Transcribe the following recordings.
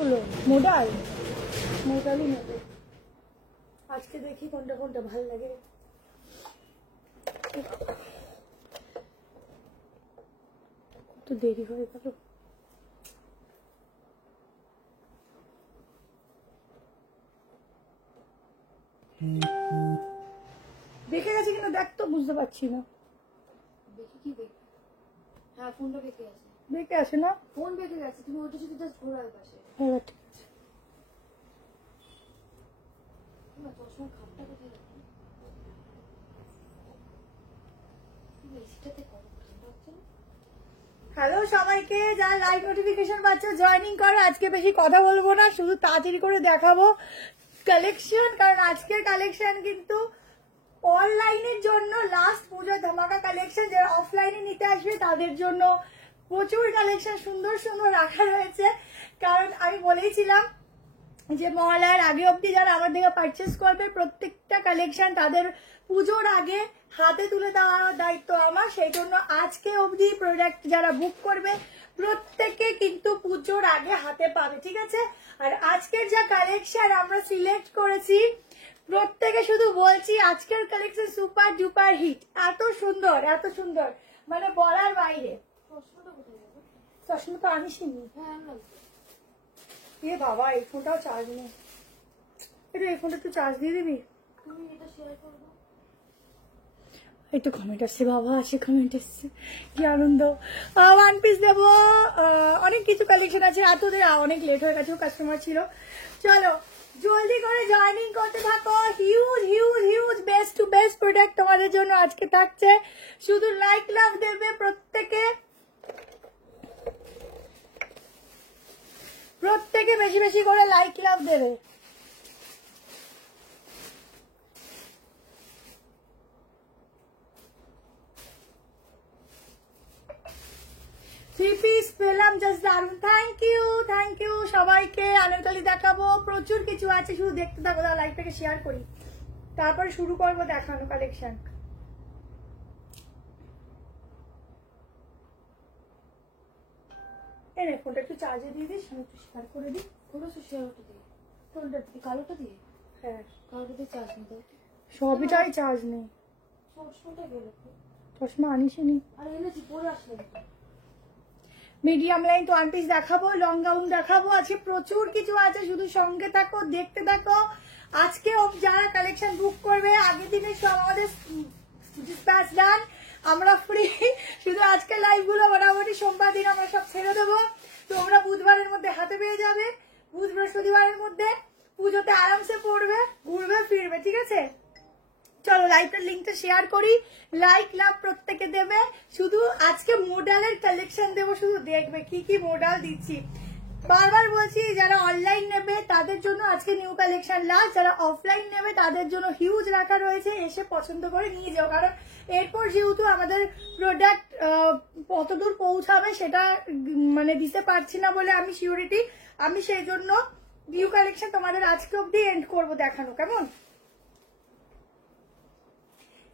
Modal মোডালই নেবে আজকে, দেখি কোনটা কোনটা ভালো লাগে। কত দেরি হয়ে গেল। বেঁকে গেছে কিনা দেখ তো, বুঝতে পারছি না। বেঁকে কি বেঁকে? হ্যাঁ ফোনটা বেঁকে আছে। বেঁকে আছে না? ফোন বেঁকে গেছে, তুমি ওটা শুধু জাস্ট ঘোরার পাশে। হ্যাঁ ঠিক আছে। না চশমার খাপটা কোথায় রাখো? এসিটাতে করো, ঠান্ডা হচ্ছে না? হ্যালো সবাইকে, যারা লাইভ নোটিফিকেশন পাচ্ছ জয়েনিং করো। আজকে বেশি কথা বলবো না, শুধু তাড়াতাড়ি করে দেখাবো কালেকশন, কারণ আজকের কালেকশন কিন্তু অনলাইনের জন্য লাস্ট পুজোর ধামাকা কালেকশন। যারা অফলাইনে নিতে আসবে তাদের জন্য প্রচুর কালেকশন সুন্দর সুন্দর রাখা রয়েছে। কারণ আমি বলেইছিলাম যে মহালয়ার আগে অবধি যারা আমার থেকে পারচেস করবে প্রত্যেকটা কালেকশন তাদের পুজোর আগে হাতে তুলে দেওয়ার দায়িত্ব আমার। সেই জন্য আজকে অবধি প্রোডাক্ট যারা বুক করবে প্রত্যেকে কিন্তু পুজোর আগে হাতে পাবে, ঠিক আছে? আর আজকের যা কালেকশন আমরা সিলেক্ট করেছি, প্রত্যেকে শুধু বলছি আজকের কালেকশন সুপার ডুপার হিট। এত সুন্দর এত সুন্দর, মানে বলার বাইরে। চশমাটা কোথায় যাবে? চশমা তো আনিসনি। হ্যাঁ আনলাম। এ বাবা, এই ফোনটাও চার্জ নেই। এটা এই ফোনটা একটু চার্জ দিয়ে দিবি? তুমি এটা শেয়ার করবো। এই তো কমেন্ট আসছে বাবা, আছে কমেন্ট আসছে, কি আনন্দ। ওয়ান পিস দেবো, অনেক কিছু কালেকশন আছে। এতদের অনেক লেট হয়ে গেছে, কাস্টমার ছিল। চলো জলদি করে জয়েনিং করতে থাকো। Huge huge huge best to best product তোমাদের জন্য আজকে থাকছে। শুধু লাইক লাভ দেবে প্রত্যেকে, প্রত্যেকে বেশি বেশি করে লাইক লাভ দেবে। থ্রি পিস পেলাম, জাস্ট দারুন। থ্যাংক ইউ সবাইকে। আনন্দতালি দেখাবো, প্রচুর কিছু আছে, শুধু দেখতে থাকো। লাইভটাকে শেয়ার করি, তারপরে শুরু করবো দেখানো কালেকশন। এই ফোনটা একটু চার্জে দিয়ে দিস, আমি একটু শেয়ার করে দিই। করেছো শেয়ারটা দিয়ে? কোনটা? কালোটা দিয়ে? হ্যাঁ, কালোটা দিয়ে চার্জ নিতে। সবটাই চার্জ নেই। চশমাটা গেল। চশমা আনিসনি? আর এনেছি, পরে আসলে। মিডিয়াম লাইন তো ওয়ান পিস দেখাবো, লং গাউন দেখাবো, আজকে প্রচুর কিছু আছে, শুধু সঙ্গে থাকো, দেখতে থাকো। আজকে যারা কালেকশন বুক করবে আগের দিনে সব আমাদের ডিসপ্যাচ ডান, আমরা ফ্রি। শুধু আজকে লাইভ গুলো মোটামুটি সোমবার দিন আমরা সব ছেড়ে দেবো। তোমরা বুধবারের মধ্যে হাতে পেয়ে যাবে, বুধ বৃহস্পতিবারের মধ্যে পুজোতে আরামসে পড়বে, ঘুরবে ফিরবে, ঠিক আছে? চলো লাইভটার লিঙ্কটা শেয়ার করি, লাইক লাভ প্রত্যেকে দেবে। শুধু আজকে মোডালের কালেকশন দেবো, শুধু দেখবে কি কি মোডাল দিচ্ছি। বারবার বলছি যারা অনলাইন নেবে তাদের জন্য আজকে নিউ কালেকশন লাস্ট, যারা অফলাইন নেবে তাদের জন্য হিউজ রাখা রয়েছে, এসে পছন্দ করে নিয়ে যাও। কারণ এরপর যেহেতু আমাদের প্রোডাক্ট কতদূর পৌঁছাবে সেটা মানে দিতে পারছি না বলে আমি সিওরিটি, আমি সেই জন্য নিউ কালেকশন তোমাদের আজকে অব্দি এন্ড করবো দেখানো, কেমন?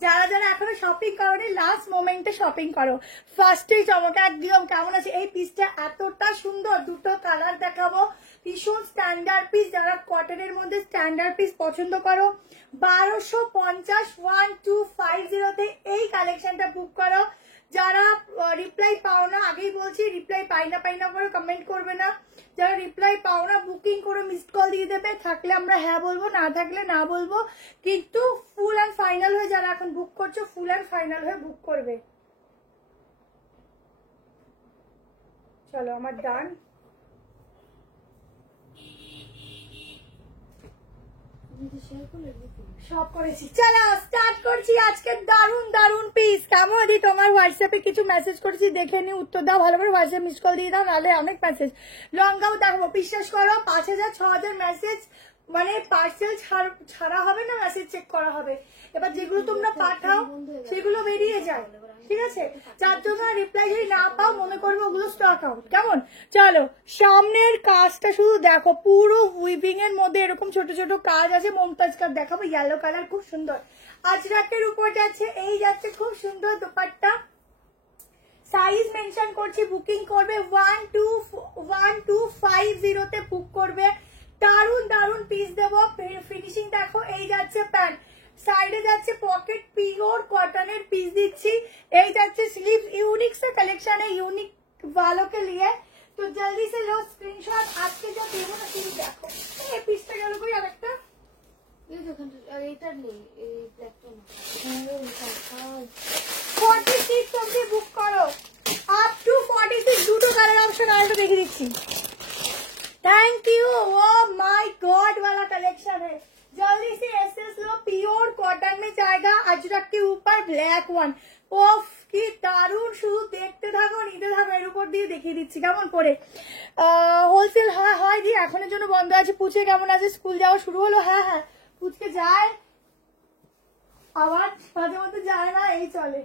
যারা যারা এখনো শপিং করোনি লাস্ট মোমেন্টে শপিং করো। ফার্স্টেই চমক একদম। কেমন আছে এই পিসটা? এতটা সুন্দর, দুটো কালার দেখাবো, ভীষণ স্ট্যান্ডার্ড পিস। যারা কটনের মধ্যে স্ট্যান্ডার্ড পিস পছন্দ করো 1250 1250 এই কালেকশনটা বুক করো। যারা রিপ্লাই পাও না, আগেই বলছি রিপ্লাই পাই না করে কমেন্ট করবে না। যারা রিপ্লাই পাও না বুকিং করে মিসড কল দিয়ে দেবে, থাকলে আমরা হ্যাঁ বলবো, না থাকলে না বলবো। কিন্তু ফুল অ্যান্ড ফাইনাল হয়ে যারা এখন বুক করছো, ফুল অ্যান্ড ফাইনাল হয়ে বুক করবে। চলো আমার ডান। সব করেছি, চলো স্টার্ট করছি। আজকে দারুন দারুন পিস। কেমন দি তোমার হোয়াটসঅ্যাপে কিছু মেসেজ করেছি, দেখে নি, উত্তর দাও ভালো করে। হোয়াটসঅ্যাপ মিস কল দিয়ে দাও, নাহলে অনেক মেসেজ। লং গাউন দেখাবো, বিশ্বাস করো 5000 6000 মেসেজ, মানে পার্সেল ছাড়া হবে না, মেসেজ চেক করা হবে। এবার যেগুলো তোমরা পাঠাও সেগুলো বেরিয়ে যায়, ঠিক আছে? যার জন্য রিপ্লাই যদি না পাও মনে করবে ওগুলো স্টক আউট, কেমন? চলো সামনের কাজটা শুধু দেখো, পুরো উইভিং এর মধ্যে এরকম ছোট ছোট কাজ আছে। মমতাজ কাজ দেখাবো, ইয়েলো কালার, খুব সুন্দর। আজরাকের উপর যাচ্ছে, এই যাচ্ছে খুব সুন্দর দোপাট্টা। সাইজ মেনশন করছি, বুকিং করবে 1250 বুক করবে। দারুন দারুন পিস দেবো, ফিনিশিং দেখো। এই যাচ্ছে প্যান্ট, সাইডে যাচ্ছে পকেট, পিওর কটনের পিস দিচ্ছি। এই যাচ্ছে স্লিভ, यूनिक से कलेक्शन है यूनिक वालों के लिए, तो जल्दी से लो स्क्रीनशॉट। আজকে যা দেবো না তুমি দেখো। এই পিসটা গেল কই আরেকটা? এই দেখুন এইটার নেই, এই ব্ল্যাকটা না। 46 অবধি বুক করো, আপ টু 46। দুটো কালার অপশন আর দেখে দিচ্ছি। Thank you. Oh my God वाला कलेक्शन है, जल्दी से एसएस लो। प्योर कॉटन में जाएगा, अजरक के ऊपर ब्लैक वन। ओफ কি দারুণ, শুধু দেখতে থাকো নিতে থাকো। এর উপর দিয়ে দেখিয়ে দিচ্ছি কেমন করে। হোলসেল হয় দি, এখনের জন্য বন্ধ আছে। পুচকে কেমন আছে? স্কুল যাওয়া শুরু হলো? হ্যাঁ হ্যাঁ, পুচকে যায়, আবার মাঝে মধ্যে যায় না, এই চলে।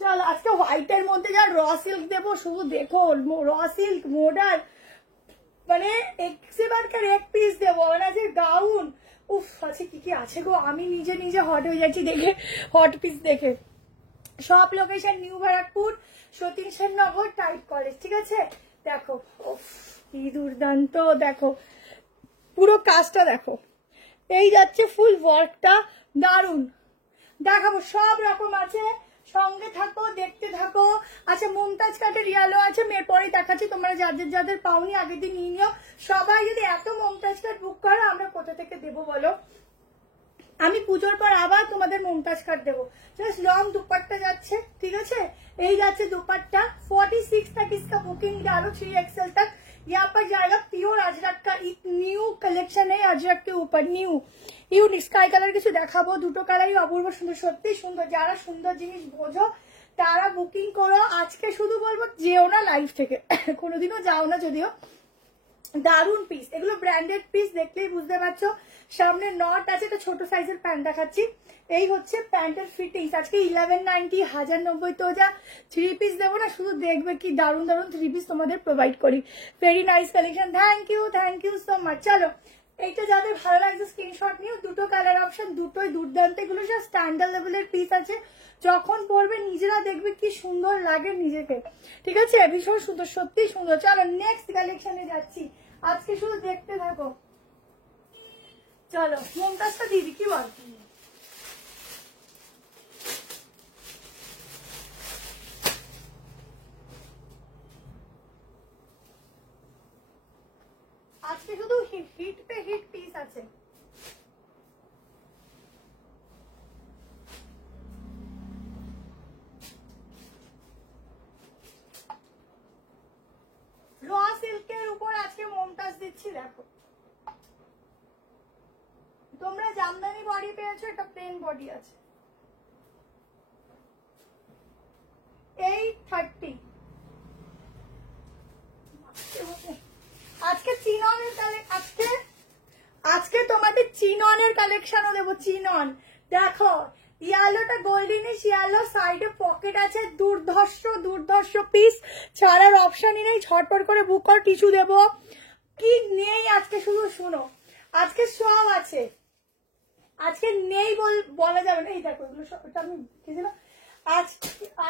চলো আজকে হোয়াইটের মধ্যে যা র সিল্ক দেবো, শুধু দেখো। র সিল্ক মডার, মানে এক্সেবারকার এক পিস দেবো। মানে আছে গাউন, উফ আছে কি কি আছে গো। আমি নিজে নিজে হট হয়ে যাচ্ছি দেখে, হট পিস দেখে। সব লোকেশন নিউ ব্যারাকপুর, সতীন সেননগর, টাইপ কলেজ, ঠিক আছে। দেখো উফ কি দুর্দান্ত, দেখো পুরো কাজটা দেখো। এই যাচ্ছে ফুল ওয়ার্কটা, দারুন দেখাবো। সব রকম আছে, সঙ্গে থাকো দেখতে থাকো। আচ্ছা মুমতাজ কাটের ইয়েলো আছে, মেয়ের পরে দেখাচ্ছি। তোমরা যাদের যাদের পাওনি আগের দিন নিয়ে নিও। সবাই যদি এত মুমতাজ কাট বুক করো, আমরা কোথা থেকে দেবো বলো? আমি পুজোর পর আবার তোমাদের মুমতাজ কাট দেবো। জাস্ট লং दुपट्टा যাচ্ছে, ঠিক আছে। এই যাচ্ছে दुपट्टा, 46 तक इसका बुकिंग डालो, 3XL तक। यहाँ पर जाएगा प्योर अजरक का एक न्यू कलेक्शन है, अजरक के ऊपर न्यू স্কাই কালার কিছু দেখাবো। দুটো কালারই অপূর্ব সুন্দর, সত্যি সুন্দর। যারা সুন্দর জিনিস বোঝো তারা বুকিং করো। আজকে শুধু বলবো যেও না লাইভ থেকে, কোনোদিনও যাও না যদিও। দারুন পিস, এগুলো ব্র্যান্ডেড পিস, দেখলেই বুঝতে পারছো। সামনে নট আছে, একটা ছোট সাইজের প্যান্ট দেখাচ্ছি। এই হচ্ছে প্যান্টের ফিটিংস। আজকে 1190, 1090 তো যা থ্রি পিস দেবো না, শুধু দেখবে কি দারুন দারুন থ্রি পিস তোমাদের প্রোভাইড করি। Very nice collection, thank you so much. চলো এইটা যাদের ভালো লাগছে স্ক্রিনশট নিও। দুটো কালার অপশন, দুটোই দুর্দান্ত। এগুলো সব স্ট্যান্ডার্ড লেভেলের পিস আছে, যখন পরবে নিজেরা দেখবে কি সুন্দর লাগে নিজেকে, ঠিক আছে। ভীষণ সুন্দর, সত্যি সুন্দর। চলো নেক্সট কালেকশনে যাচ্ছি, আজকে শুধু দেখতে থাকো। চলো মুমতাজটা দিদি কি বল? আজকে শুধু হিট পে হিট পিস আছে। র সিল্কের উপর আজকে মুমতাজ দিচ্ছি, দেখো। তোমরা জামদানি বডি পেয়েছো, এটা প্লেন বডি আছে। 830। আজকে চিননের আজকে তোমাদের চিননের কালেকশনও দেবো। চিনন দেখো, ইয়ালোটা গোল্ডেনিশ ইয়ালো, সাইডে পকেট আছে। দুর্ধর্ষ পিস, ছাড়ার অপশনই নেই। ঝটপট করে বুক কর, টিস্যু দেবো। কি নেই আজকে শুধু শুনো, আজকে সব আছে। আজকে নেই বলা যাবে না। এই দেখো এগুলো সবটা আমি দেখেছিলাম।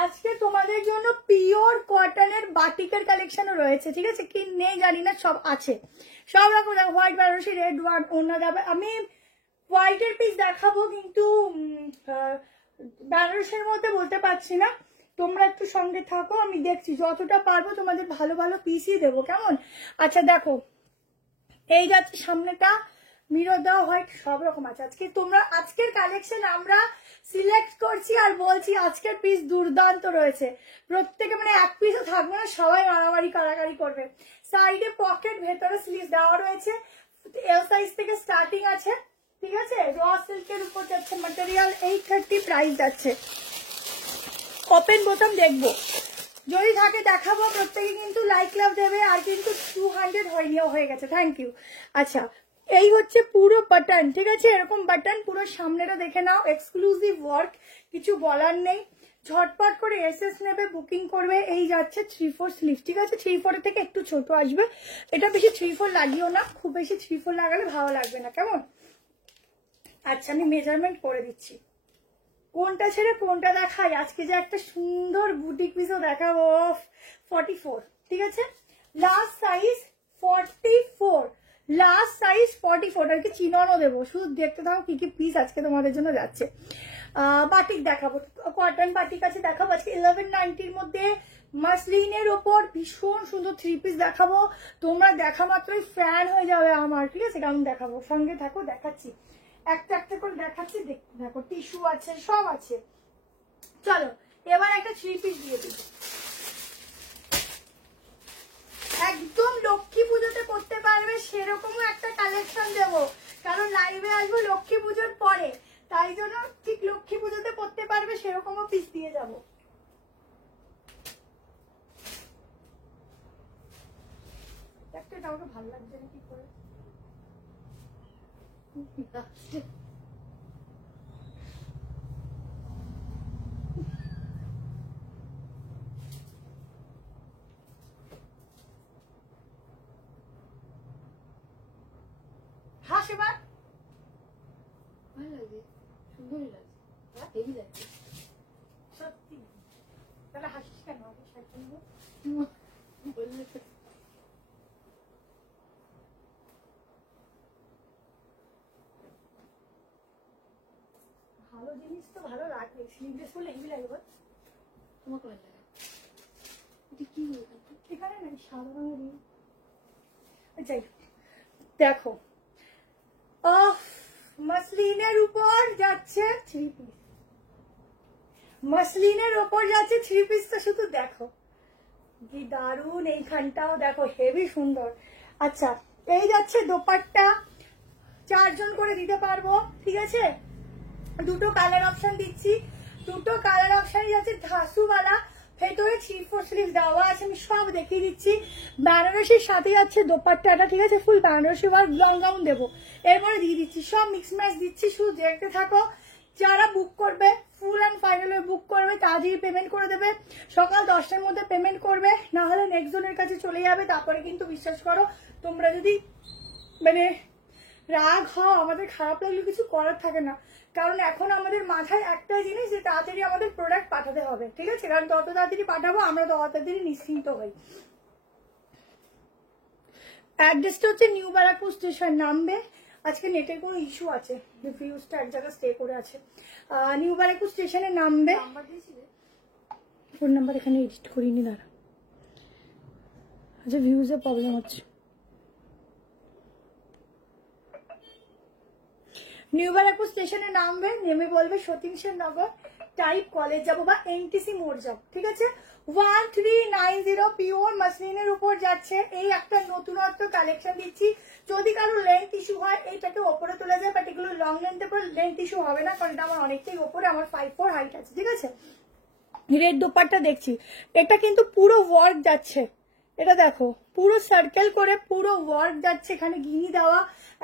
আজকে তোমাদের জন্য পিওর কটনের বাটিকের কালেকশনও রয়েছে, ঠিক আছে। কি নেই জানি না, সব আছে। সব রকম দেখো, হোয়াইট বেনারসি, রেড ওয়ান, অন্য যাবে। আমি হোয়াইটের পিস দেখাবো, কিন্তু বেনারসির মধ্যে বলতে পারছি না। তোমরা একটু সঙ্গে থাকো, আমি দেখছি যতটা পারবো তোমাদের ভালো ভালো পিসই দেবো, কেমন। আচ্ছা দেখো, এই যাচ্ছে সামনেটা, মিরর দেওয়া হোয়াইট, সব রকম আছে। আজকে তোমরা আজকের কালেকশন আমরা সিলেক্ট করছি আর বলছি আজকের পিস দুর্দান্ত রয়েছে। প্রত্যেকে মানে এক পিসও থাকবে না, সবাই মারামারি কারাকারি করবে। সাইডে পকেট, ভেতরে স্লিভ দেওয়া রয়েছে। এল সাইজ থেকে স্টার্টিং আছে, ঠিক আছে। র সিল্কের উপর যাচ্ছে ম্যাটেরিয়াল, 830 প্রাইস যাচ্ছে। ওপেন বোতাম দেখবো, যদি থাকে দেখাবো। প্রত্যেকে কিন্তু লাইক লাভ দেবে। আর কিন্তু 200 হয়ে গেছে, থ্যাংক ইউ। আচ্ছা এই হচ্ছে পুরো বাটন, ঠিক আছে। এরকম বাটন পুরো সামনেটা দেখে নাও, এক্সক্লুসিভ ওয়ার্ক, কিছু বলার নেই। ঝটপট করে এসএস নেবে, বুকিং করবে। এই যাচ্ছে 3/4 স্লিভ, ঠিক আছে। 3/4 থেকে একটু ছোট আসবে। এটা বেশি 3/4 লাগিও না, খুব বেশি 3/4 লাগালে ভালো লাগবে না, কেমন। আচ্ছা আমি মেজারমেন্ট করে দিচ্ছি। কোনটা ছেড়ে কোনটা দেখাই, আজকে যে একটা সুন্দর বুটিক পিসও দেখাবো। 44, ঠিক আছে, লাস্ট সাইজ 44, লাস্ট সাইজ 44, আর কি চিননও দেবো, শুধু দেখতে থাকো কি কি পিস আজকে তোমাদের জন্য যাচ্ছে। বাটিক দেখাবো, কটন বাটিক আছে দেখাবো আজকে 1190-র মধ্যে, মাসলিনের ওপর ভীষণ সুন্দর 3 পিস দেখাবো। তোমরা দেখা মাত্রই ফ্যান হয়ে যাবে আমার, ঠিক আছে, কেমন দেখাবো, সঙ্গে থাকো, দেখাচ্ছি একটা একটা করে দেখাচ্ছি, দেখো টিস্যু আছে, সব আছে। চলো এবার একটা 3 পিস দিয়ে দিই, একদম লক্ষ্মী পুজোতে করতে পারবে সেরকমও একটা কালেকশন দেবো, কারণ লাইভে আসবো লক্ষ্মী পুজোর পরে, তাই জন্য ঠিক লক্ষ্মী পুজোতে করতে পারবে সেরকমও পিস দিয়ে যাবো। একটা কাউকে ভালো লাগছে না কি করে, হাস এবার, ভালো লাগে, সুন্দরই লাগছে, হেভি লাগছে। সত্যি তাহলে হাসিস কেন, বললে তো ভালো জিনিস তো ভালো লাগবে, স্লিভলেস হলে হেভি লাগবে। তোমাকে ভালো লাগে। এটা কি হলো এখানে না সাদা রঙের, যাই দেখো মাসলিনের উপর যাচ্ছে 3 পিস, মাসলিনের উপর যাচ্ছে 3 পিসটা শুধু দেখো কি দারুন, এইখানটাও দেখো হেভি সুন্দর। আচ্ছা এই যাচ্ছে দোপাট্টা, 4 জন করে দিতে পারবো, ঠিক আছে, দুটো কালার অপশন দিচ্ছি, দুটো কালার অপশন যাচ্ছে ধাসুওয়ালা, ভেতরে 3/4 স্লিভ দেওয়া আছে, আমি সব দেখিয়ে দিচ্ছি। বেনারসির সাথে যাচ্ছে দোপাট্টাটা, ঠিক আছে, ফুল বেনারসি ওয়ার্ক, লং গাউন দেবো, এরপরে দিয়ে দিচ্ছি, সব মিক্স ম্যাচ দিচ্ছি, শুধু দেখতে থাকো। যারা বুক করবে ফুল অ্যান্ড ফাইনাল বুক করবে তাড়াতাড়ি পেমেন্ট করে দেবে, সকাল 10টার মধ্যে পেমেন্ট করবে, না হলে নেক্সট জনের কাছে চলে যাবে। তারপরে কিন্তু বিশ্বাস করো তোমরা যদি মানে রাগ হও, আমাদের খারাপ লাগলে কিছু করার থাকে না, কারণ এখন আমাদের মাথায় একটাই জিনিস যে তাড়াতাড়ি আমাদের প্রোডাক্ট পাঠাতে হবে, ঠিক আছে, কারণ তত তাড়াতাড়ি পাঠাবো আমরা তত তাড়াতাড়ি নিশ্চিন্ত হই। অ্যাড্রেসটা হচ্ছে নিউ ব্যারাকপুর স্টেশন, নামবে, আজকে নেটের কোনো ইস্যু আছে, ভিউজটা এক জায়গায় স্টে করে আছে, নিউ ব্যারাকপুর স্টেশনে নামবে। নাম্বার দিয়েছিলে? ফোন নাম্বার এখানে এডিট করিনি, দাঁড়া, আচ্ছা ভিউজের প্রবলেম হচ্ছে। নিউ ব্যারাকপুর স্টেশনে নামবে, নেমে বলবে সতীন সেন নগর, টাইপ কলেজ যাবো বা এনটিসি মোড় যাবো, ঠিক আছে। 1390 পিওর মাসলিনের উপর যাচ্ছে, এই একটা নতুনত্ব কালেকশন দিচ্ছি। যদি কারো লেন্থ ইস্যু হয় এইটাকে ওপরে তোলা যায়, বাট এগুলো লং লেন্থের পর লেন্থ ইস্যু হবে না, কারণ এটা আমার অনেকটাই ওপরে, আমার 5'4" হাইট আছে, ঠিক আছে। রেড দোপাট্টা দেখছি, এটা কিন্তু পুরো ওয়ার্ক যাচ্ছে, এটা দেখো পুরো সার্কেল করে পুরো ওয়ার্ক যাচ্ছে, এখানে গিনি দেওয়া,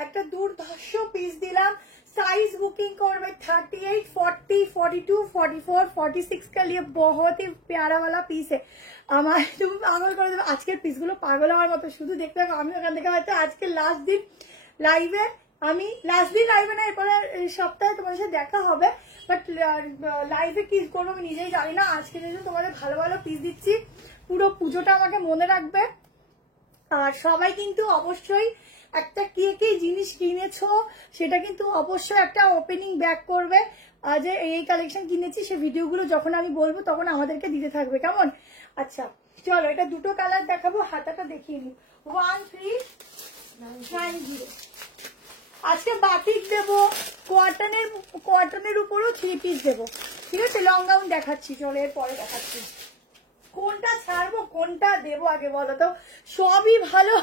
একটা দুর্ধর্ষ পিস দিলাম। साइज बुकिंग করবে 38, 40, 42, 44, 46 का लिए बहुत ही प्यारा वाला पीस है। আমার তুমি পাগল করে দেবে আজকের পিসগুলো, পাগল হওয়ার মতো, শুধু দেখতে হবে। আমি ওখান থেকে হয়তো আজকে লাস্ট দিন লাইভে, আমি লাস্ট দিন লাইভে না, এরপরে সপ্তাহে তোমাদের সাথে দেখা হবে, বাট লাইভে কি করবো আমি নিজেই জানি না। আজকে যেহেতু তোমাদের ভালো ভালো পিস দিচ্ছি, পুরো পুজোটা আমাকে মনে রাখবে। আর সবাই কিন্তু অবশ্যই একটা কে কে জিনিস কিনেছো সেটা কিন্তু অবশ্যই একটা ওপেনিং ব্যাক করবে, যে এই কালেকশন কিনেছি সে ভিডিওগুলো যখন আমি বলবো তখন আমাদেরকে দিতে থাকবে, কেমন। আচ্ছা চলো এটা দুটো কালার দেখাবো, হাতাটা দেখিয়ে নিই। 1390 আজকে বাটিক দেবো, কটনের উপরও 3 পিস দেবো, ঠিক আছে। লং গাউন দেখাচ্ছি, চলো এর পরে দেখাচ্ছি। কোনটা ছাড়বো কোনটা দেবো আগে বলো তো, সবই ভালো,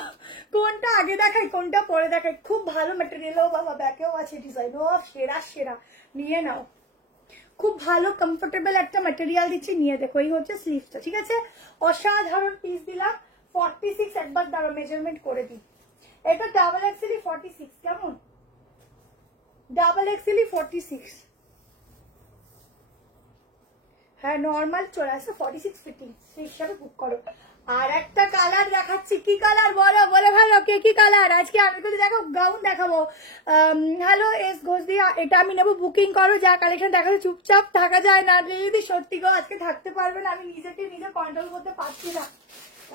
কোনটা আগে দেখাই কোনটা পরে দেখাই। খুব ভালো ম্যাটেরিয়ালও বাবা, ব্যাকেও আছে ডিজাইন, ও সেরা সেরা, নিয়ে নাও। খুব ভালো কমফোর্টেবল একটা ম্যাটেরিয়াল দিচ্ছি, নিয়ে দেখো। এই হচ্ছে স্লিভসটা, ঠিক আছে, অসাধারণ পিস দিলাম। 46 একবার দাঁড়ো মেজারমেন্ট করে দিই, এটা ডাবল এক্সেলি 46, কেমন, ডাবল এক্সেলি 46, হ্যাঁ নর্মাল চলে আসছে 46 ফিটিং, সেই হিসাবে বুক করো। আর একটা কালার দেখাচ্ছি। কি কালার বলো, বলে ভালো কে কি কালার। আজকে আমি কিন্তু দেখো গাউন দেখাবো। হ্যালো এস ঘোষ দিয়া, এটা আমি নেবো, বুকিং করো। যা কালেকশন দেখাবো চুপচাপ থাকা যায় না, যদি সত্যি গো আজকে থাকতে পারবে না, আমি নিজেকে নিজে কন্ট্রোল করতে পারছি না,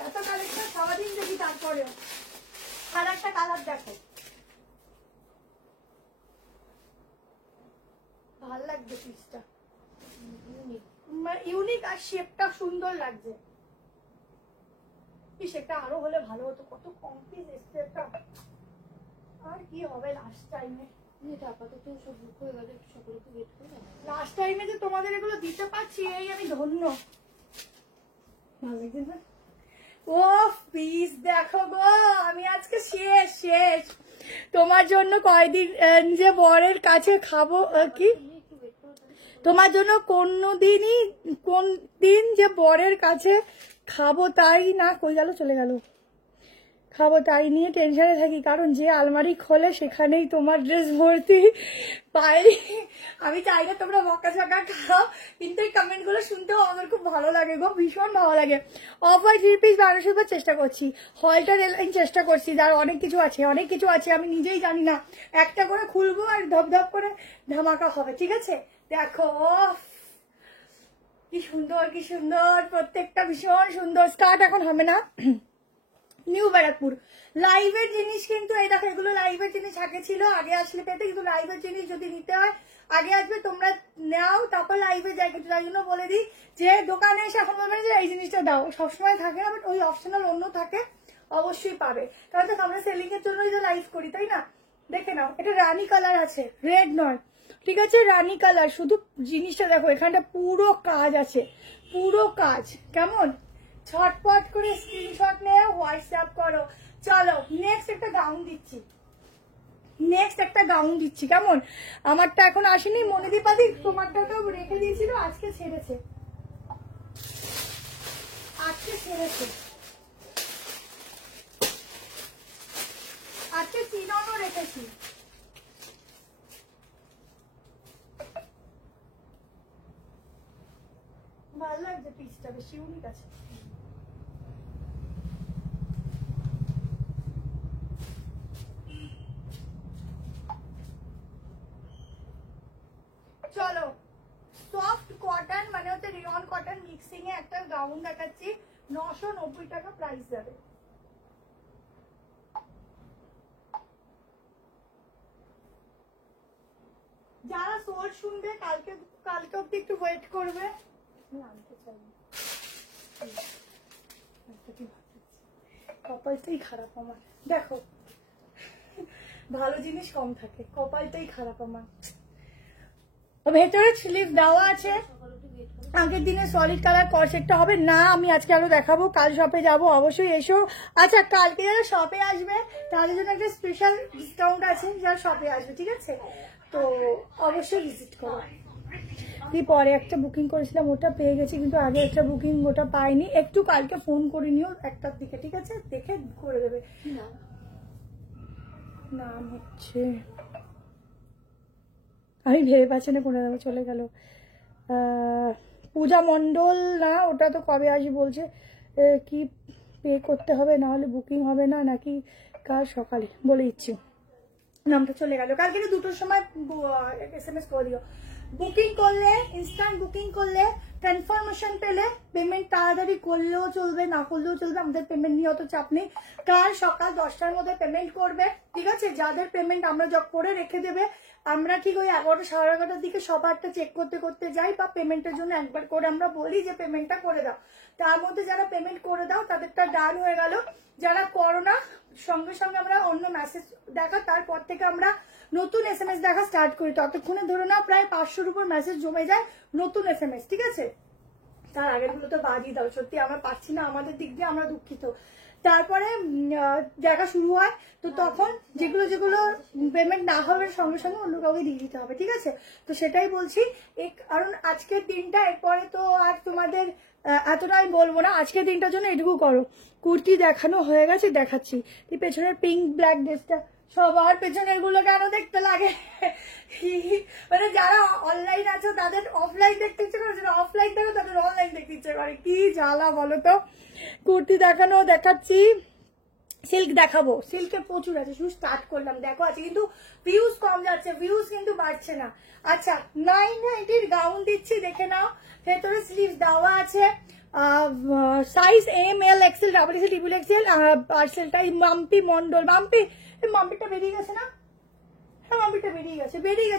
এত কালেকশন সারাদিন দেখি। তারপরেও আর একটা কালার দেখো, ভাল লাগছে পিসটা, ইউনিক আর শেপটা সুন্দর লাগছে। কি সেটা আরো হলে ভালো হতো, কত কম পিস এসছে এটা। আর কি হবে লাস্ট টাইমে, এটা আপাতত সব বুক হয়ে গেলে একটু সকলকে ওয়েট করে না। লাস্ট টাইমে যে তোমাদের এগুলো দিতে পারছি এই আমি ধন্য। ভালো লাগছে না? ও পিস দেখো গো, আমি আজকে শেষ শেষ। তোমার জন্য কয়দিন যে বরের কাছে খাবো কি, একটু ওয়েট করো তাহলে। তোমার জন্য কোন দিন যে বরের কাছে খাবো তাই না, কই গেল, চলে গেল, খাবো তাই নিয়ে টেনশনে থাকি, কারণ যে আলমারি খোলে সেখানেই তোমার ড্রেস ভর্তি পাইনি। আমি চাই না তোমরা বকা ঝকা খাও, কিন্তু এই কমেন্ট গুলো শুনতেও আমার খুব ভালো লাগে গো, ভীষণ ভালো লাগে। অফার 3 পিস 1200 রুপি চেষ্টা করছি, হলটা রেলাইন চেষ্টা করছি, আর অনেক কিছু আছে আমি নিজেই জানি না। একটা করে খুলবো আর ধপ করে ধামাকা হবে, ঠিক আছে। দেখো কি সুন্দর, প্রত্যেকটা ভীষণ সুন্দর। স্টার্ট এখন হবে না, নিউ ব্যারাকপুর লাইভের জিনিস, কিন্তু এই দেখো এগুলো লাইভের জিনিস আগে ছিল, আগে আসলে পেতে, কিন্তু লাইভের জিনিস যদি নিতে হয় আগে আসবে, তোমরা নাও তারপর লাইভে যাই। কিন্তু তাই জন্য বলে দিই যে দোকানে এসে এখন বলবেন যে এই জিনিসটা দাও, সবসময় থাকে না, বাট ওই অপশনাল অন্য থাকে, অবশ্যই পাবে। কারণ দেখো আমরা সেলিং এর জন্যই তো লাইভ করি, তাই না। দেখে নাও, এটা রানী কালার আছে, রেড নয়, ঠিক আছে, রানী কালার। শুধু জিনিসটা দেখো, এখানটা পুরো কাজ আছে, পুরো কাজ। কেমন ছটপট করে স্ক্রিনশট নিয়ে হোয়াটসঅ্যাপ করো। চলো নেক্সট একটা গাউন দিচ্ছি, কেমন। আমারটা এখন আসেনি, মনিদীপাদি তোমারটা তো রেখে দিয়েছিল, আজকে ছেড়েছে। আজকে চিননও রেখেছি। ভালো লাগছে পিসটা, বেশি ইউনিক আছে। চলো সফট কটন মানে হচ্ছে রিয়ন কটন মিক্সিং এ একটা গাউন দেখাচ্ছি, 990 টাকা প্রাইস যাবে। যারা সোল শুনবে কালকে অব্দি একটু ওয়েট করবে। কপালটাই খারাপ আমার, দেখো ভালো জিনিস কম থাকে, কপালটাই খারাপ আমার। ভেতরে স্লিভ দেওয়া আছে, আগের দিনে সলিড কালার কর্সেটটা হবে না, আমি আজকে আরো দেখাবো, কাল শপে যাব, অবশ্যই এসো। আচ্ছা কালকে যারা শপে আসবে তাদের জন্য একটা স্পেশাল ডিসকাউন্ট আছে, যারা শপে আসবে, ঠিক আছে, তো অবশ্যই ভিজিট করো। তুই পরে একটা বুকিং করেছিলাম, ওটা পেয়ে গেছি, কিন্তু আগে একটা বুকিং ওটা পাইনি, একটু কালকে ফোন করে নিও 1টার দিকে, ঠিক আছে, দেখে করে দেবে। নাম হচ্ছে, আমি ভেবে পাচ্ছি না কোনে নামে, চলে গেল। পূজা মণ্ডল না, ওটা তো কবে আসি বলছে, কি পে করতে হবে, না হলে বুকিং হবে না, নাকি কাল সকালে বলে দিচ্ছি, নামটা চলে গেল। কালকে 2টোর সময় SMS করে দিও। বুকিং করলে, ইনস্ট্যান্ট বুকিং করলে, কনফার্মেশন পেলে, পেমেন্ট তাড়াতাড়ি করলেও চলবে, না করলেও চলবে, আমাদের পেমেন্ট নিয়ে অত চাপ নেই। কাল সকাল 10টার মধ্যে পেমেন্ট করবে, ঠিক আছে, যাদের পেমেন্ট আমরা করে রেখে দেবে, আমরা ঠিক ওই 11টা সাড়ে 11টার দিকে সবারটা চেক করতে যাই, বা পেমেন্টের জন্য একবার করে আমরা বলি যে পেমেন্টটা করে দাও। তার মধ্যে যারা পেমেন্ট করে দাও তাদেরটা ডান হয়ে গেল। যারা করো না, সঙ্গে সঙ্গে আমরা অন্য মেসেজ দেখা, তারপর থেকে আমরা নতুন SMS দেখা স্টার্ট করি, ততক্ষণে ধরে না প্রায় 500-র উপর মেসেজ জমে যায় নতুন SMS, ঠিক আছে। তার আগের গুলো তো বাদই দাও, সত্যি আমরা পাচ্ছি না, আমাদের দিক দিয়ে আমরা দুঃখিত। তারপরে দেখা শুরু হয়, তো তখন যেগুলো পেমেন্ট না হবে সঙ্গে সঙ্গে অন্য কাউকে দিয়ে দিতে হবে, ঠিক আছে। তো সেটাই বলছি, কারণ আজকের দিনটা, এরপরে তো আর তোমাদের এতটা আমি বলবো না, আজকের দিনটার জন্য এটুকু করো। কুর্তি দেখানো হয়ে গেছে, দেখাচ্ছি। এই পেছনের পিঙ্ক ব্ল্যাক ড্রেসটা সবার পেছনের গুলো কেন দেখতে লাগে? মানে যারা অনলাইন আছে তাদের অফলাইন দেখতে ইচ্ছে করে, যারা অফলাইন দেখো তাদের অনলাইন দেখতে ইচ্ছে করে। কি জ্বালা বলো তো। কুর্তি দেখাচ্ছি, সিল্ক দেখাবো। সিল্কের প্রচুর আছে, শুধু স্টার্ট করলাম, দেখো আছে, কিন্তু ভিউজ কম যাচ্ছে, ভিউজ কিন্তু বাড়ছে না। আচ্ছা 990 গাউন দিচ্ছি, দেখে নাও। ভেতরে স্লিভস দেওয়া আছে, size M L XL double XL triple XL. পার্সেলটা মাম্পি মন্ডল, মাম্পিটা বেরিয়ে গেছে না? হ্যাঁ মাম্পিটা বেরিয়ে গেছে,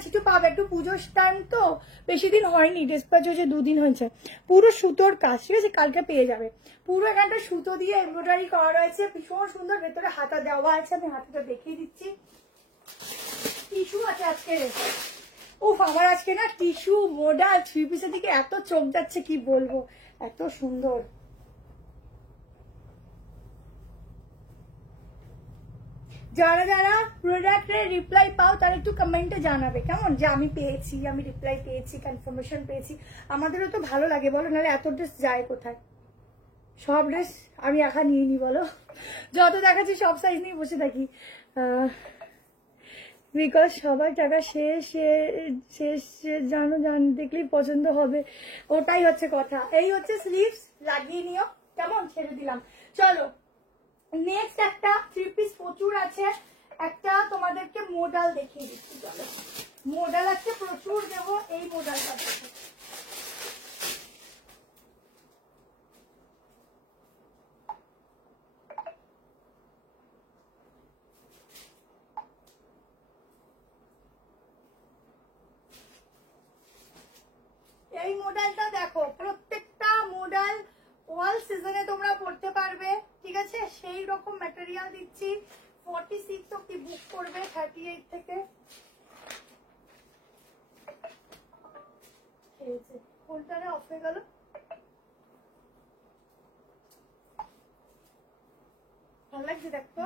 একটু পাবে, একটু পুজোর টাইম তো, বেশি দিন হয়নি, ডিসপ্যাচ হয়েছে 2 দিন হয়েছে। পুরো সুতোর কাজ, ঠিক আছে, কালকে পেয়ে যাবে। পুরো এখানটা সুতো দিয়ে এমব্রয়ডারি করা রয়েছে, ভীষণ সুন্দর। ভেতরে হাতা দেওয়া আছে, আমি হাতাটা দেখিয়ে দিচ্ছি। টিস্যু আছে আজকে, উফ আমার আজকে না টিস্যু মোডাল 3 পিসের দিকে এত চোখ যাচ্ছে, কি বলবো, এত সুন্দর। যারা যারা প্রোডাক্টের রিপ্লাই পাও তারা একটু কমেন্টে জানাবে, কেমন, যে আমি পেয়েছি, আমি রিপ্লাই পেয়েছি, কনফার্মেশন পেয়েছি। আমাদেরও তো ভালো লাগে বলো, নাহলে এত ড্রেস যায় কোথায়? সব ড্রেস আমি একা নিয়ে নি বলো, যত দেখাচ্ছি সব সাইজ নিয়ে বসে থাকি, বিকজ সবার টাকা শেষ জানো, দেখলেই পছন্দ হবে, ওটাই হচ্ছে কথা। এই হচ্ছে স্লিভস, লাগিয়ে নিও, কেমন, ছেড়ে দিলাম। চলো নেক্সট একটা 3 পিস প্রচুর আছে, একটা তোমাদেরকে মোডাল দেখিয়ে দিচ্ছি। চলো মোডাল আছে প্রচুর, দেবো। এই মোডালটা দেখো, এই মডেলটা দেখো, প্রত্যেকটা মডেল অল সিজনে তোমরা পড়তে পারবে, ঠিক আছে, সেই রকম ম্যাটেরিয়াল দিচ্ছি। 46 অব্দি বুক করবে, 38 থেকে। কোনটা অফ হয়ে গেল? ভালো লাগছে দেখো,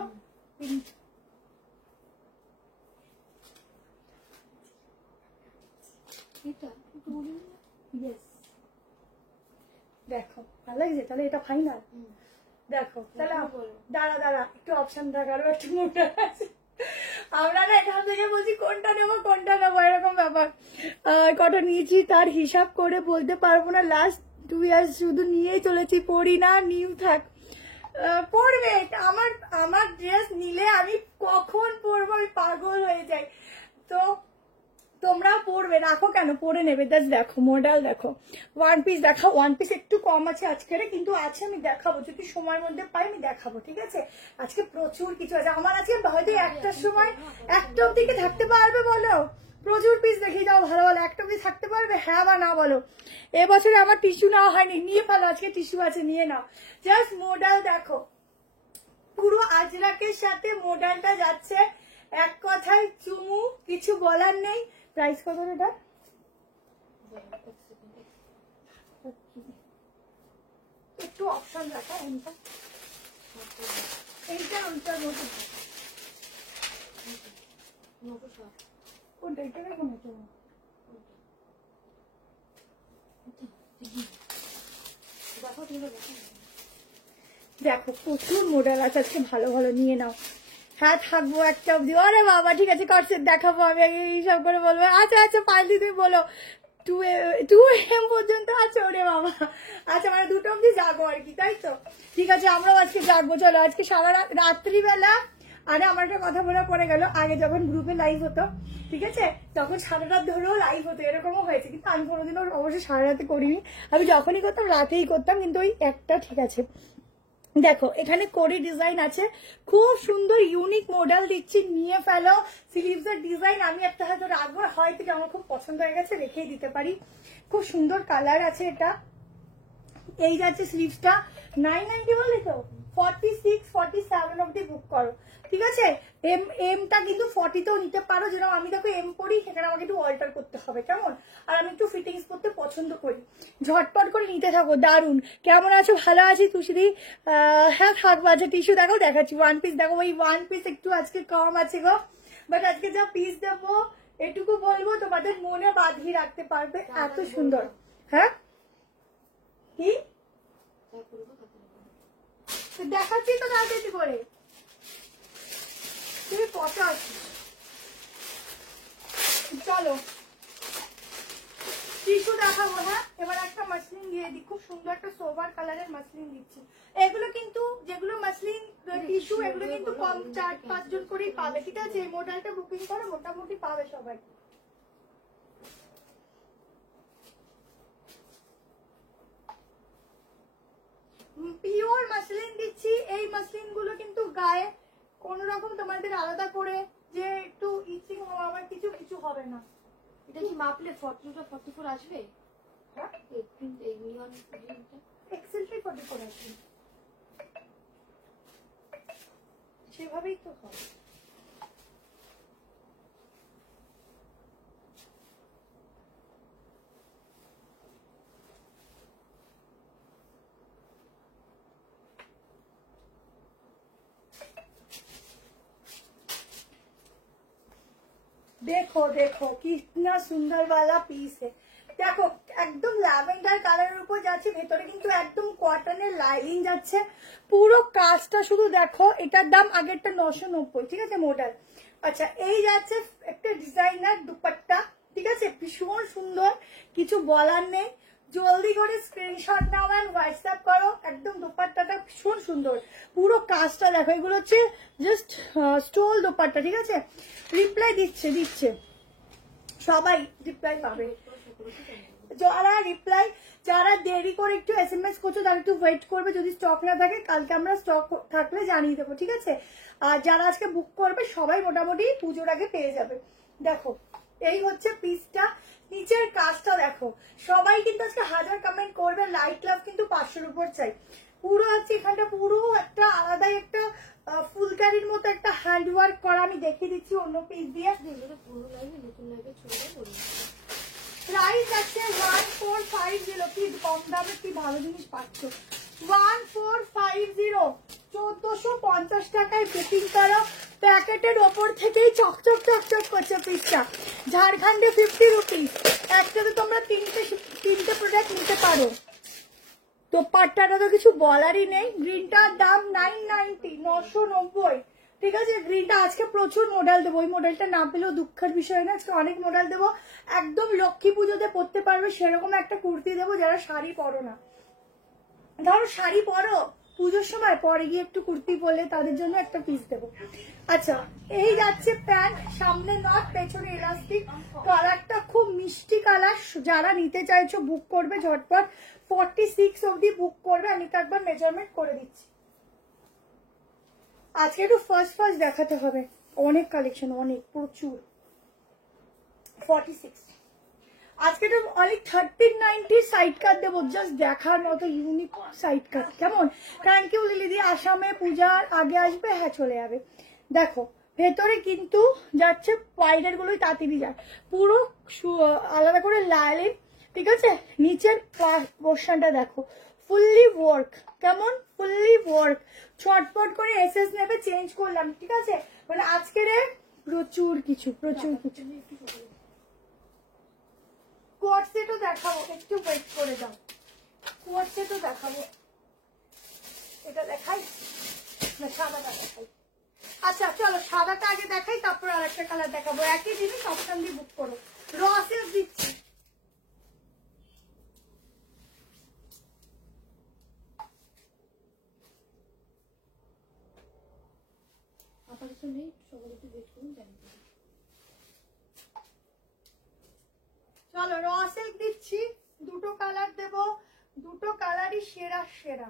দেখো ভালো লাগছে, তাহলে এটা ফাইনাল। দেখো তাহলে দাঁড়া একটু অপশন দেখারও একটু মোটা আছে, আমরা না এখান থেকে বলছি কোনটা নেবো এরকম ব্যাপার। কটা নিয়েছি তার হিসাব করে বলতে পারবো না, লাস্ট 2 ইয়ার্স শুধু নিয়েই চলেছি, পড়ি না, নিউ থাক। পড়বে, আমার ড্রেস নিলে আমি কখন পরবো, আমি পাগল হয়ে যাই। তো তোমরা পড়বে, রাখো কেন, পরে নেবে। দেখো মডেল দেখো, 1 পিস দেখা, 1 পিস একটু কম আছে আজকের, কিন্তু আছে, আমি দেখাবো, যদি সময়ের মধ্যে পাই আমি দেখাবো, ঠিক আছে। আজকে প্রচুর কিছু আছে আমার, আজকে হয়তো 1টার সময় 1টা অব্দি কি থাকতে পারবে বলো? প্রচুর পিস দেখিয়ে দাও, ভালো ভালো, 1টা অব্দি থাকতে পারবে, হ্যাঁ বা না বলো। এবছরে আমার টিস্যু নেওয়া হয়নি, নিয়ে ফেলো, আজকে টিস্যু আছে, নিয়ে নাও। জাস্ট মডেল দেখো, পুরো আজরাকের সাথে মডেলটা যাচ্ছে, এক কথায় চুমু, কিছু বলার নেই। প্রাইস কত এটা? একটু অপশন রাখা, এইটার ওইটার মধ্যে কোনটা, এটা দেখো না, দেখো প্রচুর মডেল আছে আজকে, ভালো ভালো নিয়ে নাও। হ্যাঁ থাকবো একটা অব্দি, আরে বাবা ঠিক আছে, কটসেট দেখাবো আমি, এইসব করে বলবো। আচ্ছা পারলি তুমি বলো, 2 AM পর্যন্ত আছে, ওরে বাবা। আচ্ছা মানে 2টা অব্দি জাগো আর কি, তাই তো, ঠিক আছে, আমরাও আজকে জাগবো। চলো আজকে সারা রাত্রিবেলা, আরে আমার একটা কথা মনে পড়ে গেল, আগে যখন গ্রুপে লাইভ হতো, ঠিক আছে, তখন সারা রাত ধরেও লাইভ হতো, এরকমও হয়েছে, কিন্তু আমি কোনোদিনও অবশ্যই সারা রাতে করিনি। আমি যখনই করতাম রাতেই করতাম, কিন্তু ওই একটা, ঠিক আছে। দেখো এখানে কোরি ডিজাইন আছে, খুব সুন্দর ইউনিক মডেল দিচ্ছি, নিয়ে ফেলো। স্লিভস এর ডিজাইন আমি একটা হয়তো রাখবো, হয়তো আমার খুব পছন্দ হয়ে গেছে, রেখেই দিতে পারি। খুব সুন্দর কালার আছে এটা। এই যাচ্ছে স্লিভসটা, 990 বলে তো, 46 47 অব্দি বুক করো, ঠিক আছে। এমটা কিন্তু 40তেও নিতে পারো, যেরকম আমি দেখো এম পরি, সেখানে আমাকে একটু অল্টার করতে হবে, কেমন, আর আমি একটু ফিটিংস করতে পছন্দ করি। ঝটপট করে নিতে থাকো। দারুন, কেমন আছো? ভালো আছি তুষিদি, হ্যাঁ থাকবো। আচ্ছা টিস্যু দেখো, দেখাচ্ছি 1 পিস দেখো, ওই 1 পিস একটু আজকে কম আছে গো, বাট আজকে যা পিস দেবো এটুকু বলবো তোমাদের মনে বাঁধিয়ে রাখতে পারবে, এত সুন্দর। হ্যাঁ কি দেখাচ্ছি তো, তাড়াতাড়ি করে 285। চলো টিস্যু দেখাবো। হ্যাঁ, এবার একটা মাসলিন দিয়ে দিই, খুব সুন্দর একটা সোবার কালারের মাসলিন দিচ্ছি। এগুলো কিন্তু যেগুলো মাসলিন টিস্যু এগুলো কিন্তু কম 4-5 জন করেই পাবে, ঠিক আছে? এই মডেলটা বুকিং করে মোটামুটি পাবে সবাই। পিওর মাসলিন দিচ্ছি। এই মাসলিন গুলো কিন্তু গায়ে কোন রকম তোমাদের আলাদা করে যে একটু ইচিং হওয়া বা কিছু কিছু হবে না। এটা কি মাপলে 42 44 আসবে? হ্যাঁ, এই নিয়ন প্রিন্টটা এক্সেলটাই 44 আসবে, সেভাবেই তো হয়। देखो देखो कितना सुंदर वाला पीस है। দেখো একদম ল্যাভেন্ডার কালারের উপর যাচ্ছে, ভেতরে কিন্তু একদম কটনের লাইনিং যাচ্ছে, পুরো কাজটা শুধু দেখো। এটার দাম আগেরটা 990, ঠিক আছে মডেল। আচ্ছা, এই যাচ্ছে একটা ডিজাইনার দুপাট্টা, ঠিক আছে? ভীষণ সুন্দর, কিছু বলার নেই। জলদি করে স্ক্রিনশট নাও আর হোয়াটসঅ্যাপ করো। একদম দুপাট্টাটা ভীষণ সুন্দর, পুরো কাজটা দেখো। এগুলো হচ্ছে জাস্ট স্টোল দুপাট্টা, ঠিক আছে? রিপ্লাই দিচ্ছে সবাই রিপ্লাই পাবে। যারা দেরি করে একটু SMS করছো তারা একটু ওয়েট করবে, যদি স্টক না থাকে কালকে আমরা স্টক থাকলে জানিয়ে দেবো, ঠিক আছে? আর যারা আজকে বুক করবে সবাই মোটামুটি পুজোর আগে পেয়ে যাবে। দেখো এই হচ্ছে পিসটা, নিচের কাজটা দেখো। সবাই কিন্তু আজকে 1000 কমেন্ট করবে, লাইট লাভ কিন্তু 500-র উপর চাই। পুরো হচ্ছে এখানটা পুরো একটা আলাদাই একটা ফুলকারির মতো একটা হ্যান্ডওয়ার্ক করা, আমি দেখিয়ে দিচ্ছি অন্য পিস দিয়ে। পুরো লাইভে নতুন লাইভে ছড়িয়ে পড়ে। প্রাইস আছে 1450। কি কম দামে কি ভালো জিনিস পাচ্ছ। 1450, 1450 টাকায় বুকিং করো। প্যাকেটের ওপর থেকেই চকচক চকচক করছে পিসটা। ঝাড়খণ্ডে 50 রুপিস, একসাথে তোমরা তিনটে প্রোডাক্ট নিতে পারো। তো পাট্টাটা তো কিছু বলারই নেই। গ্রিনটার দাম 990, 990, ঠিক আছে? গ্রিনটা আজকে প্রচুর মডেল দেবো, ওই মডেলটা না পেলেও দুঃখের বিষয় না, আজকে অনেক মডেল দেবো। একদম লক্ষ্মী পুজোতে পরতে পারবে সেরকম একটা কুর্তি দেবো। যারা শাড়ি পরো না, ধরো শাড়ি পরো পুজোর সময়, পরে গিয়ে একটু কুর্তি পরলে তাদের জন্য একটা পিস দেবো। আচ্ছা, এই যাচ্ছে প্যান্ট, সামনে নট পেছনে ইলাস্টিক, কালারটা খুব মিষ্টি কালার। যারা নিতে চাইছো বুক করবে ঝটপট, 46 অবধি বুক করবে। আমি তো একবার মেজারমেন্ট করে দিচ্ছি। আজকে একটু ফার্স্ট দেখাতে হবে, অনেক কালেকশন, অনেক প্রচুর। 46 আজকে তো অনেক 1390 সাইড কাট দেবো, জাস্ট দেখার মতো ইউনিক সাইড কাট। কেমন? থ্যাংক ইউ লিলি, আসামে পূজার আগে আসবে, হ্যাঁ চলে যাবে। দেখো ভেতরে কিন্তু যাচ্ছে, বাইরের গুলোই তাড়াতাড়ি যায়, পুরো আলাদা করে লাইনিং, ঠিক আছে? নিচের পোর্শনটা দেখো ফুললি ওয়ার্ক। কেমন? Fully work. ছটপট করে এসএস নেবে, চেঞ্জ করলাম, ঠিক আছে? মানে আজকের প্রচুর কিছু কোয়ার্ড সেটও দেখাবো, একটু ওয়েট করে দাও। কোয়ার্ড সেটও দেখাবো। এটা দেখাই না, সাদাটা দেখাই। আচ্ছা চলো সাদাটা আগে দেখাই, তারপর আর একটা কালার দেখাবো। একই জিনিস অপশন দিয়ে বুক করো। র সিল্ক দিচ্ছি। আপাতত নেই, সবাই একটু ওয়েট করুন, জানি। চলো র সিল্ক দিচ্ছি, দুটো কালার দেব, দুটো কালারই সেরা সেরা।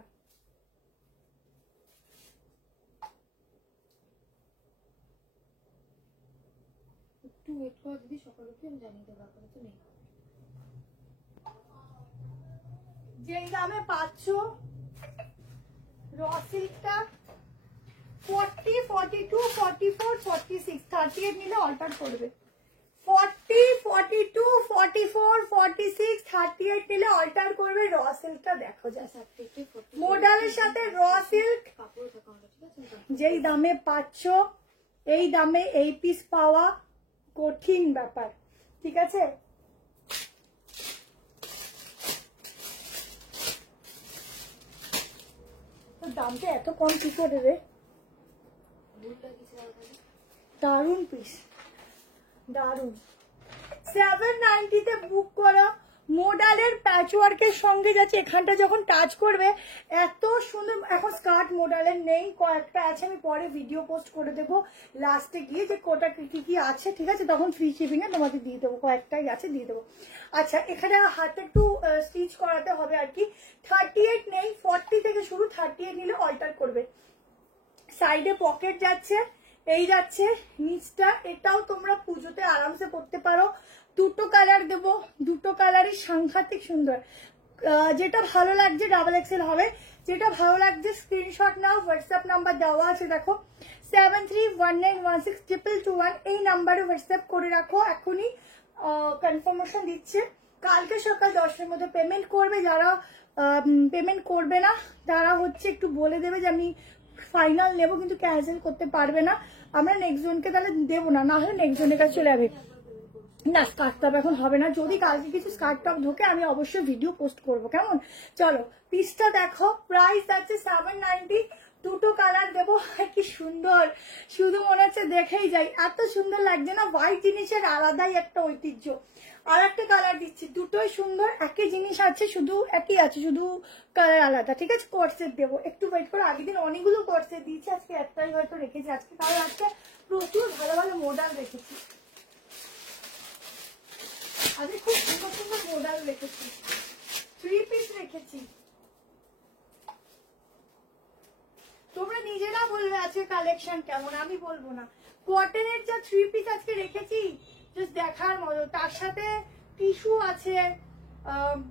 একটু ওয়েট করো দিদি, সকালে উঠে আমি জানিয়ে দেবো। আপাতত নেই। যেই দামে পাচ্ছ র সিল্কটা 40, 42, 44, 46, 38 নিলে অল্টার করবে। 40, 42, 44, 46, 38 নিলে অল্টার করবে। র সিল্কটা দেখো যা মডেলের সাথে র সিল্ক যেই দামে পাচ্ছ, এই দামে এই পিস পাওয়া কঠিন ব্যাপার, ঠিক আছে? দামটা এত কম কি করে রে? দারুন পিস, দারুন। 790 বুক করা মোডালের প্যাচওয়ার্কের সঙ্গে যাচ্ছে। এখানটা যখন টাচ করবে এত সুন্দর। এখন স্কার্ট মোডালের নেই, কয়েকটা আছে, আমি পরে ভিডিও পোস্ট করে দেবো লাস্টে গিয়ে যে কোটা কি কি আছে, ঠিক আছে? তখন ফ্রি শিপিং এ তোমাকে দিয়ে দেবো, কয়েকটাই আছে দিয়ে দেবো। আচ্ছা, এখানে হাতে একটু স্টিচ করাতে হবে আর কি। 38 নেই, 40 থেকে শুরু, 38 নিলে অল্টার করবে। সাইডে পকেট যাচ্ছে, এই যাচ্ছে নিচটা। এটাও তোমরা পুজোতে আরামসে পরতে পারো। দুটো কালার দেবো, দুটো কালারই সাংঘাতিক সুন্দর। যেটা ভালো লাগছে ডাবল এক্সেল হবে, যেটা ভালো লাগছে স্ক্রিনশট নাও, হোয়াটসঅ্যাপ নাম্বার দেওয়া আছে দেখো 7319162221, এই নাম্বারে হোয়াটসঅ্যাপ করে রাখো। এখনই কনফার্মেশন দিচ্ছে। কালকে সকাল 10টার মধ্যে পেমেন্ট করবে। যারা পেমেন্ট করবে না তারা হচ্ছে একটু বলে দেবে যে আমি ফাইনাল নেবো, কিন্তু ক্যান্সেল করতে পারবে না। আমরা নেক্সট জনকে তাহলে দেবো না, না হলে নেক্সট জনের কাছে চলে যাবে। না, স্কার্ট টপ এখন হবে না। যদি কালকে কিছু স্কার্ট টপ ঢোকে আমি অবশ্যই ভিডিও পোস্ট করবো, কেমন? চলো পিসটা দেখো, প্রাইস আছে 790, দুটো কালার দেবো। কি সুন্দর, শুধু মনে হচ্ছে দেখেই যাই, এত সুন্দর লাগছে না? হোয়াইট জিনিসের আলাদাই একটা ঐতিহ্য। আর একটা কালার দিচ্ছি, দুটোই সুন্দর, একই জিনিস আছে, শুধু একই আছে, শুধু কালার আলাদা, ঠিক আছে? কোর্সেট দেবো, একটু ওয়েট করো। আগের দিন অনেকগুলো কোর্সেট দিয়েছি, আজকে একটাই হয়তো রেখেছি আজকে, কারণ আজকে প্রচুর ভালো ভালো মডেল রেখেছি। আজকে খুব সুন্দর সুন্দর মডেল রেখেছি, 3 পিস রেখেছি। তোমরা নিজেরা বলবে আজকে কালেকশন কেমন, আমি বলবো না। কটনের যা 3 পিস আজকে রেখেছি জাস্ট দেখার মতো। তার সাথে টিস্যু আছে,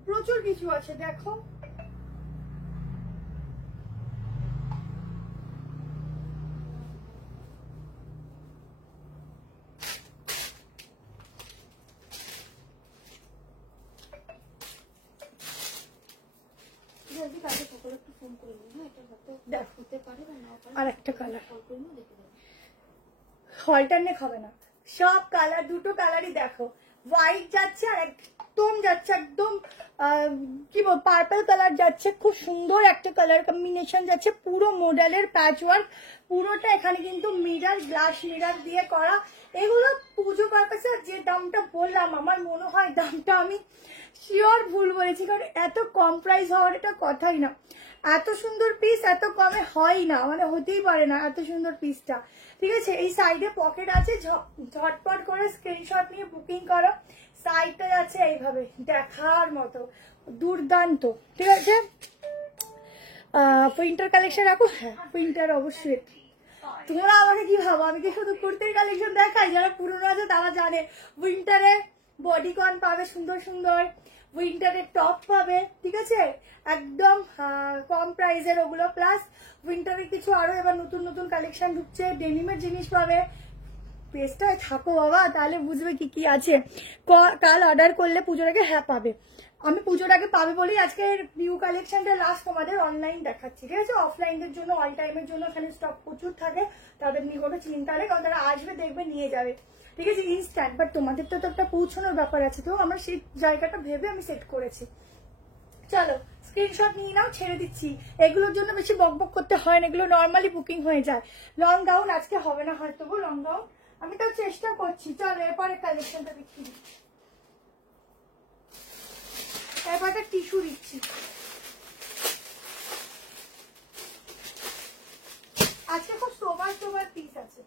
প্রচুর কিছু আছে দেখো। জলদি কালকে সকালে একটু ফোন করে নিই, হ্যাঁ? এটা হয়তো হতে পারে বা নাও পারে। আর একটা কালার কল করে নিও, দেখে দেবো। অল্টারনেট হবে না, সব কালার, দুটো কালারই দেখো। হোয়াইট যাচ্ছে আর একদম যাচ্ছে একদম কি বল পার্পল কালার যাচ্ছে, খুব সুন্দর একটা কালার কম্বিনেশন যাচ্ছে। পুরো মডেলের প্যাচওয়ার্ক, পুরোটা এখানে কিন্তু মিরর, গ্লাস মিরর দিয়ে করা। এগুলো পুজো পারপাসে যে দামটা বললাম, আমার মনে হয় দামটা আমি শিওর ভুল বলেছি, কারণ এত কম প্রাইস হওয়ার এটা কথাই না। এত সুন্দর পিস এত কমে হয় না, মানে হতেই পারে না এত সুন্দর পিসটা, ঠিক আছে? এই সাইডে পকেট আছে, ঝটপট করে স্ক্রিনশট নিয়ে বুকিং করো। সাইডটা যাচ্ছে এইভাবে, দেখার মতো দুর্দান্ত, ঠিক আছে? উইন্টার কালেকশন রাখো, হ্যাঁ উইন্টার অবশ্যই। তোমরা আমাকে কি ভাবো, আমি কি শুধু কুর্তির কালেকশন দেখাই? যারা পুরনো আছে তারা জানে উইন্টারে বডিকন পাবে সুন্দর সুন্দর, উইন্টারের টপ পাবে, ঠিক আছে? একদম কম প্রাইসের ওগুলো। প্লাস উইন্টারের কিছু আরো এবার নতুন নতুন কালেকশন ঢুকছে, ডেনিমের জিনিস পাবে। পেজটায় থাকো বাবা, তাহলে বুঝবে কি কি আছে। কাল অর্ডার করলে পুজোর আগে হ্যাঁ পাবে। আমি পুজোর আগে পাবে বলেই আজকের নিউ কালেকশনটা লাস্ট তোমাদের অনলাইন দেখাচ্ছি, ঠিক আছে? অফলাইনদের জন্য অল টাইমের জন্য এখানে স্টক প্রচুর থাকে, তাদের নিয়ে কোনো চিন্তা নেই, কারণ তারা আসবে দেখবে নিয়ে যাবে, ঠিক আছে? ইনস্ট্যান্ট। বাট তোমাদের তো একটা পৌঁছানোর ব্যাপার আছে, তো আমার সেই জায়গাটা ভেবে আমি সেট করেছি। চলো স্ক্রিনশট নিয়ে নাও, ছেড়ে দিচ্ছি। এগুলোর জন্য বেশি বকবক করতে হয় না, এগুলো নর্মালি বুকিং হয়ে যায়। লং গাউন আজকে হবে না হয়তো, লং গাউন আমি তো চেষ্টা করছি। চলো এরপরে কালেকশনটা দেখিয়ে দিচ্ছি। এবারে টিস্যু দিচ্ছি। আজকে খুব সোবার সোবার পিস আছে।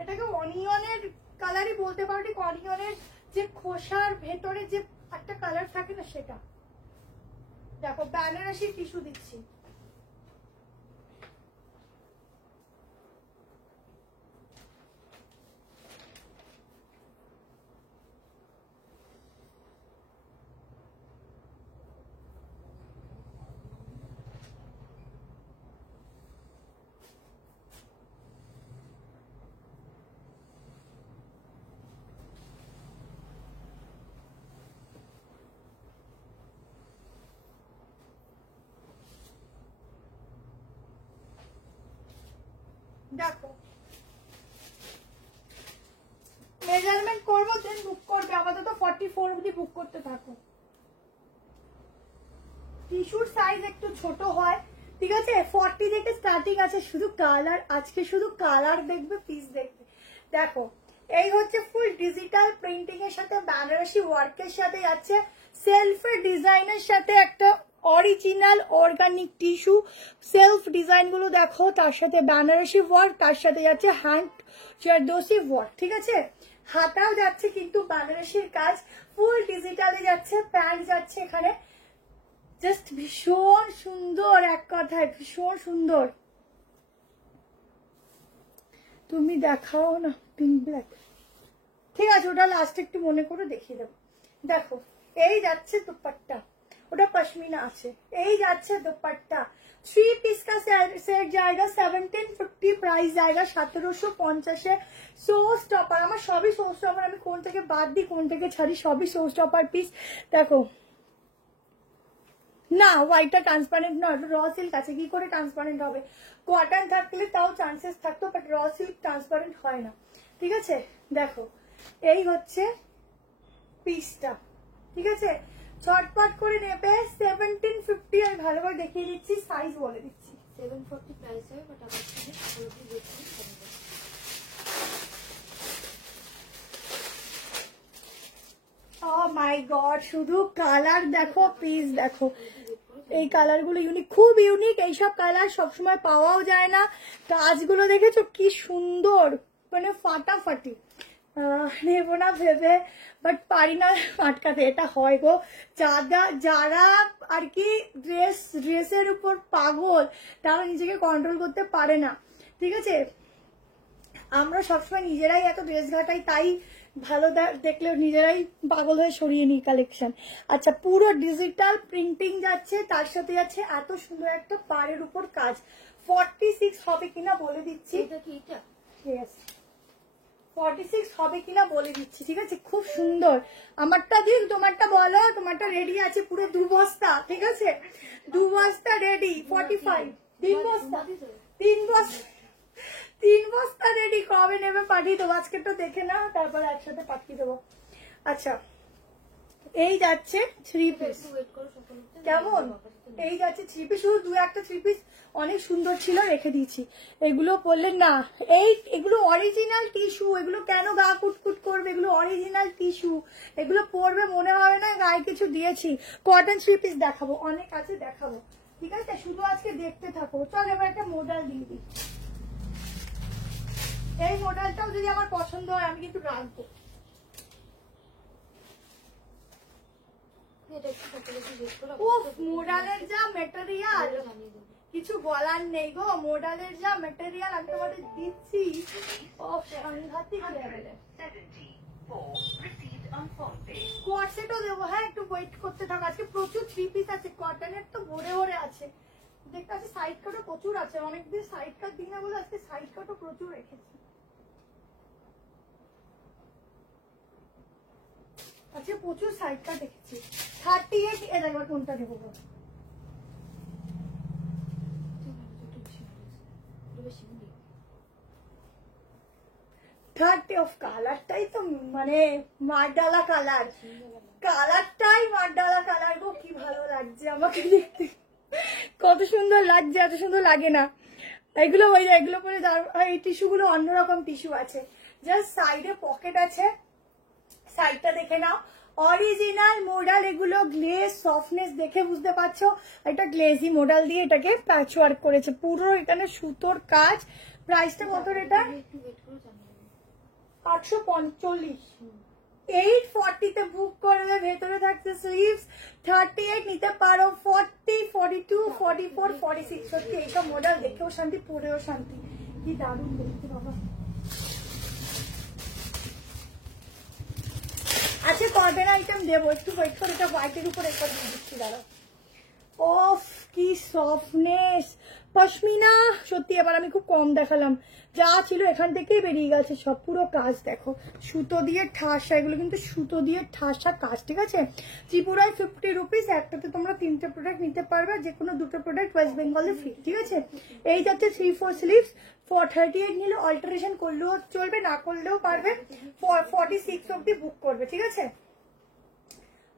এটাকে অনিয়নের কালারই বলতে পারো, ঠিক অনিয়নের যে খোসার ভেতরে যে একটা কালার থাকে না সেটা। দেখো বেনারসি টিস্যু দিচ্ছি। দেখো মেজারমেন্ট করবো, দেন বুক করবে। আপাতত 44 অবধি বুক করতে থাকো। টিস্যুর সাইজ একটু ছোট হয়, ঠিক আছে 40 থেকে স্টার্টিং আছে, শুধু কালার, আজকে শুধু কালার দেখবে, পিস দেখবে। দেখো এই হচ্ছে ফুল ডিজিটাল প্রিন্টিং এর সাথে বেনারসি ওয়ার্কের সাথে যাচ্ছে, সেলফের ডিজাইনের সাথে একটা original organic tissue self design গুলো দেখো, তার সাথে বেনারসি ওয়ার্ক, তার সাথে যাচ্ছে হ্যান্ড জারদোসি ওয়ার্ক। ঠিক আছে, হাতাও যাচ্ছে কিন্তু বেনারসির কাজ, ফুল ডিজিটালে যাচ্ছে, প্যান্ট যাচ্ছে এখানে, জাস্ট ভীষণ সুন্দর, এক কথায় ভীষণ সুন্দর। তুমি দেখাও না পিঙ্ক ব্ল্যাক, ঠিক আছে ওটা লাস্টে একটু মনে করে দেখিয়ে দেবো। দেখো এই যাচ্ছে দুপাট্টা, ওটা পশমিনা আছে, এই যাচ্ছে দুপাট্টা, 3 पीस का सेट जाएगा 1750, प्राइस जाएगा 1750 সো স্টপার, আমার সবই সো স্টপার, আমি কোন থেকে বাদ দিই কোন থেকে ছাড়ি, সবই সো স্টপার পিস। দেখো না হোয়াইটটা ট্রান্সপারেন্ট নয়, র সিল্ক আছে, কি করে ট্রান্সপারেন্ট হবে, কটন থাকলে তাও চান্সেস থাকতো, বাট র সিল্ক ট্রান্সপারেন্ট হয় না। ঠিক আছে দেখো এই হচ্ছে পিসটা, ঠিক আছে ছটপট করে নেবে 1750, আমি ভালো করে দেখিয়ে দিচ্ছি, সাইজ বলে দিচ্ছি 740 প্রাইস হবে, বাট আবার ও মাই গড, শুধু কালার দেখো, পিস দেখো, এই কালার গুলো ইউনিক, খুব ইউনিক, এইসব কালার সবসময় পাওয়াও যায় না। কাজগুলো দেখেছো কি সুন্দর, মানে ফাটাফাটি, নেবো না ভেবে বাট পারি না আটকাতে, এটা হয় গো, যারা আর কি ড্রেসের উপর পাগল তারা নিজেকে কন্ট্রোল করতে পারে না। ঠিক আছে, আমরা সবসময় নিজেরাই এত ড্রেস ঘাটাই, তাই ভালো দেখলেও নিজেরাই পাগল হয়ে সরিয়ে নিই কালেকশন। আচ্ছা পুরো ডিজিটাল প্রিন্টিং যাচ্ছে, তার সাথে যাচ্ছে এত সুন্দর একটা পাড়ের উপর কাজ, 46 হবে কিনা বলে দিচ্ছি, এটা কি এটা? Yes. 46 হবে কিনা বলে দিচ্ছি। ঠিক আছে খুব সুন্দর, আমারটা দিক তোমারটা বলো, তোমারটা রেডি আছে পুরো 2 বস্তা, ঠিক আছে 2 বস্তা রেডি, 45 3 বস্তা 3 বস্তা রেডি, কবে নেবে পাঠিয়ে দেবো, আজকে তো দেখে না তারপর একসাথে পাঠিয়ে দেবো। আচ্ছা এই যাচ্ছে 3 পিস, কেমন এই যাচ্ছে 3 পিস, শুধু 2-1টা 3 পিস অনেক সুন্দর ছিল রেখে দিয়েছি, এগুলো পরলে না, এগুলো অরিজিনাল টিস্যু, এগুলো কেন গা কুটকুট করবে, এগুলো অরিজিনাল টিস্যু, এগুলো পরবে মনে হবে না গায়ে কিছু দিয়েছি। কটন 3 পিস দেখাবো, অনেক আছে দেখাবো, ঠিক আছে শুধু আজকে দেখতে থাকো। চল এবার একটা মডেল দিয়ে দিই, এই মডেলটাও যদি আমার পছন্দ হয় আমি কিন্তু রাখবো। মোডালের যা মেটেরিয়াল কিছু বলার নেই গো, মোডালের যা মেটেরিয়াল আমি তোমাদের দিচ্ছি, ও সাংঘাতিক লেভেলে। কোয়ারসেটও দেবো, হ্যাঁ একটু ওয়েট করতে থাকো, আজকে প্রচুর 3 পিস আছে, কটনের তো ভরে ভরে আছে, দেখতে পাচ্ছি সাইড কাটও প্রচুর আছে, অনেকদিন সাইড কাট দিই না বলে আজকে সাইড কাটও প্রচুর রেখেছি। আজকে প্রচুর সাইড কাট রেখেছি, 38 এর একবার কোনটা দেবো বলো, থার্টি অফ কালারটাই তো মানে মারডালা কালার, কালারটাই মারডালা কালার গো, কি ভালো লাগছে আমাকে দেখতে, কত সুন্দর লাগছে, এত সুন্দর লাগে না এগুলো, ওই এগুলো পরে এই টিস্যু গুলো অন্যরকম টিস্যু আছে, জাস্ট সাইডে পকেট আছে, সাইডটা দেখে নাও, অরিজিনাল মডেল, এগুলো গ্লেজ সফটনেস দেখে বুঝতে পারছো, একটা গ্লেজি মডেল দিয়ে এটাকে প্যাচ ওয়ার্ক করেছে, পুরো এখানে সুতোর কাজ। প্রাইসটা কত এটা 845, 840 তে বুক করলে ভেতরে থাকছে স্লিভস, 38 নিতে পারো, 40, 42, 44, 46, সত্যি এইসব মডেল দেখেও শান্তি, পরেও শান্তি, কি দারুণ দেখতে বাবা। আচ্ছা কটন আইটেম দেবো, একটু ওয়েট করে, এটা হোয়াইটের উপর একটা দিয়ে দিচ্ছি দাঁড়াও, অফ কি সফটনেস, পশমিনা, সত্যি এবার আমি খুব কম দেখালাম, যা ছিল এখান থেকেই বেরিয়ে গেছে সব, পুরো কাজ দেখো, সুতো দিয়ে ঠাসা, এগুলো কিন্তু সুতো দিয়ে ঠাসা কাজ, ঠিক আছে ত্রিপুরায় 50 রুপিস, একটাতে তোমরা 3টে প্রোডাক্ট নিতে পারবে, যে কোনো 2টো প্রোডাক্ট ওয়েস্ট বেঙ্গলে ফ্রি, ঠিক আছে। এই যাচ্ছে 3-4 স্লিভস, 38 নিলে অল্টারেশন করলেও চলবে, না করলেও পারবে, 46 অব্দি বুক করবে, ঠিক আছে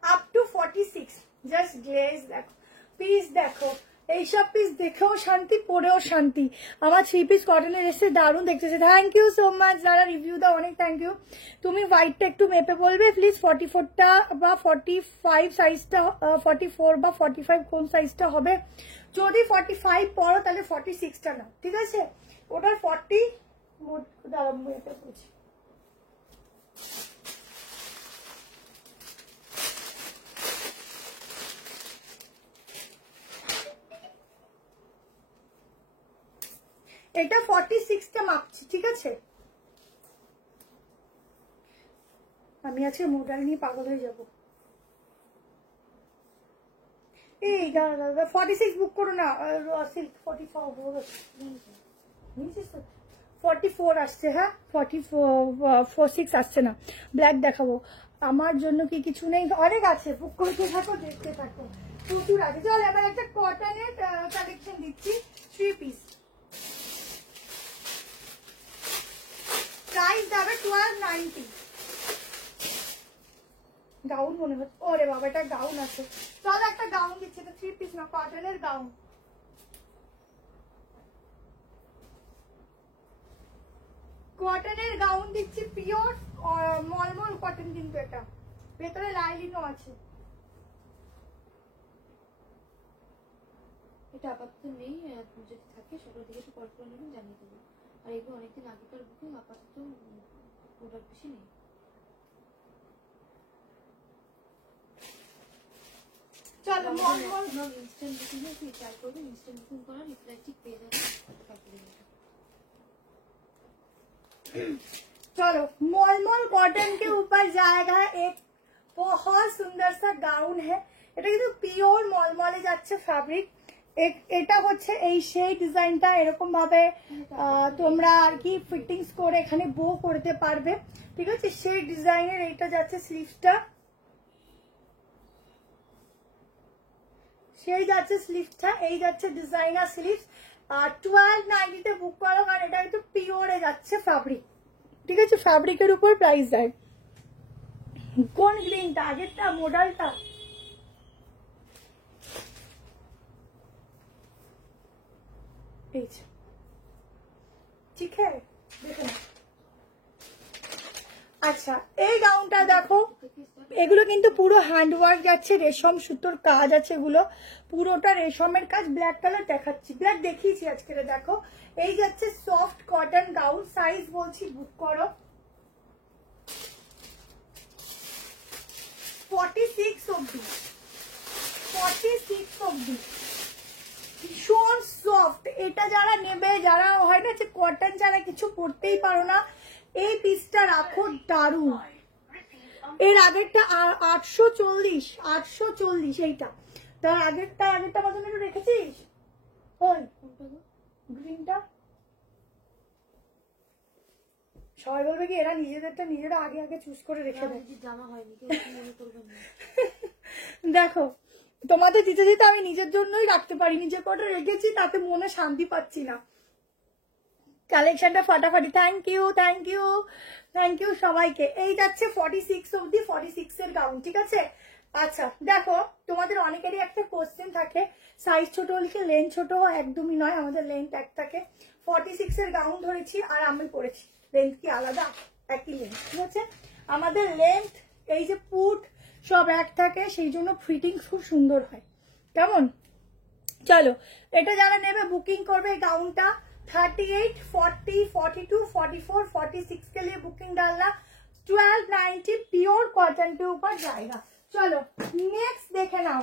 আপ টু 46, জাস্ট গ্লেজ দেখো, পিস দেখো, এইসব পিস দেখেও শান্তি, পরেও শান্তি। আমার 3 পিস কটনের এসে দারুণ দেখতেছে। থ্যাংক ইউ সো মাচ যারা রিভিউ দাও, অনেক থ্যাংক ইউ। তুমি হোয়াইটটা একটু মেপে বলবে প্লিজ, 44টা বা 45 সাইজটা, 44 বা 45 কোন সাইজটা হবে। যদি 45 পরো তাহলে 46টা না, ঠিক আছে? ওটার 40 দাঁড়া মেপে বলছি। এটা 46টা মাপছি, ঠিক আছে? আমি আজকে মোডাল নিয়ে পাগল হয়ে যাবো। এই 46 বুক করো না, সিল্ক 44 আসছে। হ্যাঁ 46 আসছে না, ব্ল্যাক দেখাবো। আমার জন্য কি কিছু নেই? অনেক আছে, বুক করতে থাকো, দেখতে থাকো, প্রচুর আছে। চল এবার একটা কটনের কালেকশন দিচ্ছি, 3 পিস। প্রাইস যাবে 1290। গাউন মনে হচ্ছে, ওরে বাবা এটা গাউন আছে। চল একটা গাউন দিচ্ছি, এটা 3 পিস না, কটনের গাউন। কটনের গাউন দিচ্ছি, পিওর মলমল কটন, কিন্তু এটা ভেতরে লাইলিনও আছে। এটা আপাতত নেই, যদি থাকে সকাল থেকে একটু কল করে নেবেন, জানিয়ে দেবেন। আর এগুলো অনেকদিন আগেকার বুকিং, আপাতত ওটার বেশি নেই। চলো মলমল ইনস্ট্যান্ট বুকিং এ আপনি ট্রাই করবেন, ইনস্ট্যান্ট বুকিং করার রিপ্লাই ঠিক পেয়ে যাবেন। चलो मलमल कॉटन के ऊपर जाएगा एक बहुत सुंदर सा गाउन है। এটা কিন্তু পিওর মলমলে যাচ্ছে ফ্যাব্রিক। এটা হচ্ছে এই সেই ডিজাইনটা এরকম ভাবে তোমরা আর কি ফিটিংস করে এখানে বো করতে পারবে, ঠিক আছে? সেই ডিজাইনের এইটা যাচ্ছে স্লিভসটা, সেই যাচ্ছে স্লিভসটা, এই যাচ্ছে ডিজাইনার স্লিভস। আর 1290 তে বুক করো, কারণ এটা কিন্তু পিওরে যাচ্ছে ফ্যাব্রিক, ঠিক আছে? ফ্যাব্রিকের উপর প্রাইস দেয়। কোন গ্রিনটা? আগেরটা মডেলটা? ঠিক আছে দেখো। আচ্ছা এই গাউনটা দেখো, এগুলো কিন্তু পুরো হ্যান্ডওয়ার্ক যাচ্ছে, রেশম সুতোর কাজ আছে, এগুলো পুরোটা রেশমের কাজ। ব্ল্যাক কালার দেখাচ্ছি, ব্ল্যাক দেখিয়েছি আজকে। দেখো এই যাচ্ছে সফট কটন গাউন, সাইজ বলছি বুক করো 46 অবধি, 46 অবধি। ভীষণ সফট, এটা যারা নেবে, যারা হয় না যে কটন যারা কিছু পরতেই পারো না, এই পিসটা রাখো, দারুণ। এর আগেরটা 840, এইটা তার আগেরটা মতন একটু রেখেছিস ওই গ্রিনটা। সবাই বলবে কি এরা নিজেদেরটা নিজেরা আগে আগে চুজ করে রেখে দেয়। জামা হয়নি, কেউ মনে করবেন না। দেখো তোমাদের দিতে দিতে আমি নিজের জন্যই রাখতে পারি, নিজের কটা রেখেছি, তাতে মনে শান্তি পাচ্ছি না। কালেকশনটা ফাটাফাটি। Thank you thank you thank you সবাইকে। এই যাচ্ছে 46 অবধি, 46 এর গাউন, ঠিক আছে? আচ্ছা দেখো তোমাদের অনেকেরই একটা কোশ্চেন থাকে, সাইজ ছোট হলে কি লেন্থ ছোট? একদমই নয়, আমাদের লেন্থ এক থাকে। 46 এর গাউন ধরেছি আর আমি পরেছি, লেন্থ কি আলাদা? একই লেন্থ, ঠিক আছে? আমাদের লেন্থ এই যে পুট সব এক থাকে, সেই জন্য ফিটিং খুব সুন্দর হয়। কেমন? চলো এটা যারা নেবে বুকিং করবে गाउनটা 38, 40, 42, 44, 46 के लिए बुकिंग डालना। 1290 प्योर कॉटन के ऊपर जाएगा। चलो नेक्स्ट देखे नाओ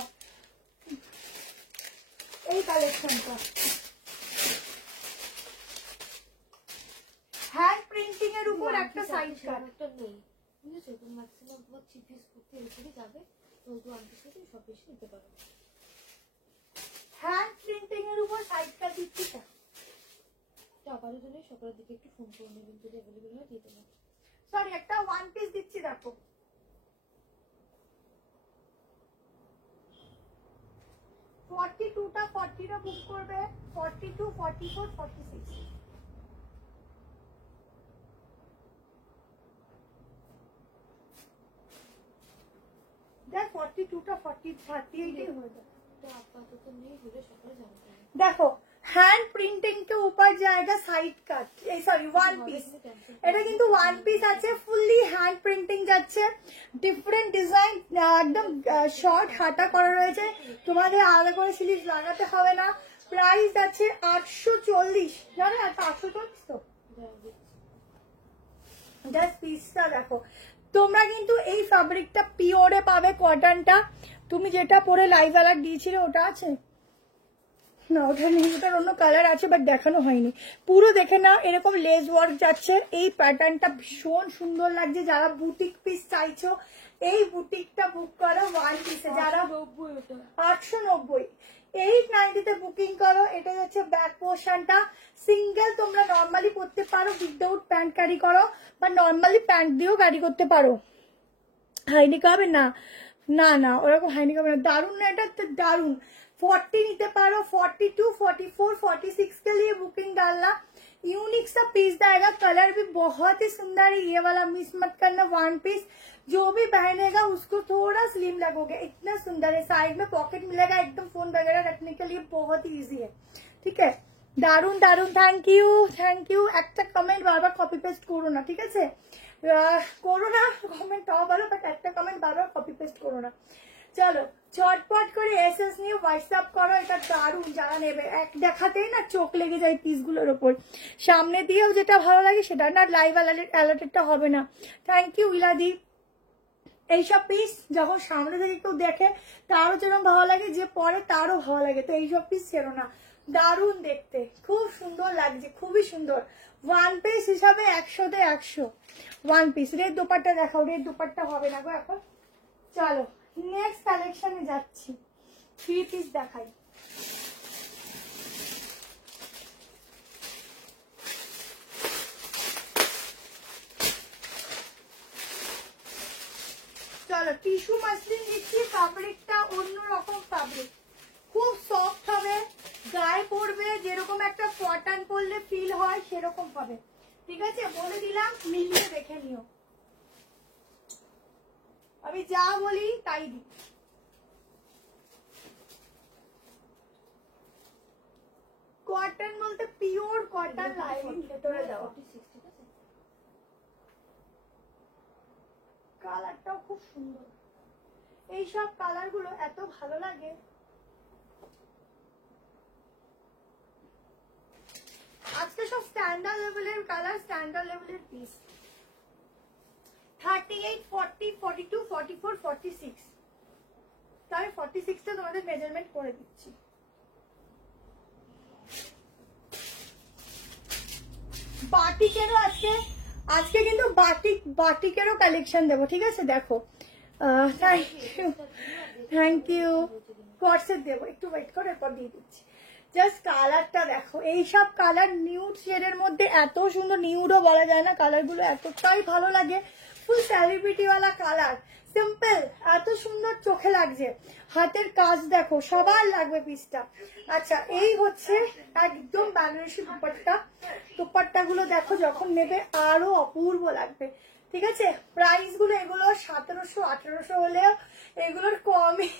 এই কালেকশনটা, হ্যান্ড প্রিন্টিং এর উপর একটা সাইজ কার্ডটা নেই, ঠিক আছে? তো ম্যাক্সিমাম তোমার 3 পিস করতে এসে যাবে, তো আমি সাথে সব বেশি নিতে পারো। হ্যান্ড প্রিন্টিং এর উপর সাইজ কার্ড দিচ্ছি না, আবারও জন্য সকালের দিকে একটু ফোন করে নেবেন, যদি অ্যাভেলেবল হয় দিয়ে দেবেন। সরি একটা 1 পিস দিচ্ছি, দেখো 42টা 40টা বুক করবে, 42, 44, 46 দেখ 42টা 40, 38 হয়ে যায়। আপাতত নেই, হলে সকালে জানাতে হবে। দেখো হ্যান্ড প্রিন্টিং के ऊपर जाएगा side cut, sorry one piece. এটা কিন্তু ওয়ান পিস আছে, ফুললি হ্যান্ড প্রিন্টিং যাচ্ছে, ডিফারেন্ট ডিজাইন, একদম শর্ট হাতা করা রয়েছে, তোমাদের আলাদা করে স্লিভ লাগাতে হবে না। প্রাইস আছে 840, জানো 840 তো। জাস্ট পিসটা দেখো, তোমরা কিন্তু এই ফ্যাব্রিকটা পিওরে পাবে, কটনটা। তুমি যেটা পরে লাইভ অ্যালার্ট দিয়েছিলে ওটা আছে না? ওটা নেই, ওটার অন্য কালার আছে বাট দেখানো হয়নি। পুরো দেখে নাও, এরকম লেস ওয়ার্ক যাচ্ছে, এই প্যাটার্নটা ভীষণ সুন্দর লাগছে। যারা বুটিক পিস চাইছো এই বুটিকটা বুক করো ওয়ান পিসে, যারা 890 890 বুকিং করো। এটা হচ্ছে ব্যাক পোর্শনটা, সিঙ্গেল তোমরা নর্মালি পরতে পারো, উইদাউট প্যান্ট ক্যারি করো বা নর্মালি প্যান্ট দিয়েও ক্যারি করতে পারো। হাইনিক হবে না, না না ওরকম হাইনিক হবে না। दारुण ना, এটা दारुण। 40 নিতে পারো, 42, 44, 46 के लिए बुकिंग डालना। यूनिक सा पीस आएगा, कलर भी बहुत ही सुंदर है, ये वाला मिस मत करना। वन पीस जो भी पहनेगा उसको थोड़ा स्लिम लगोगे, इतना सुंदर है। साइड में पॉकेट मिलेगा, एकदम फोन वगैरह रखने के लिए बहुत ही इजी है। ठीक है, दारुण दारुण। Thank you. একটা কমেন্ট বারবার কপি পেস্ট করো না, ঠিক আছে? করো না কমেন্ট, তাও ভালো, বাট একটা কমেন্ট বারবার কপি পেস্ট করো না। চলো চটপট করে এসএস নিয়ে হোয়াটসঅ্যাপ করো, এটা দারুণ। যারা নেবে এক দেখাতেই না চোখ লেগে যায় পিসগুলোর ওপর, সামনে দিয়েও যেটা ভালো লাগে সেটা না, লাইভ অ্যালার্টেডটা হবে না। থ্যাংক ইউ ইলাদি। এইসব পিস যখন সামনে থেকে কেউ দেখে তারও যেরকম ভালো লাগে, যে পরে তারও ভালো লাগে, তো এইসব পিস ছেড়ো না। দারুণ দেখতে, খুব সুন্দর লাগছে, খুবই সুন্দর। ওয়ান পিস হিসাবে 100-তে 100 ওয়ান পিস। রেড দোপাট্টা দেখাও, রেড দোপাট্টা হবে না গো এখন। চলো নেক্সট কালেকশনে যাচ্ছি, 3 পিস দেখাই। চলো টিস্যু মাসলিন দিচ্ছি, ফ্যাব্রিকটা অন্যরকম ফ্যাব্রিক, খুব সফট হবে, গায়ে পড়বে যেরকম একটা কটন পরলে ফিল হয় সেরকম হবে। ঠিক আছে, বলে দিলাম, মিলিয়ে দেখে নিও, আমি যা বলি তাই দিই। কটন বলতে পিওর কটন, লাইনিং ভেতরে দেওয়া। কালারটাও খুব সুন্দর, এইসব কালার গুলো এত ভালো লাগে। আজকে সব স্ট্যান্ডার্ড লেভেলের কালার, স্ট্যান্ডার্ড লেভেলের পিস। 38, 40, 42, 44, 46, তাই 46টা তোমাদের মেজারমেন্ট করে দিচ্ছি। বাটিকেরও আজকে কিন্তু বাটিকেরও কালেকশন দেবো, ঠিক আছে? দেখো থ্যাংক ইউ। কটসেট দেবো, একটু ওয়েট করো, এরপর দিয়ে দিচ্ছি। জাস্ট কালারটা দেখো, এইসব কালার নিউড শেডের মধ্যে এত সুন্দর, নিউডও বলা যায় না, কালারগুলো এতটাই ভালো লাগে। ফুল সেলিব্রিটি ওয়ালা কালার, সিম্পল, এত সুন্দর চোখে লাগছে। হাতের কাজ দেখো, সবার লাগবে পিসটা। আচ্ছা, এই হচ্ছে একদম বেনারসি দুপাট্টা। দুপাট্টা গুলো দেখো, যখন নেবে আরো অপূর্ব লাগবে। ঠিক আছে, প্রাইস গুলো এগুলো 1700, 1800 হলেও এগুলোর কমই,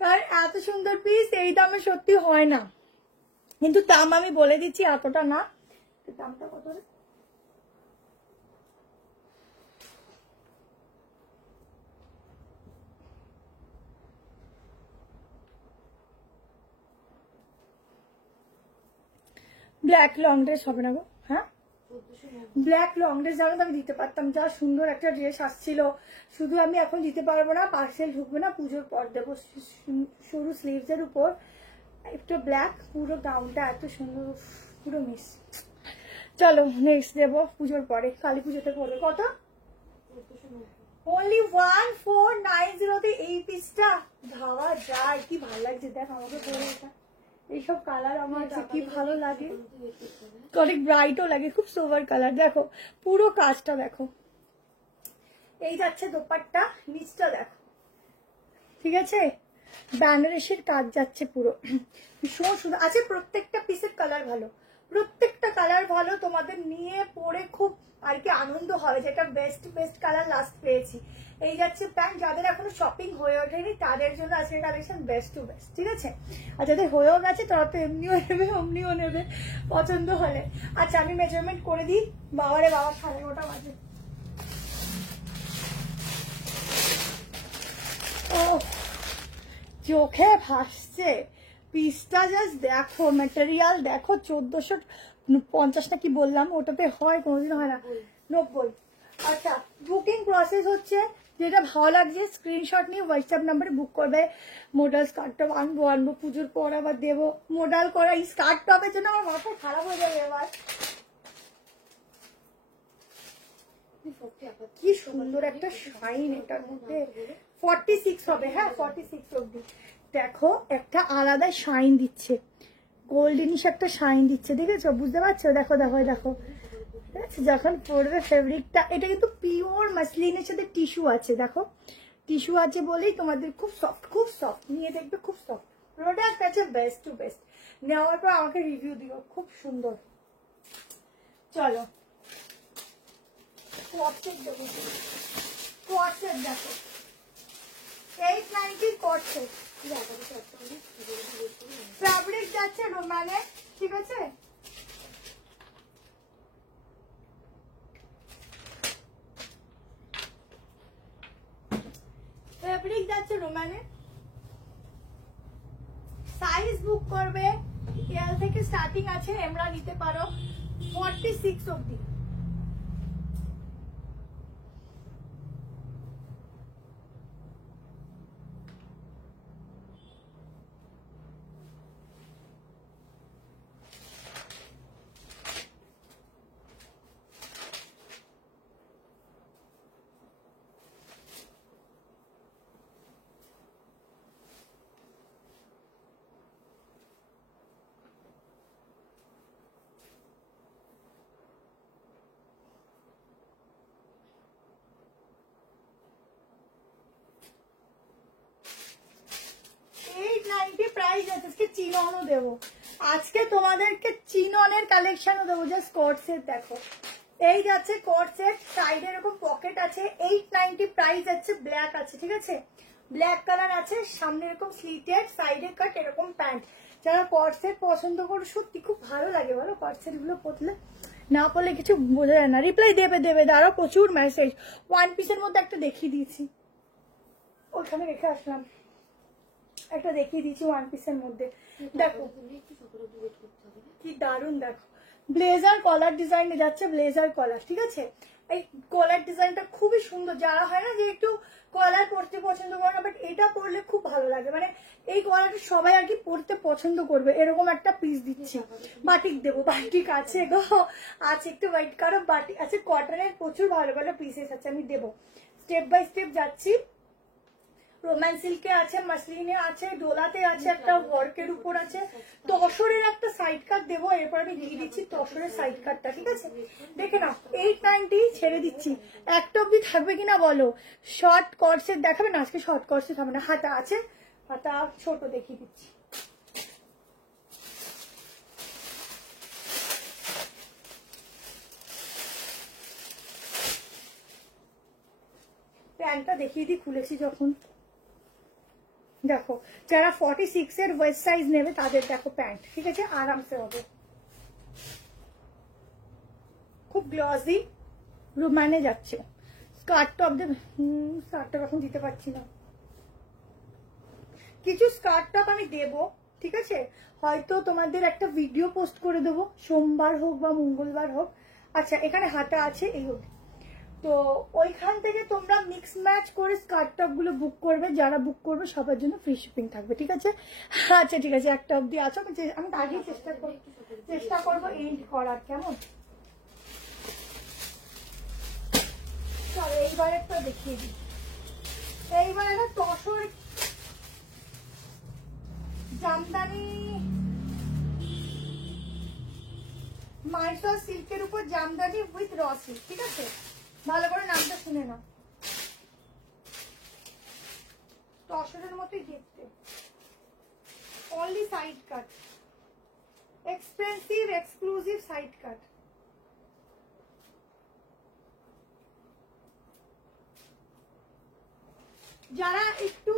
কারণ এত সুন্দর পিস এই দামে সত্যি হয় না। কিন্তু দাম আমি বলে দিচ্ছি, এতটা না। দামটা কত? ব্ল্যাক লং ড্রেস হবে না গো? হ্যাঁ, ব্ল্যাক লং ড্রেস জানো তো আমি দিতে পারতাম, যা সুন্দর একটা ড্রেস আসছিল। শুধু আমি এখন দিতে পারবো না, পার্সেল ঢুকবে না, পুজোর পর দেবো। সরু স্লিভস এর উপর একটু ব্ল্যাক, পুরো গাউনটা এত সুন্দর, পুরো মিস। চলো নেক্সট দেবো পুজোর পরে, কালী পুজোতে পড়বে। কত? only 1490 এই পিসটা ভাবা যায়, কি ভালো লাগছে। দেখ আমাকে পরে এটা, এইসব কালার আমার কি ভালো লাগে, অনেক ব্রাইটও লাগে, খুব সোভার কালার। দেখো পুরো কাজটা দেখো, এই যাচ্ছে দোপাট্টা, নিচটা দেখো, ঠিক আছে? বেনারসির কাজ যাচ্ছে পুরো, ভীষণ সুন্দর আছে। প্রত্যেকটা পিসের কালার ভালো, প্রত্যেকটা কালার ভালো, তোমাদের নিয়ে পরে খুব আর কি আনন্দ হবে, যেটা বেস্ট বেস্ট কালার লাস্ট পেয়েছি। এই যাচ্ছে প্যান্ট, যাদের এখনো শপিং হয়ে ওঠেনি তাদের জন্য আজকের কালেকশন বেস্ট টু বেস্ট, ঠিক আছে? আর যাদের হয়েও গেছে তারা তো এমনিও নেবে অমনিও নেবে পছন্দ হলে। আচ্ছা আমি মেজারমেন্ট করে দিই। বাবারে বাবা 9:30 বাজে। ও চোখে ভাসছে পিসটা, জাস্ট দেখো ম্যাটেরিয়াল দেখো, 1450 না কি বললাম, ওটাতে হয় কোনোদিন হয় না, 90। আচ্ছা বুকিং প্রসেস হচ্ছে, যেটা ভালো লাগছে স্ক্রিনশট নিয়ে হোয়াটসঅ্যাপ নাম্বারে বুক করবে। মোডাল স্কার্ট টপ আনবো পুজোর পর আবার দেবো। মোডাল করা এই স্কার্ট টপের জন্য আমার মাথা খারাপ হয়ে যাবে এবার। কি সুন্দর একটা শাইন এটার মধ্যে। 46 হবে, হ্যাঁ 46 অব্দি। দেখো একটা আলাদা শাইন দিচ্ছে, গোল্ডেনিশ একটা শাইন দিচ্ছে, দেখেছো? বুঝতে পারছো? দেখো দেখো দেখো, যখন পরবে ফেব্রিকটা, এটা কিন্তু পিওর মাসলিনের সাথে টিস্যু আছে, দেখো টিস্যু আছে বলেই তোমাদের খুব সফট, খুব সফট, নিয়ে দেখবে খুব সফট প্রোডাক্ট আছে, বেস্ট টু বেস্ট। নেওয়ার পর আমাকে রিভিউ দিও, খুব সুন্দর। চলো কোয়ার্সেট দেবো, কোয়ার্সেট দেখো 890 কোয়ার্সেট, ফ্যাব্রিক যাচ্ছে রোমানে, ঠিক আছে? ফেব্রিক যাচ্ছে রোমানে। সাইজ বুক করবে, এল থেকে স্টার্টিং আছে, এমরা নিতে পারো 46 অবধি। প্রাইস আছে, আজকে চিননও দেবো, আজকে তোমাদেরকে চিননের কালেকশনও দেবো। জাস্ট কোট সেট দেখো, এই যাচ্ছে কোট সেট, সাইডে এরকম পকেট আছে, 890 প্রাইস আছে, ব্ল্যাক আছে, ঠিক আছে? ব্ল্যাক কালার আছে, সামনে এরকম স্লিটেড, সাইডে কাট, এরকম প্যান্ট। যারা কোট সেট পছন্দ করো, সত্যি খুব ভালো লাগে বলো কোট সেট গুলো পরলে, না পরলে কিছু বোঝা যায় না। রিপ্লাই দেবে দেবে, দাঁড়াও প্রচুর মেসেজ। ওয়ান পিসের মধ্যে একটা দেখিয়ে দিয়েছি, ওখানে রেখে আসলাম, একটা দেখিয়ে দিচ্ছি ওয়ান পিসের মধ্যে। দেখো কি দারুন, দেখো ব্লেজার কলার ডিজাইনে যাচ্ছে, ব্লেজার কলার, ঠিক আছে? এই কলার ডিজাইনটা খুবই সুন্দর। যারা হয় না যে একটু কলার পরতে পছন্দ করে না, বাট এটা পরলে খুব ভালো লাগে, মানে এই কলারটা সবাই আর কি পরতে পছন্দ করবে, এরকম একটা পিস দিচ্ছি। বাটিক দেবো, বাটিক আছে গো, আছে একটু হোয়াইট কালার বাটিক আছে, কটনের প্রচুর ভালো ভালো পিসেস আছে, আমি দেবো। স্টেপ বাই স্টেপ যাচ্ছি। রোমান সিল্কে আছে, মাসলিনে আছে, ডোলাতে আছে, একটা ওয়ার্কের উপর আছে, তসরের একটা সাইড কাট দেবো। এরপর আমি দিয়ে দিচ্ছি তসরের সাইড কাটটা, ঠিক আছে? দেখে নাও 890 ছেড়ে দিচ্ছি। একটা অব্দি থাকবে কিনা বলো? শর্ট কর্সেট দেখাবে না আজকে? শর্ট কর্সেট হবে না, হাতা আছে, হাতা ছোট দেখিয়ে দিচ্ছি। প্যান্টটা দেখিয়ে দিই খুলেছি যখন। দেখো যারা 46 এর ওয়েস্ট সাইজ নেবে তাদের দেখো প্যান্ট, ঠিক আছে? আরামসে হবে, খুব গ্লসি রোমানে যাচ্ছে। স্কার্ট টপ দেবে, স্কার্ট টপ এখন দিতে পারছি না, কিছু স্কার্ট টপ আমি দেবো, ঠিক আছে? হয়তো তোমাদের একটা ভিডিও পোস্ট করে দেবো, সোমবার হোক বা মঙ্গলবার হোক। আচ্ছা এখানে হাতা আছে এই হোক, তো ওইখান থেকে তোমরা মিক্স ম্যাচ করে স্কার্ট টপ গুলো বুক করবে। যারা বুক করবে সবার জন্য ফ্রি শিপিং থাকবে, ঠিক আছে? আচ্ছা ঠিক আছে, একটা অব্দি আছো, আমি আগেই চেষ্টা করবো এন্ড করার, কেমন? চলো এইবার একটা দেখিয়ে দিই। এইবার একটা তসর জামদানি, মাইসর সিল্কের উপর জামদানি উইথ র সিল্ক, ঠিক আছে? ভালো করে নামটা শুনে নাও, তসরের মতোই দেখতে, অনলি সাইড কাট, এক্সপেন্সিভ এক্সক্লুসিভ সাইড কাট। যারা একটু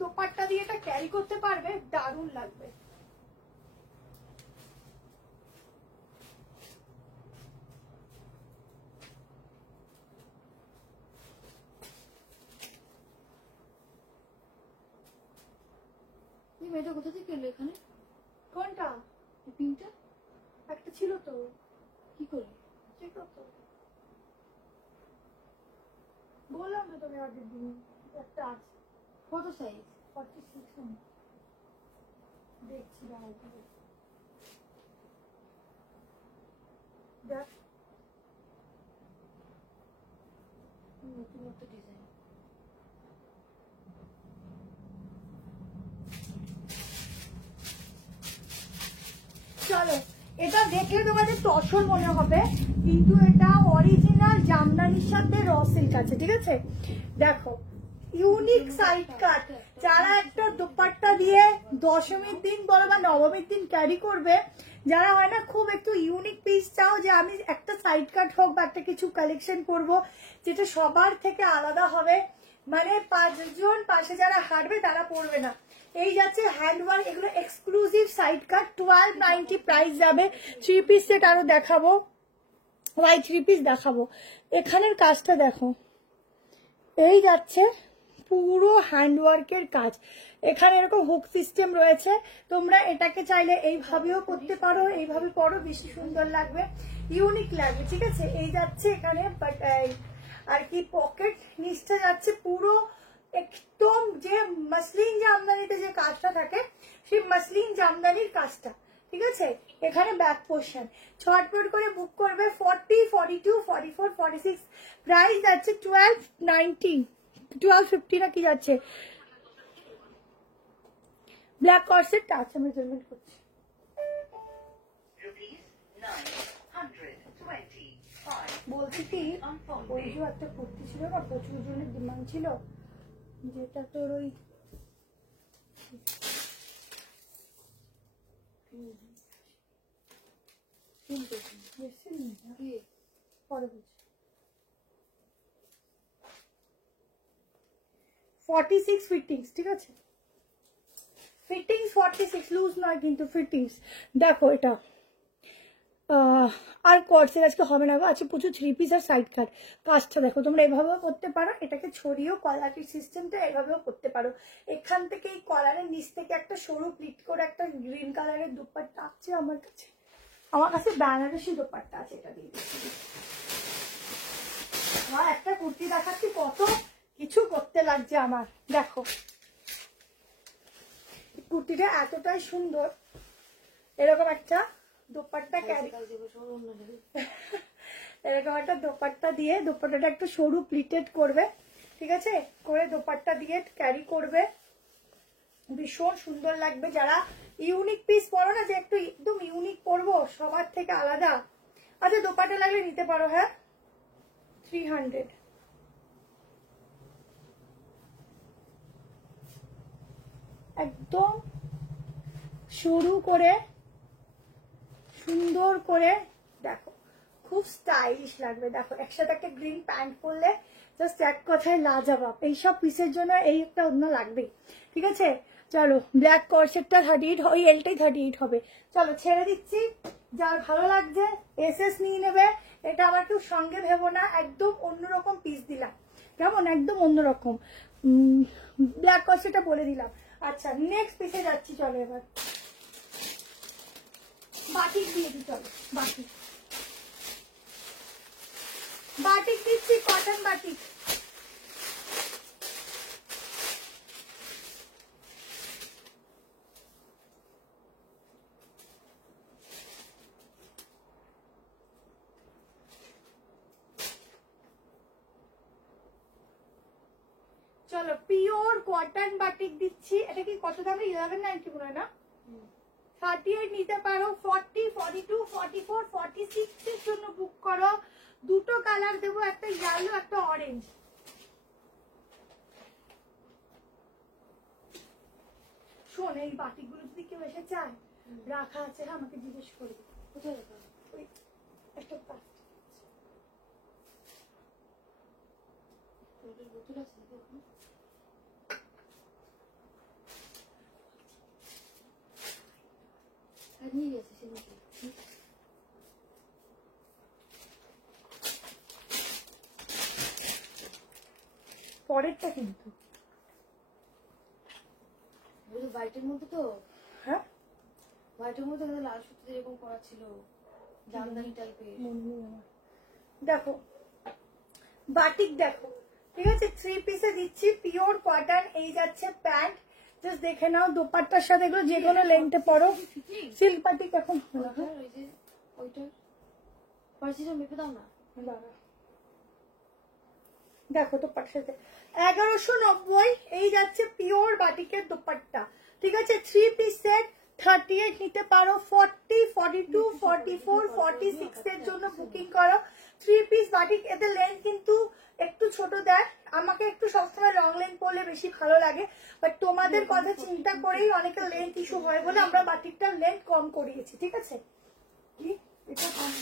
দোপাট্টা দিয়ে এটা ক্যারি করতে পারবে দারুণ লাগবে। মেয়েটা কোথা থেকে এলো এখানে? কোনটা? পিনটা একটা ছিল তো, কি করে? ঠিক আছে বললাম না তুমি আগের দিন একটা আছে। কত সাইজ? 46 দেখছি দাঁড়াও দেখ। নতুন একটা ডিজাইন। চলো, এটা দেখলে তোমাদের তসর মনে হবে, কিন্তু এটা অরিজিনাল জামদানির সাথে র সিল্ক আছে, ঠিক আছে? দেখো ইউনিক সাইড কাট, যারা একটা দুপাট্টা দিয়ে দশমীর দিন বলো বা নবমীর দিন ক্যারি করবে, যারা হয় না খুব একটু ইউনিক পিস চাও যে আমি একটা সাইড কাট হোক বা একটা কিছু কালেকশন করব যেটা সবার থেকে আলাদা হবে, মানে 5 জন পাশে যারা হাঁটবে তারা পড়বে না, এই যাচ্ছে হ্যান্ডওয়ার্ক, এগুলো এক্সক্লুসিভ সাইড কাট। 1290 প্রাইস যাবে। 3 পিস সেট আরো দেখাবো, 3 পিস দেখাবো। এখানের কাজটা দেখো, এই যাচ্ছে পুরো হ্যান্ডওয়ার্কের কাজ। এখানে এরকম হুক সিস্টেম রয়েছে, তোমরা এটাকে চাইলে এইভাবেও করতে পারো, এইভাবে পরো, বেশি সুন্দর লাগবে, ইউনিক লাগবে, ঠিক আছে? এই যাচ্ছে এখানে আর কি পকেট, নিচটা যাচ্ছে পুরো একদম যে মসলিন জামদানিতে যে কাজটা থাকে সেই মসলিন জামদানির কাজটা, ঠিক আছে? এখানে ব্যাক পোর্শন, ছটপট করে বুক করবে। 40, 42, 44, 46 প্রাইস যাচ্ছে 1290, 1250 না কি যাচ্ছে। ব্ল্যাক কর্সেটটা আছে, মেজারমেন্ট করছি। বলছি কি, ওই যে একটা কুর্তি ছিল না, প্রচুর জনের ডিমান্ড ছিল, যেটা তোর ওই পরে বলছি 46 ফিটিংস, ঠিক আছে? ফিটিংস 46, লুজ নয় কিন্তু ফিটিংস। দেখো এটা আর কর্সের আজকে হবে না গো, আছে প্রচুর 3 পিস আর সাইড কাট। কাজটা দেখো, তোমরা এভাবেও করতে পারো, এটাকে ছড়িয়েও কলারের সিস্টেমটা এভাবেও করতে পারো। এখান থেকে এই কলারের নিচ থেকে একটা সরু প্লিট করে একটা গ্রিন কালারের দুপাট্টা আছে আমার কাছে, বেনারসি দুপাট্টা আছে, এটা দিয়ে দিচ্ছি। আমার একটা কুর্তি দেখাচ্ছি, কত কিছু করতে লাগছে আমার। দেখো কুর্তিটা এতটাই সুন্দর, এরকম একটা দোপাট্টা ক্যারি, এরকম একটা দোপাট্টা দিয়ে, দোপাট্টাটা একটু সরু প্লিটেড করবে, ঠিক আছে? করে দোপাট্টা দিয়ে ক্যারি করবে, ভীষণ সুন্দর লাগবে। যারা ইউনিক পিস পরো না, যে একটু একদম ইউনিক পরবো, সবার থেকে আলাদা, আচ্ছা দোপাট্টা লাগলে নিতে পারো। হ্যাঁ 300, একদম সরু করে সুন্দর করে, দেখো খুব স্টাইলিশ লাগবে। দেখো একসাথে একটা গ্রিন প্যান্ট পরলে জাস্ট এক কথায় লাজবাব। এইসব পিসের জন্য এই একটা অন্য লাগবেই, ঠিক আছে? চলো, ব্ল্যাক কর্সেটটা 38, ওই এলটাই 38 হবে। চলো ছেড়ে দিচ্ছি, যার ভালো লাগছে এসএস নিয়ে নেবে। এটা আমার কেউ সঙ্গে ভেবো না, একদম অন্যরকম পিস দিলাম, কেমন? একদম অন্যরকম ব্ল্যাক কর্সেটটা বলে দিলাম। আচ্ছা নেক্সট পিসে যাচ্ছি, চলো এবার বাটিক দিয়ে দিই। চলো বাটিক দিচ্ছি, কটন বাটিক। চলো পিওর কটন বাটিক দিচ্ছি। এটা কি কত দামে? 1190 মনে হয় না? 38 নিতে পারো। 40, 42, 44, 46 এর জন্য বুক করো। দুটো কালার দেবো, একটা ইয়েলো একটা অরেঞ্জ। শোন, এই বাটিকগুলো যদি কেউ এসে চায়, রাখা আছে, আমাকে জিজ্ঞেস করবে কোথায় রাখা। ওই একটা জলের বোতল আছে নাকি ওখানে? আর নিয়ে গেছে সে নাকি? পরেরটা কিন্তু হোয়াইটের মধ্যে তো, হ্যাঁ হোয়াইটের মধ্যে লাল সুতো এরকম করা ছিল, জামদানি টাইপের। দেখো বাটিক দেখো, ঠিক আছে 3 পিসে দিচ্ছি পিওর কটন। এই যাচ্ছে প্যান্ট, জাস্ট দেখে নাও দোপাট্টার সাথে এগুলো যে কোনো লেন্থে পরো। সিল্ক বাটিক এখন ওই যে ওইটার পার্সিটা মেপে দাও না। দেখো দোপাট্টার সাথে 1190। এই যাচ্ছে পিওর বাটিকের দোপাট্টা, ঠিক আছে 3 পিস সেট 38 নিতে পারো। 40, 42, 44, 46 এর জন্য বুকিং করো। 3 পিস বাটিক, এতে লেন্থ কিন্তু একটু ছোট দেয়, আমাকে একটু সবসময় লং লেন্থ পরলে বেশি ভালো লাগে, বাট তোমাদের কথা চিন্তা করেই অনেকের লেন্থ ইস্যু হয় বলে আমরা বাটিকটার লেন্থ কম করিয়েছি, ঠিক আছে। কি এটা কম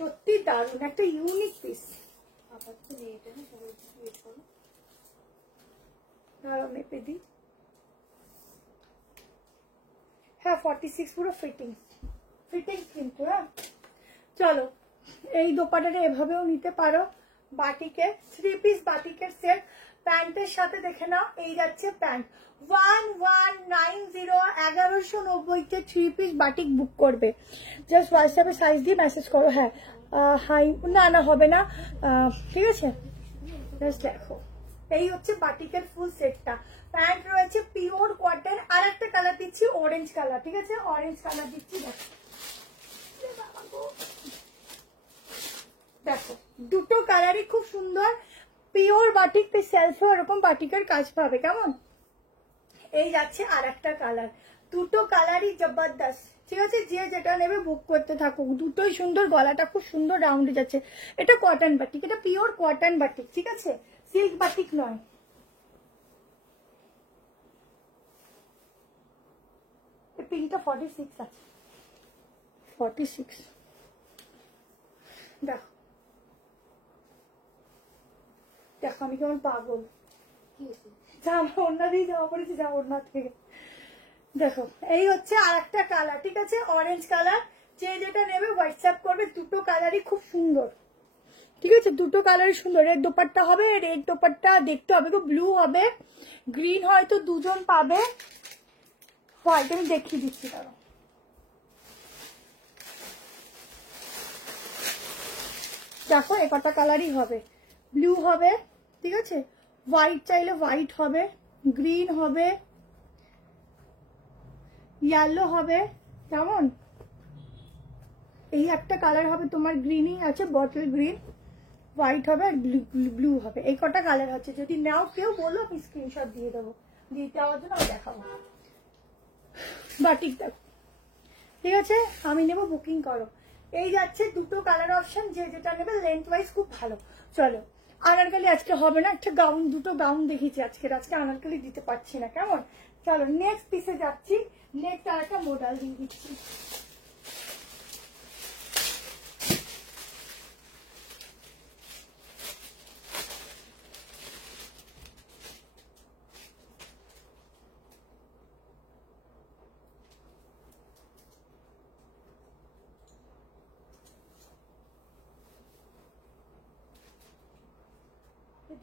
সত্যি দারুণ একটা ইউনিক পিস। আপাতত নেই এটা, না সবাই ওয়েট করো। দাঁড়াও মেপে দিই। হ্যাঁ 46 পুরো ফিটিংস কিন্তু। হ্যাঁ চলো, এই দোপাটাটা এভাবেও নিতে পারো। বাটিকের 3 পিস বাটিকের সেট, প্যান্টের সাথে দেখে নাও। এই যাচ্ছে প্যান্ট 1190, 1190 3 পিস বাটিক বুক করবে। জাস্ট হোয়াটসঅ্যাপে সাইজ দিয়ে মেসেজ করো। হ্যাঁ হাই না হবে না, ঠিক আছে জাস্ট দেখো। এই হচ্ছে বাটিকের ফুল সেটটা। প্যান্ট রয়েছে পিওর কটন। আর একটা কালার দিচ্ছি অরেঞ্জ কালার, ঠিক আছে অরেঞ্জ কালার দিচ্ছি। দেখো দুটো কালারই খুব সুন্দর, পিওর বাটিক, সেলফে এরকম বাটিকের কাজ পাবে কেমন। এই যাচ্ছে আর একটা কালার, দুটো কালারই জবরদস্ত, ঠিক আছে যে যেটা নেবে বুক করতে থাকুক। দুটোই সুন্দর, গলাটা খুব সুন্দর রাউন্ডে যাচ্ছে। এটা কটন বাটিক, এটা পিওর কটন বাটিক, ঠিক আছে সিল্ক বাটিক নয়। পিনটা 46 আছে, 46 দেখো। দেখো আমি কেমন পাগল, কি হয়েছে? জামা ওড়না দিয়ে জামা পড়েছি, জামা ওড়না থেকে। দেখো এই হচ্ছে আর একটা কালার, ঠিক আছে অরেঞ্জ কালার। যে যেটা নেবে হোয়াটসঅ্যাপ করবে। দুটো কালারই খুব সুন্দর, ঠিক আছে দুটো কালারই সুন্দর। রেড দোপাট্টা হবে, রেড দোপাট্টা দেখতে হবে গো, ব্লু হবে, গ্রিন হয়তো দুজন পাবে, হোয়াইট আমি দেখিয়ে দিচ্ছি তারা। দেখো এ কটা কালারই হবে, ব্লু হবে, ঠিক আছে হোয়াইট চাইলে হোয়াইট হবে, গ্রিন হবে, ইয়েলো হবে, কেমন এই একটা কালার হবে তোমার, গ্রিনই আছে বটল গ্রিন, হোয়াইট হবে আর ব্লু হবে। এই কটা কালার হচ্ছে, যদি নাও কেউ বলো আমি স্ক্রিনশট দিয়ে দেবো, দিয়ে দেওয়ার জন্য আমি দেখাবো। বাটিক দেখো, ঠিক আছে আমি নেবো, বুকিং করো। এই যাচ্ছে দুটো কালার অপশন, যে যেটা নেবে লেন্থ ওয়াইজ খুব ভালো। চলো আনারকালি আজকে হবে না, একটা গাউন, দুটো গাউন দেখিয়েছি আজকে আনারকালি দিতে পারছি না কেমন। চলো নেক্সট পিসে যাচ্ছি, নেক্সট আর একটা মডেল দিয়ে দিচ্ছি।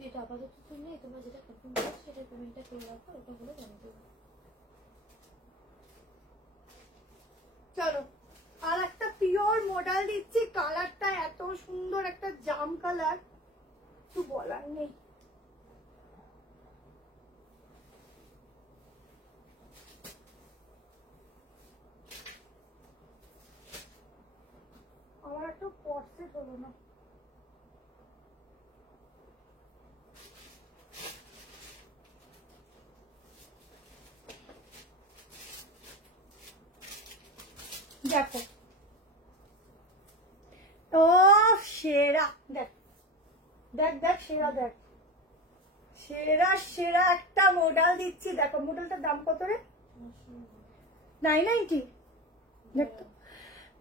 যেটা আপাতত তো নেই, তোমরা যেটা কনফার্ম করো সেটা পেমেন্টটা করে রাখো, ওটা বলে জানিয়ে দেবো। চলো আর একটা পিওর মডেল দিচ্ছি, কালারটা এত সুন্দর একটা জাম কালার, কিছু বলার নেই। আমার একটা পটসেট হলো না। দেখো ও সেরা, দেখ দেখ দেখ সেরা, দেখ সেরা সেরা একটা মডেল দিচ্ছি। দেখো মডেলটার দাম কত রে? 990 দেখো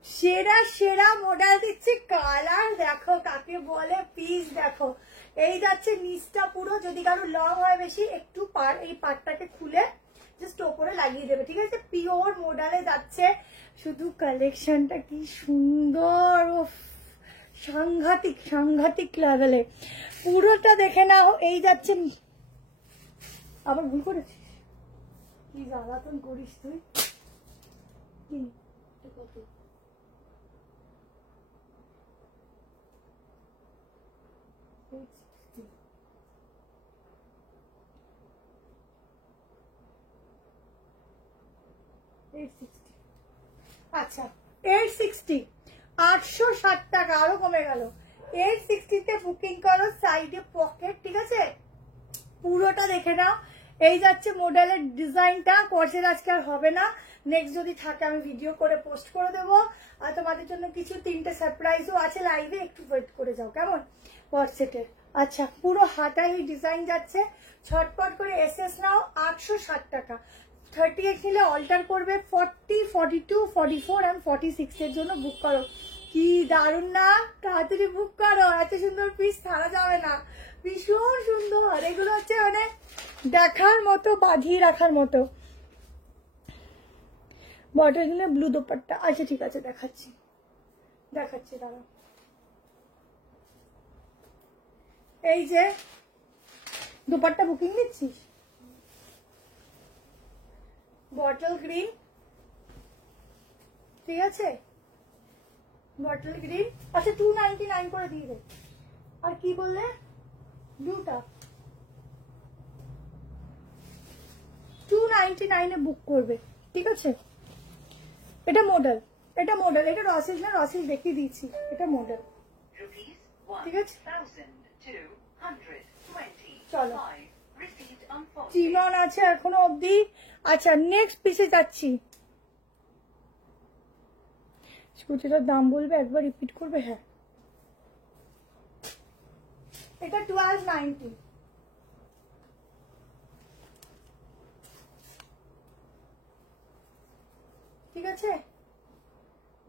সেরা সেরা মডেল দিচ্ছি। কালার দেখো কাকে বলে, পিস দেখো। এই যাচ্ছে নিচটা পুরো, যদি কারো লং হয় বেশি একটু এই পার্টটাকে খুলে জাস্ট ওপরে লাগিয়ে দেবে, ঠিক আছে। পিওর মডেলে যাচ্ছে, শুধু কালেকশনটা কি সুন্দর, ও সাংঘাতিক সাংঘাতিক লেভেলে। পুরোটা দেখে নাও। এই যাচ্ছে, আবার ভুল করেছিস, কি জ্বালাতন করিস তুই। কি কত 860 আচ্ছা 860 860 টাকা, আরো কমে গেল। 860 তে বুকিং করো, সাইডে পকেট, ঠিক আছে। পুরোটা দেখে নাও। এই যাচ্ছে মডেলের ডিজাইনটা। কোর্সের আজকে আর হবে না, নেক্সট যদি থাকে আমি ভিডিও করে পোস্ট করে দেবো। আর তোমাদের জন্য কিছু 3টে সারপ্রাইজও আছে লাইভে, একটু ওয়েট করে যাও কেমন। কোর্সেটের আচ্ছা পুরো হাতায় এই ডিজাইন যাচ্ছে। ছটপট করে এসএস নাও। 860 টাকা। 38 নিলে অল্টার করবে। 40, 42, 44 এন্ড 46 এর জন্য বুক করো। কি দারুণ না, তাড়াতাড়ি বুক করো, এত সুন্দর পিস ছাড়া যাবে না, ভীষণ সুন্দর। এগুলো হচ্ছে মানে দেখার মতো, বাঁধিয়ে রাখার মতো। বটল নিলে ব্লু দোপাট্টা, আচ্ছা ঠিক আছে দেখাচ্ছি দেখাচ্ছি দাঁড়া। এই যে দোপাট্টা বুকিং দিচ্ছিস, বটল গ্রিন, ঠিক আছে বটল গ্রিন। আচ্ছা 299 করে দিয়ে দে। আর কি বললে, ব্লুটা 299 এ বুক করবে, ঠিক আছে। এটা মডেল, এটা মডেল, এটা রসিল না, রসিল দেখিয়ে দিয়েছি, এটা মডেল, ঠিক আছে। চলো চিনন আছে এখনো অবধি। আচ্ছা নেক্সট পিসে যাচ্ছি। স্কুটিটার দাম বলবে, একবার রিপিট করবে। হ্যাঁ এটা 1290, ঠিক আছে।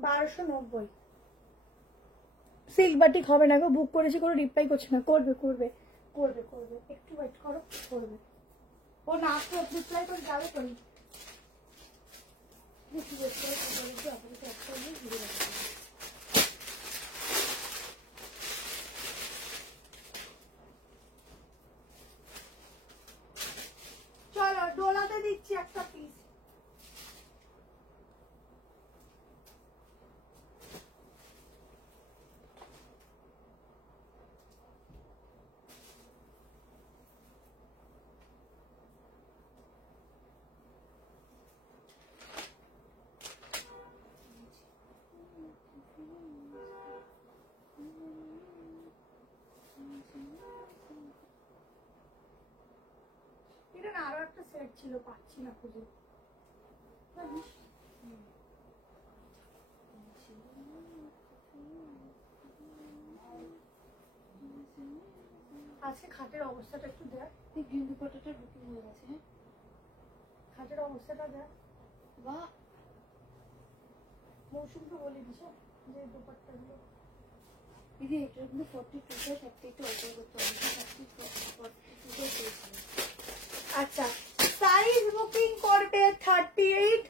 1290 সিল্ক বাটিক হবে না গো, বুক করেছি, কোনো রিপ্লাই করছে না। করবে করবে করবে করবে, একটু ওয়েট করো, করবে। ও না আসলে রিপ্লাই করে যাবে করি, একটু ওয়েট করে আপনাকে একটা নিয়ে ঘুরে যাবে। চলো ডোলাতে দিচ্ছি একটা পিস। এটা না আরো একটা সেট ছিল, পাচ্ছি না খুঁজে। আজকে খাটের অবস্থাটা একটু দেখ, গ্রিন দুপাট্টাটা বুকিং হয়ে গেছে। হ্যাঁ খাটের অবস্থাটা দেখ। বা মৌসুমকে বলে দিছে যে দোপাট্টাগুলো দিদি এটার কিন্তু 42টা সবটা একটু অল্টার করতে হবে। 42টা পেয়েছি। আচ্ছা সাইজ বুকিং করবে 38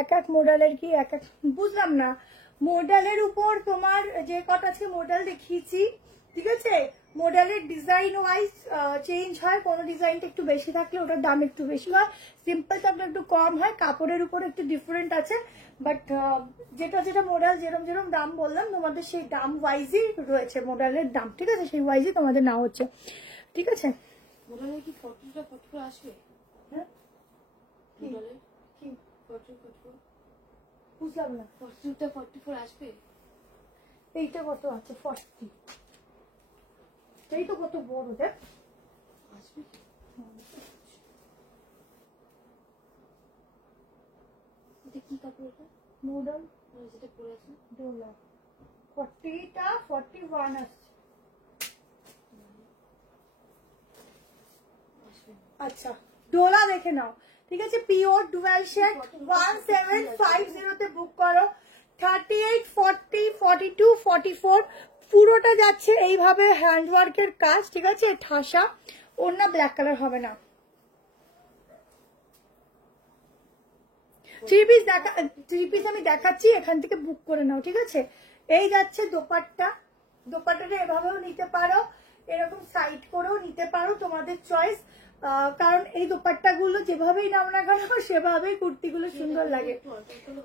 এক এক মডেলের কি এক এক বুঝলাম না। মডেলের উপর তোমার যে কটা আছে মডেল দেখিয়েছি, ঠিক আছে। মডেলের ডিজাইন ওয়াইজ চেঞ্জ হয়, কোনো ডিজাইনটা একটু বেশি থাকলে ওটার দাম একটু বেশি হয়, সিম্পল থাকলে একটু কম হয়, কাপড়ের উপর একটু ডিফারেন্ট আছে। বাট যেটা যেটা মডেল যেরকম যেরকম দাম বললাম তোমাদের সেই দাম ওয়াইজই রয়েছে মডেলের দাম, ঠিক আছে, সেই ওয়াইজই তোমাদের নাও হচ্ছে, ঠিক আছে। মডেলের কি 40টা 44 আসবে? হ্যাঁ মডেলের কি 44 বুঝলাম না, 42টা 44 আসবে? এইটা কত আছে 40, এই তো কত বড় দেখ আসবে। এটা কি কাপড়? এটা মডেল যেটা পরে আছে ডোলা 40টা 41 আসছে। আসবে আচ্ছা ডোলা দেখে নাও, ঠিক আছে, পিওর ডুয়াল শেড 1750 তে বুক করো। 38, 40, 42, 44 পুরোটা যাচ্ছে এইভাবে হ্যান্ডওয়ার্কের কাজ, ঠিক আছে, ঠাসা, ওড়না ব্ল্যাক কালার হবে না। থ্রি পিস আমি দেখাচ্ছি, এখান থেকে বুক করে নাও, ঠিক আছে। এই যাচ্ছে দোপাট্টা, দোপাট্টাটা এভাবেও নিতে পারো, এরকম সাইড করেও নিতে পারো, তোমাদের চয়েস। কারণ এই দোপাট্টাগুলো যেভাবেই নাও না কেন সেভাবেই কুর্তিগুলো সুন্দর লাগে,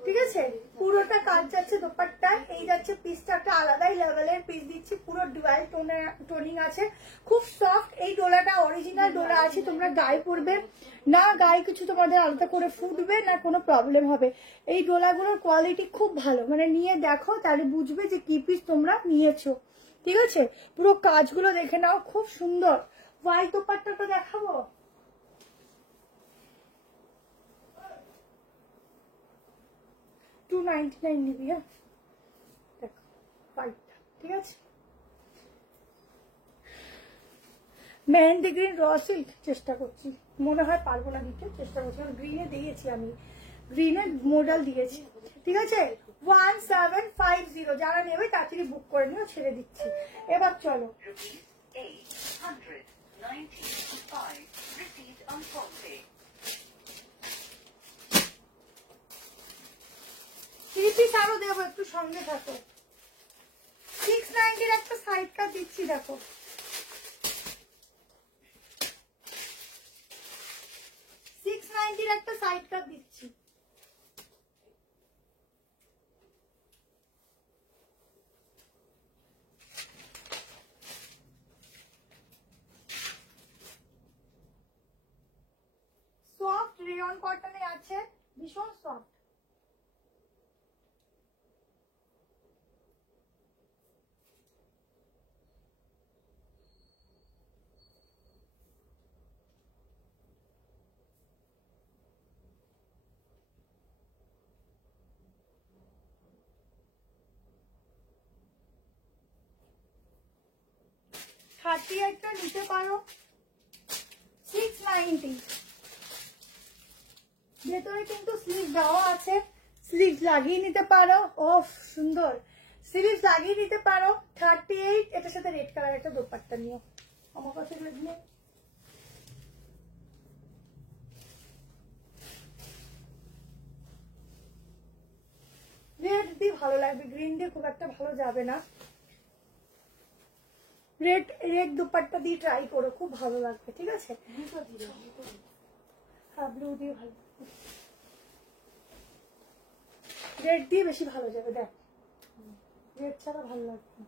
ঠিক আছে। পুরোটা কাজ যাচ্ছে দোপাট্টা, এই যাচ্ছে পিসটা একটা আলাদাই লেভেলের পিস দিচ্ছি, পুরো ডুয়াল টোনিং আছে, খুব সফট। এই ডোলাটা অরিজিনাল ডোলা আছে, তোমরা গায়ে পরবে না, গায়ে কিছু তোমাদের আলাদা করে ফুটবে না, কোনো প্রবলেম হবে। এই ডোলাগুলোর কোয়ালিটি খুব ভালো, মানে নিয়ে দেখো তাহলে বুঝবে যে কি পিস তোমরা নিয়েছো, ঠিক আছে। পুরো কাজগুলো দেখে নাও, খুব সুন্দর। হোয়াইট দোপাট্টাটা দেখাবো, $299 নিবি, হ্যাঁ দেখো হোয়াইটটা, ঠিক আছে। মেহেন্দি গ্রিন র সিল্ক চেষ্টা করছি, মনে হয় পারবো না দিতে, চেষ্টা করছি, কারণ গ্রিনে দিয়েছি আমি, গ্রিনের মডেল দিয়েছি, ঠিক আছে। 1750 যারা নেবে তাড়াতাড়ি বুক করে নিও, ছেড়ে দিচ্ছি। এবার চলো থ্রি পিস আরো দেবো, একটু সঙ্গে থাকো। 690 একটা সাইড কাট দিচ্ছি, দেখো 690 একটা সাইড কাট দিচ্ছি। সফট রেয়ন কটনে আছে, ভীষণ সফট। থার্টি একটা নিতে পারো, 690। ভেতরে কিন্তু স্লিভ দেওয়া আছে, স্লিভ লাগিয়ে নিতে পারো, অফ সুন্দর, স্লিভ লাগিয়ে নিতে পারো। 38, এটার সাথে রেড কালার একটা দোপাট্টা নিও, আমার কাছে এগুলো দিয়ে। রেড দিয়ে ভালো লাগবে, গ্রিন দিয়ে খুব একটা ভালো যাবে না। রেড রেড দুপাট্টা দিয়ে ট্রাই করো, খুব ভালো লাগবে, ঠিক আছে। হ্যাঁ ব্লু দিয়ে ভালো, রেড দিয়ে বেশি ভালো যাবে, দেখ রেড ছাড়া ভালো লাগবে না।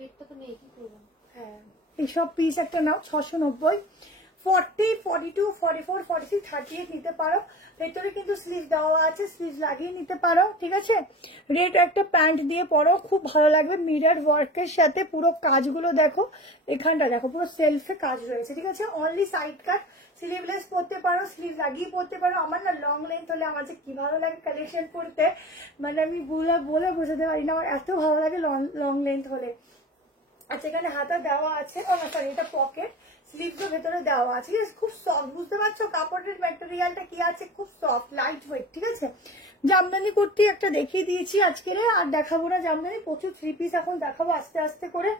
রেডটা তো নেই, কি করবো। হ্যাঁ এইসব পিস একটা নাও, 690। 40, 42, 44, 46, 38 নিতে পারো। ভেতরে কিন্তু স্লিভ দেওয়া আছে, স্লিভ লাগিয়ে নিতে পারো, ঠিক আছে। রেড একটা প্যান্ট দিয়ে পরো, খুব ভালো লাগবে। মিরর ওয়ার্কের সাথে পুরো কাজগুলো দেখো, এখানটা দেখো পুরো সেলফে কাজ রয়েছে, ঠিক আছে। অনলি সাইড কাট, স্লিভলেস পরতে পারো, স্লিভ লাগিয়ে পরতে পারো। আমার না লং লেন্থ হলে আমার যে কি ভালো লাগে কালেকশন করতে, মানে আমি বলে বোঝাতে পারি না, আমার এত ভালো লাগে লং লেন্থ হলে। আচ্ছা এখানে হাতা দেওয়া আছে, সরি এটা পকেট, স্লিভসও ভেতরে দেওয়া আছে, খুব সফট, বুঝতে পারছো কাপড়ের ম্যাটেরিয়ালটা কি আছে, খুব সফট লাইট ওয়েট, ঠিক আছে। জামদানি কুর্তি একটা দেখিয়ে দিয়েছি আজকে, আর দেখাবো না জামদানি, প্রচুর থ্রি পিস এখন দেখাবো আস্তে আস্তে করে,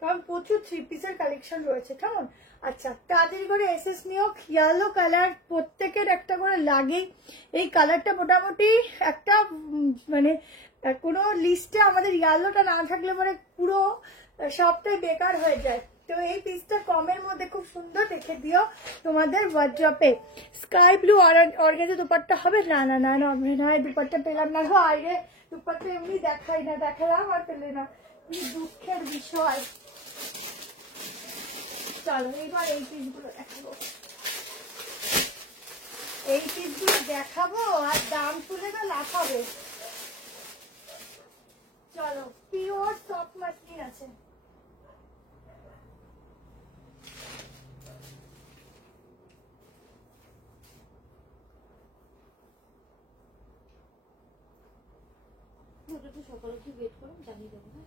কারণ প্রচুর থ্রি পিসের কালেকশন রয়েছে, কেমন। আচ্ছা তাড়াতাড়ি করে এসএস নিও, ইয়েলো কালার প্রত্যেকের একটা করে লাগেই। এই কালারটা মোটামুটি একটা মানে কোনো লিস্টে আমাদের ইয়েলোটা না থাকলে মানে পুরো সবটাই বেকার হয়ে যায়। তো এই পিসটা কমের মধ্যে খুব সুন্দর রেখে দিও তোমাদের ওয়ার্ড্রপে। স্কাই ব্লু অর্গানজা দুপাট্টা হবে, না না না নয় দুপাট্টা পেলাম না গো, আরে দুপাট্টা এমনি দেখাই না, দেখালাম আর পেলে না, দুঃখের বিষয়। চলো এবার এই পিসগুলো দেখাবো, এই পিসগুলো দেখাবো আর দাম তুলে তো লাফাবে। চলো পিওর সফট মাসলিন আছে, একটু সকাল অব্দি ওয়েট করুন, জানিয়ে দেবো। হ্যাঁ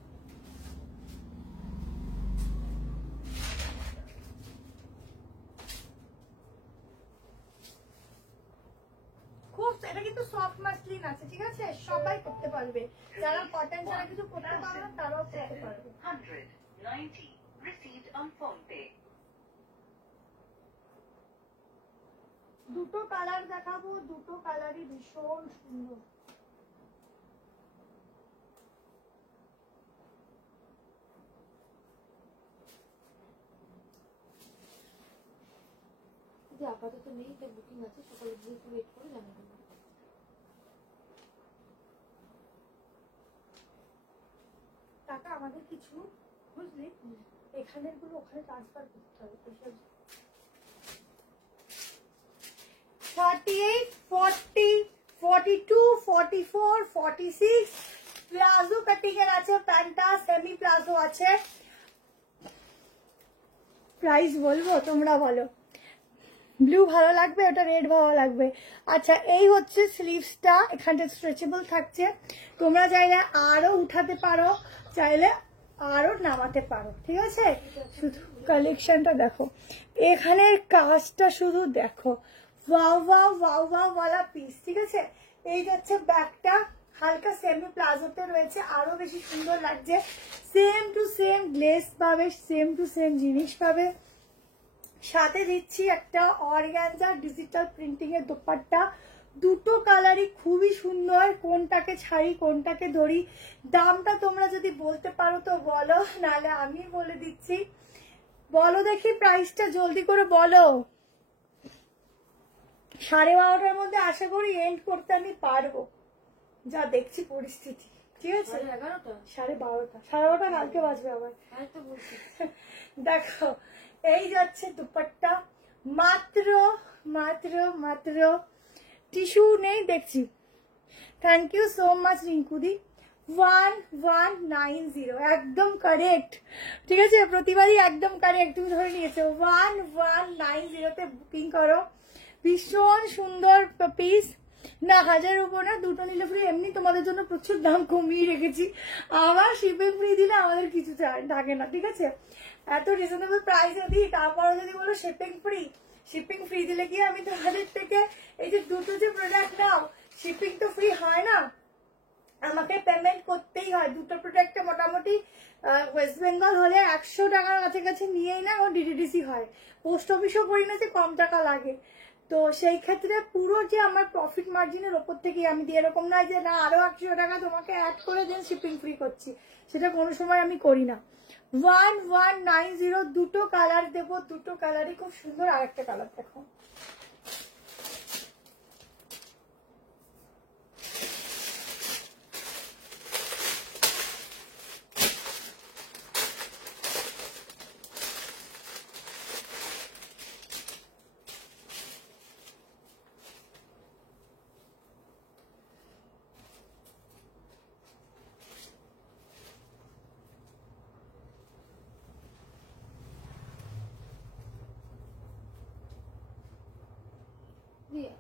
এটা কিন্তু সফট মাসলিন আছে, ঠিক আছে, সবাই করতে পারবে, যারা কটন ছাড়া কিছু করতে পারবে না তারাও করতে পারবে। 190 received on phone pay. দুটো কালার দেখাবো, দুটো কালারই ভীষণ সুন্দর। যে আপাতত নেই, এটা বুকিং আছে, সকালের দিকে একটু ওয়েট করে জানিয়ে দেবো। টাকা আমাদের কিছু বুঝলি, এখানের গুলো ওখানে ট্রান্সফার করতে হবে। 38, 40, 42, 44, 46 প্লাজো কাটিং এর আছে, প্যান্টা সেমি প্লাজো আছে। প্রাইস বলবো, তোমরা বলো। ব্লু ভালো লাগবে, ওটা রেড ভালো লাগবে। আচ্ছা, এই হচ্ছে স্লিভসটা, এখানটা স্ট্রেচেবল থাকছে, তোমরা চাইলে আরো উঠাতে পারো, চাইলে আরো নামাতে পারো, ঠিক আছে। শুধু কালেকশনটা দেখো, এখানের কাজটা শুধু দেখো, ওয়াও ওয়াও ওয়াও ওয়াও ওয়ালা পিস, ঠিক আছে। এই যাচ্ছে ব্যাকটা, হালকা সেমি প্লাজোতে রয়েছে, আরো বেশি সুন্দর লাগছে। সেম টু সেম গ্লেস পাবে, সেম টু সেম জিনিস পাবে। সাথে দিচ্ছি একটা অর্গানজা ডিজিটাল প্রিন্টিং এর দোপাট্টা, দুটো কালারই খুবই সুন্দর, কোনটাকে ছাড়ি কোনটাকে ধরি। দামটা তোমরা যদি বলতে পারো তো বলো, নাহলে আমি বলে দিচ্ছি। বলো দেখি প্রাইসটা, জলদি করে বলো। 12:30টার মধ্যে আশা করি এন্ড করতে আমি পারবো, যা দেখছি পরিস্থিতি, ঠিক আছে। 11টা 12:30, 12:30 কালকে বাজবে আবার। আরেকটা বলছি, দেখো, এই যাচ্ছে দুপাট্টা, মাত্র মাত্র মাত্র টিস্যু নেই দেখছি। থ্যাংক ইউ সো মাচ রিঙ্কুদি। 1190, একদম কারেক্ট, ঠিক আছে, প্রতিবারই একদম কারেক্ট, তুমি ধরে নিয়েছো। 1190-তে বুকিং করো, ভীষণ সুন্দর পিস। না 1000 উপর না, দুটো নিলে ফ্রি। এমনি তোমাদের জন্য প্রচুর দাম কমিয়ে রেখেছি, আবার শিপিং ফ্রি দিলে আমাদের কিছু থাকে না, ঠিক আছে। এত রিজনেবল প্রাইসে দিই, তারপরে যদি বলো শিপিং ফ্রি, শিপিং ফ্রি দিলে কি আমি তোমাদের থেকে এই যে দুটো যে প্রোডাক্ট নাও, শিপিং তো ফ্রি হয় না, আমাকে পেমেন্ট করতেই হয়। দুটো প্রোডাক্টে মোটামুটি ওয়েস্ট বেঙ্গল হলে 100 টাকার কাছাকাছি নিয়েই না, ও ডিটিডিসি হয়। পোস্ট অফিসও করি না যে কম টাকা লাগে, তো সেই ক্ষেত্রে পুরো যে আমার প্রফিট মার্জিনের ওপর থেকে আমি দিই, এরকম নয় যে না আরো 100 টাকা তোমাকে অ্যাড করে দেন শিপিং ফ্রি করছি, সেটা কোনো সময় আমি করি না। 1190, দুটো কালার দেবো, দুটো কালারই খুব সুন্দর। আরেকটা কালার দেখো,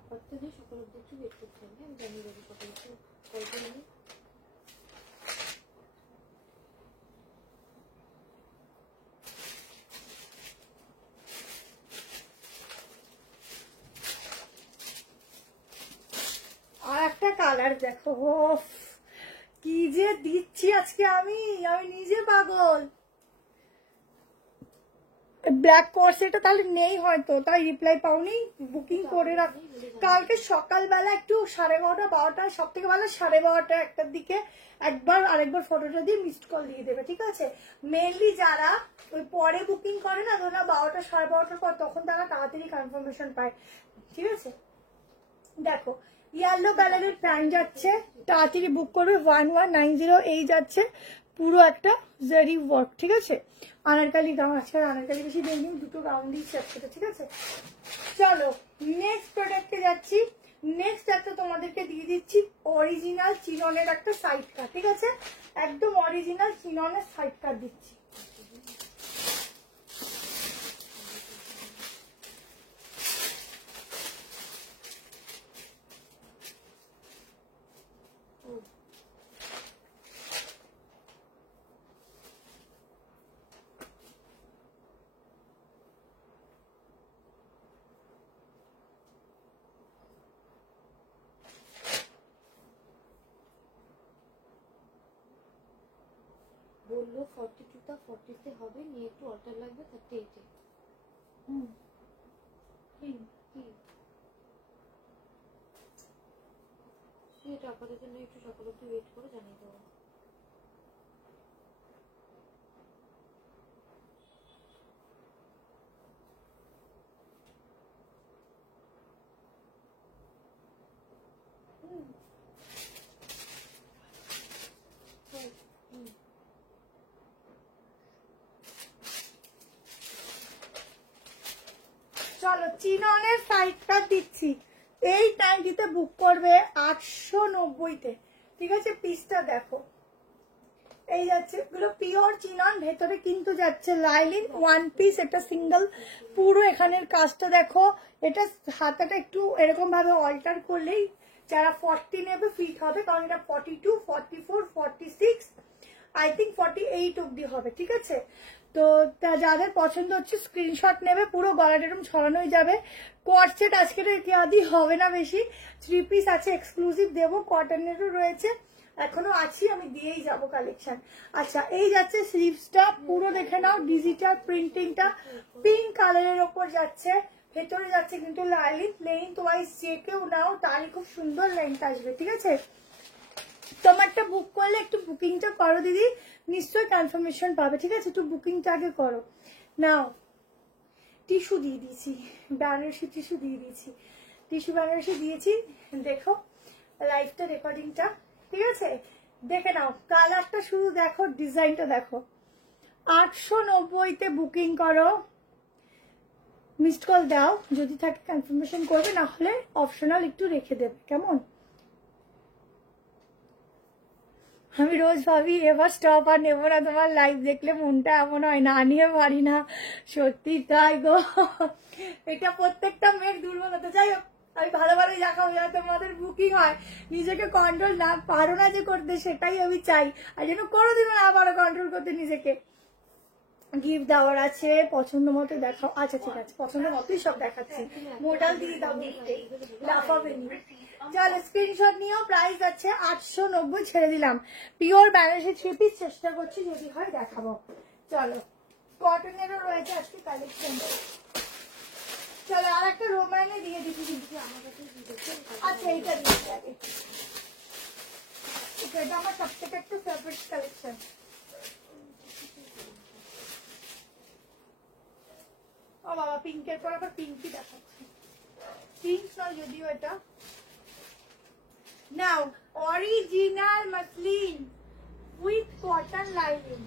আপাতত নেই, সকালের দিকে একটু ওয়েট করতে হবে, আমি জানিয়ে দেবো সকালে একটু কল করে নিই। আর একটা কালার দেখো, ওফ কি যে দিচ্ছি আজকে আমি নিজে পাগল। ব্ল্যাক কোর্সেটা তাহলে নেই হয়তো, তাই রিপ্লাই পাওনি, বুকিং করে রাখ। কালকে সকালবেলা একটু 11:30 12টা, সব থেকে ভালো 12:30 একটার দিকে একবার আরেকবার ফটোটা দিয়ে মিসড কল দিয়ে দেবে, ঠিক আছে। মেনলি যারা ওই পরে বুকিং করে না, ধরো 12টা 12:30টার পর, তখন তারা তাড়াতাড়ি কনফার্মেশন পায়, ঠিক আছে। দেখো ইয়েলো কালারের প্যান্ট যাচ্ছে, তাড়াতাড়ি বুক করবে। 1190, এই যাচ্ছে পুরো একটা জারি ওয়ার্ক, ঠিক আছে। আনারকালি গাউন, আজকাল আনারকালি বেশি দেখি, দুটো গাউন দিচ্ছি একসাথে, ঠিক আছে। চলো নেক্সট প্রোডাক্টে যাচ্ছি। নেক্সট একটা তোমাদেরকে দিয়ে দিচ্ছি অরিজিনাল চিননের একটা সাইড কাট, ঠিক আছে, একদম অরিজিনাল চিননের সাইড কাট দিচ্ছি। এগুলো 42টা 40তে হবে, নিয়ে একটু অল্টার লাগবে 38-এ। কি এটা আপাতত জন্য একটু সকাল অব্দি ওয়েট করে জানিয়ে দেবো। চলো চিননের সাইডটা দিচ্ছি। এই টাইমটিতে বুক করবে 890-তে, ঠিক আছে? পিসটা দেখো, এই যাচ্ছে এগুলো পিওর চিনন, ভেতরে কিন্তু যাচ্ছে লাইলিন, ওয়ান পিস, এটা সিঙ্গেল। পুরো এখানের কাজটা দেখো, এটা হাতাটা একটু এরকম ভাবে অল্টার করলেই যারা 40 নেবে ফিট হবে, কারণ এটা 42, 44, 46, আই থিঙ্ক 48 অব্দি হবে, ঠিক আছে? তো যাদের পছন্দ হচ্ছে স্ক্রিনশট নেবে, পুরো গলাটা এরকম ছড়ানোই যাবে। কটসেট আজকে ইত্যাদি হবে না বেশি, 3 পিস আছে এক্সক্লুসিভ দেবো, কটনেরও রয়েছে, এখনো আছি, আমি দিয়েই যাব কালেকশন। আচ্ছা এই যাচ্ছে স্লিভসটা, পুরো দেখে নাও, ডিজিটাল প্রিন্টিংটা পিঙ্ক কালারের ওপর যাচ্ছে, ভেতরে যাচ্ছে কিন্তু লাইলিন। লেন্থ ওয়াইজ যে কেউ নাও তারই খুব সুন্দর লেন্থ আসবে, ঠিক আছে? তোমারটা বুক করলে একটু বুকিংটা করো দিদি, নিশ্চয়ই কনফার্মেশন পাবে, ঠিক আছে? একটু বুকিংটা আগে করো। নাও টিস্যু দিয়ে দিয়েছি, বেনারসি টিস্যু দিয়ে দিয়েছি, টিস্যু বেনারসি দিয়েছি, দেখো লাইভটা রেকর্ডিংটা, ঠিক আছে? দেখে নাও কালারটা, শুধু দেখো ডিজাইনটা দেখো। 890-তে বুকিং করো, মিসড কল দাও, যদি থাকে কনফার্মেশন করবে, না হলে অপশনাল একটু রেখে দেবে, কেমন? আমি রোজ ভাবি এবার স্টপ আর নেবো না, তোমার লাইভ দেখলে মনটা এমন হয় না নিয়ে পারি না, সত্যি তাই গো। এটা প্রত্যেকটা মেয়ের দুর্বলতা। যাই হোক, আমি ভালো ভালোই দেখাবো, যাতে তোমাদের বুকিং হয়, নিজেকে কন্ট্রোল না পারো না যে করতে, সেটাই আমি চাই, আর যেন কোনোদিনও না পারো কন্ট্রোল করতে নিজেকে। গিফট দেওয়ার আছে, পছন্দ মতো দেখাও। আচ্ছা ঠিক আছে, পছন্দ মতোই সব দেখাচ্ছি, মোডাল দিয়ে দাও গিফটে, লাফাবে নি। চলো স্ক্রিনশট নিয়েও, প্রাইস আছে 890, ছেড়ে দিলাম। পিওর বেনারসি 3 পিস, চেষ্টা করছি যদি হয় দেখাবো। চলো কটনেরও রয়েছে আজকে কালেকশন। চলো আর একটা রোমানে দিয়ে দিচ্ছি, আচ্ছা এইটা দিচ্ছি আগে, এটা আমার সব থেকে একটা ফেভারিট কালেকশন। ও বাবা, পিঙ্কের পর আবার পিঙ্কই দেখাচ্ছে, পিঙ্ক নয় যদিও এটা। Now original muslin with cotton lining,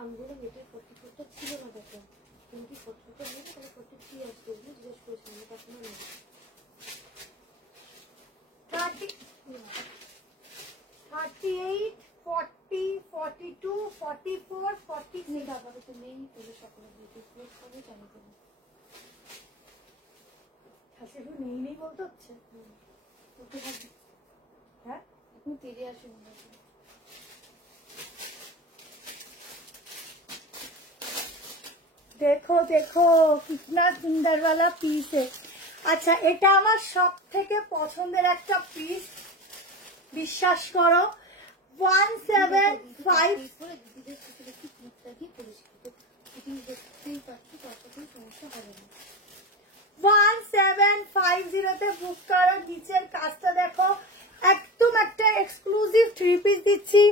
আমি বললাম এটা 44টা ছিল না, দেখো তুমি কি 44টা নেবে, তাহলে 43 আসবে, জিজ্ঞেস করেছিলাম, এটা এখনো নেই। 38, 40, 42, 44, 46। আপাতত নেই, তাহলে সকালে বিউটি ক্লোজ করে জানিয়ে দেবো। শুধু নেই নেই বলতে হচ্ছে, হ্যাঁ এখন তেলে আসে মনে হচ্ছে। देखो देखो कितना सुंदर वाला पीस है। আচ্ছা এটা আমার সব থেকে পছন্দের একটা পিস, বিশ্বাস করো। 175 1750-তে বুক করো। নিচের কাজটা দেখো, একদম একটা এক্সক্লুসিভ 3 পিস দিচ্ছি।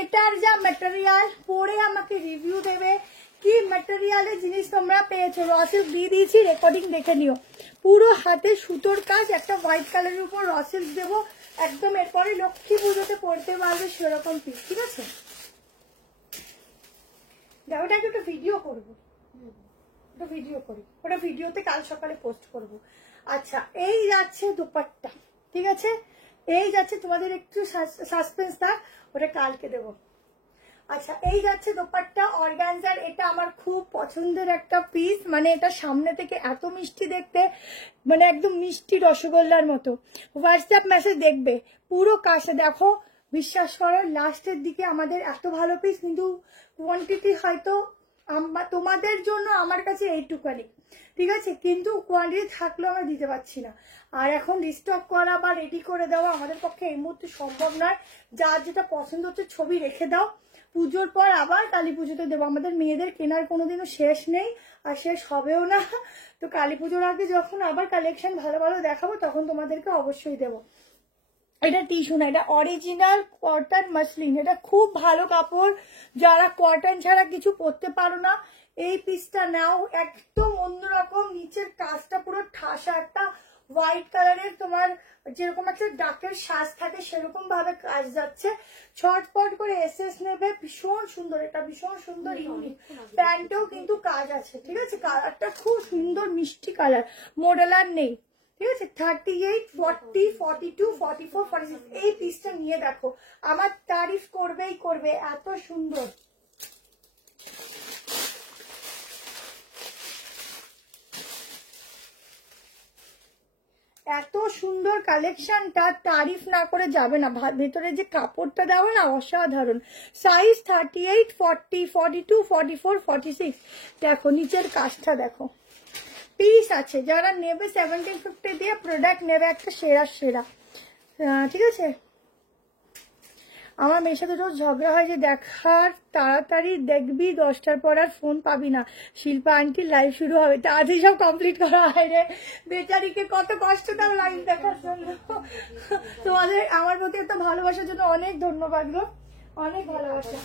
এটার যা ম্যাটেরিয়াল, পরে আমাকে রিভিউ দেবে কি ম্যাটেরিয়ালের জিনিস তোমরা পেয়েছো। রসিল দিয়ে দিয়েছি, রেকর্ডিং দেখে নিও। পুরো হাতে সুতোর কাজ, একটা হোয়াইট কালারের উপর রসিল দেবো একদম। এরপরে লক্ষ্মী পুজোতে পড়তে পারবে সেরকম পিস, ঠিক আছে? ওটাকে একটা ভিডিও করবো, ওটা ভিডিও করি, ওটা ভিডিওতে কাল সকালে পোস্ট করব। আচ্ছা এই যাচ্ছে দুপাট্টা, ঠিক আছে? এই যাচ্ছে, তোমাদের একটু সাসপেন্স থাক, ওটা কালকে দেবো। আচ্ছা এই যাচ্ছে দোপাট্টা অর্গানজার, এটা আমার খুব পছন্দের একটা পিস। মানে এটা সামনে থেকে এত মিষ্টি দেখতে, মানে একদম মিষ্টি রসগোল্লার মতো। হোয়াটসঅ্যাপ মেসেজ দেখবে, পুরো কাছে দেখো, বিশ্বাস করো লাস্টের দিকে আমাদের এত ভালো পিস, কিন্তু কোয়ান্টিটি হয়তো তোমাদের জন্য আমার কাছে এইটুকানি, ঠিক আছে, কিন্তু কোয়ান্টিটি থাকলেও আমরা দিতে পারছি না। আর এখন রিস্টক করা বা রেডি করে দেওয়া আমাদের পক্ষে এই মুহূর্তে সম্ভব নয়। যার যেটা পছন্দ হচ্ছে ছবি রেখে দাও, পুজোর পর আবার কালী পুজোতে দেবো। আমাদের মেয়েদের কেনার কোনোদিনও শেষ নেই আর শেষ হবেও না। তো কালী পুজোর আগে যখন আবার কালেকশন ভালো ভালো দেখাবো তখন তোমাদেরকে অবশ্যই দেবো। এটা টিস্যু না, এটা অরিজিনাল কটন মাসলিন, এটা খুব ভালো কাপড়। যারা কটন ছাড়া কিছু পরতে পারো না এই পিসটা নাও, একদম অন্যরকম। নিচের কাজটা পুরো ঠাসা, একটা হোয়াইট কালারের তোমার যেরকম একটা ডাকের সাজ থাকে সেরকম ভাবে কাজ যাচ্ছে। ছটপট করে এসএস নেবে, ভীষণ সুন্দর, এটা ভীষণ সুন্দর ইউনিক। প্যান্টেও কিন্তু কাজ আছে, ঠিক আছে, কালারটা খুব সুন্দর মিষ্টি কালার, মডেলার নেই, ঠিক আছে। 38, 40, 42, 44, 46 এই পিসটা নিয়ে দেখো, আমার তারিফ করবেই করবে, এত সুন্দর। এত সুন্দর কালেকশনটা তারিফ না করে যাবে না। ভেতরে যে কাপড়টা দেওয়া না অসাধারণ। সাইজ 38, 40, 42, 44, 46 দেখো, নিচের কাজটা দেখো। পিস আছে, যারা নেবে 1750 দিয়ে প্রোডাক্ট নেবে একটা সেরা সেরা, ঠিক আছে। আমার মেয়ের সাথে রোজ ঝগড়া হয় যে দেখার তাড়াতাড়ি দেখবি, 10টার পর আর ফোন পাবি না, শিল্পা আন্টির লাইভ শুরু হবে। তা আজই সব কমপ্লিট করা হয় রে, বেচারিকে কত কষ্ট দাও লাইভ দেখার জন্য। তোমাদের আমার প্রতি এত ভালোবাসার জন্য অনেক ধন্যবাদ গো, অনেক ভালোবাসা।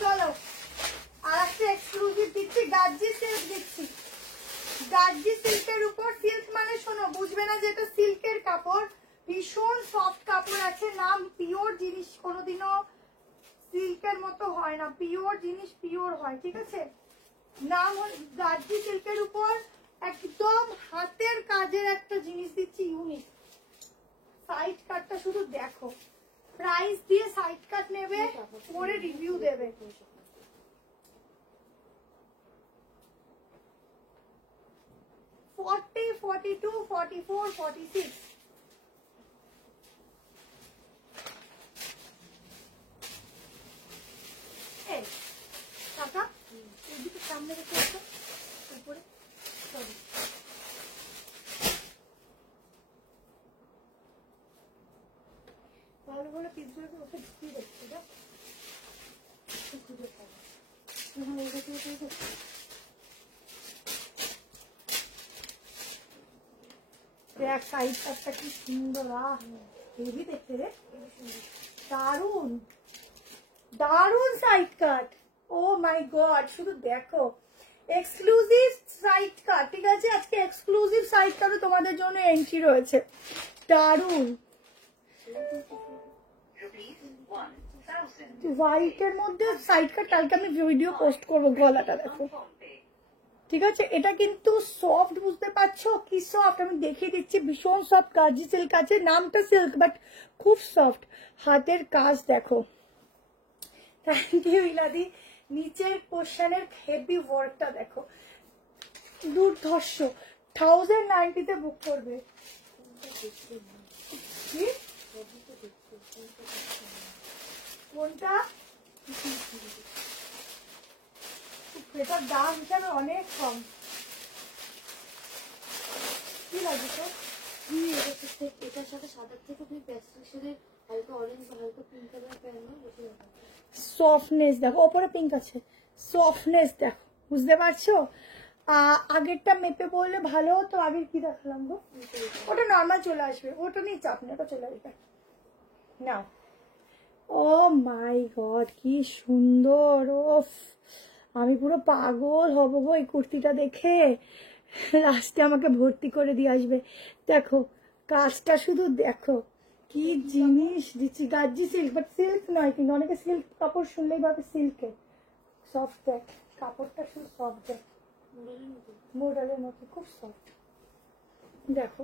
চলো আর একটা এক্সক্লুসিভ দিচ্ছি, গার্জি সিল্ক দিচ্ছি। গার্জি সিল্কের উপর, সিল্ক মানে শোনো বুঝবে না যে এটা সিল্কের কাপড়, ভীষণ সফট কাপড় আছে। নাম পিওর জিনিস কোনোদিনও সিল্কের মতো হয় না, পিওর জিনিস পিওর হয়, ঠিক আছে। নাম গার্জি সিল্কের উপর একদম হাতের কাজের একটা জিনিস দিচ্ছি ইউনিক। সাইড কাটটা শুধু দেখো, প্রাইস দিয়ে সাইড কাট নেবে, পরে রিভিউ দেবে। 40, 42, 44, 46 এই কাকা এদিকে সামনে রেখে আসো উপরে, সরি ভালো ভালো পিসগুলোকে ওকে ঢুকিয়ে দেখছি না, খুঁজে পাবো যখন ওদেরকে দেখছি। দেখ সাইড কাটটা কি সুন্দর, হেভি দেখতে রে, দারুন দারুন সাইড কাট। ও মাই গড, শুধু দেখো এক্সক্লুসিভ সাইড কাট, ঠিক আছে। আজকে এক্সক্লুসিভ সাইড কাটও তোমাদের জন্য এন্ট্রি রয়েছে, দারুন। হোয়াইটের মধ্যে সাইড কাট, কালকে আমি ভিডিও পোস্ট করবো। গলাটা দেখো, ঠিক আছে। এটা কিন্তু সফট, বুঝতে পারছো কি সফট, আমি দেখিয়ে দিচ্ছি, ভীষণ সফট। গার্জি সিল্ক আছে, নামটা সিল্ক বাট খুব সফট। হাতের কাজ দেখো, থ্যাংক ইউ ইলাদি। নিচের পোর্শনের হেভি ওয়ার্কটা দেখো, দুর্ধর্ষ। 1090 বুক করবে। কোনটা? এটার দাম হিসাবে অনেক কম। কি লাগে তো? এটার সাথে সাদার থেকে তুমি প্যাস্টেল শেডের হালকা অরেঞ্জ বা হালকা পিঙ্ক কালার প্যান্ট না, বেশি ভালো। সফটনেস দেখো, ওপরে পিঙ্ক আছে, সফটনেস দেখো, বুঝতে পারছো। আগেরটা মেপে বললে ভালো হতো। আগের কি দেখালাম গো? ওটা নর্মাল চলে আসবে, ওটা নিয়ে চাপ নেই, ওটা চলে আসবে। নাও, ও মাই গড কি সুন্দর, ওফ আমি পুরো পাগল হব গো এই কুর্তিটা দেখে। লাস্টে আমাকে ভর্তি করে দিয়ে আসবে। দেখো কাজটা শুধু দেখো, কি জিনিস দিচ্ছি। গার্জি সিল্ক, বাট সিল্ক নয়, কিন্তু অনেকে সিল্ক কাপড় শুনলেই ভাবে সিল্কের। সফট দেখ, কাপড়টা শুধু সফট দেখ, মোডালের মতো খুব সফট। দেখো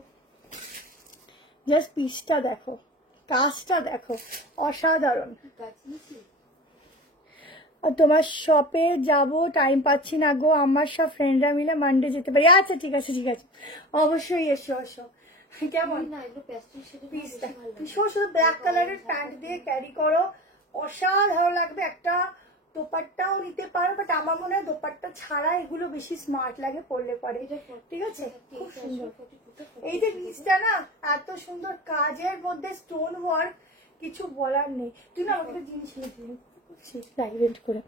জাস্ট পিসটা দেখো, কাজটা দেখো, অসাধারণ। আর তোমার শপে যাব, টাইম পাচ্ছি না গো, আমার সব ফ্রেন্ডরা মিলে মানডে যেতে পারি। আচ্ছা ঠিক আছে ঠিক আছে, অবশ্যই এসো এসো। কেমন না, এগুলো প্যাস্টেল শেডের পিসটা ভীষণ, শুধু ব্ল্যাক কালারের প্যান্ট দিয়ে ক্যারি করো, অসাধারণ লাগবে। একটা দোপাট্টাও নিতে পারো, বাট আমার মনে হয় দোপাট্টা ছাড়া এগুলো বেশি স্মার্ট লাগে পরলে পরে। ঠিক আছে, খুব সুন্দর। এই যে নিচটা না এত সুন্দর কাজের মধ্যে স্টোন ওয়ার্ক, কিছু বলার নেই। তুই না আমাকে জিনিস লাইভেন্ট করে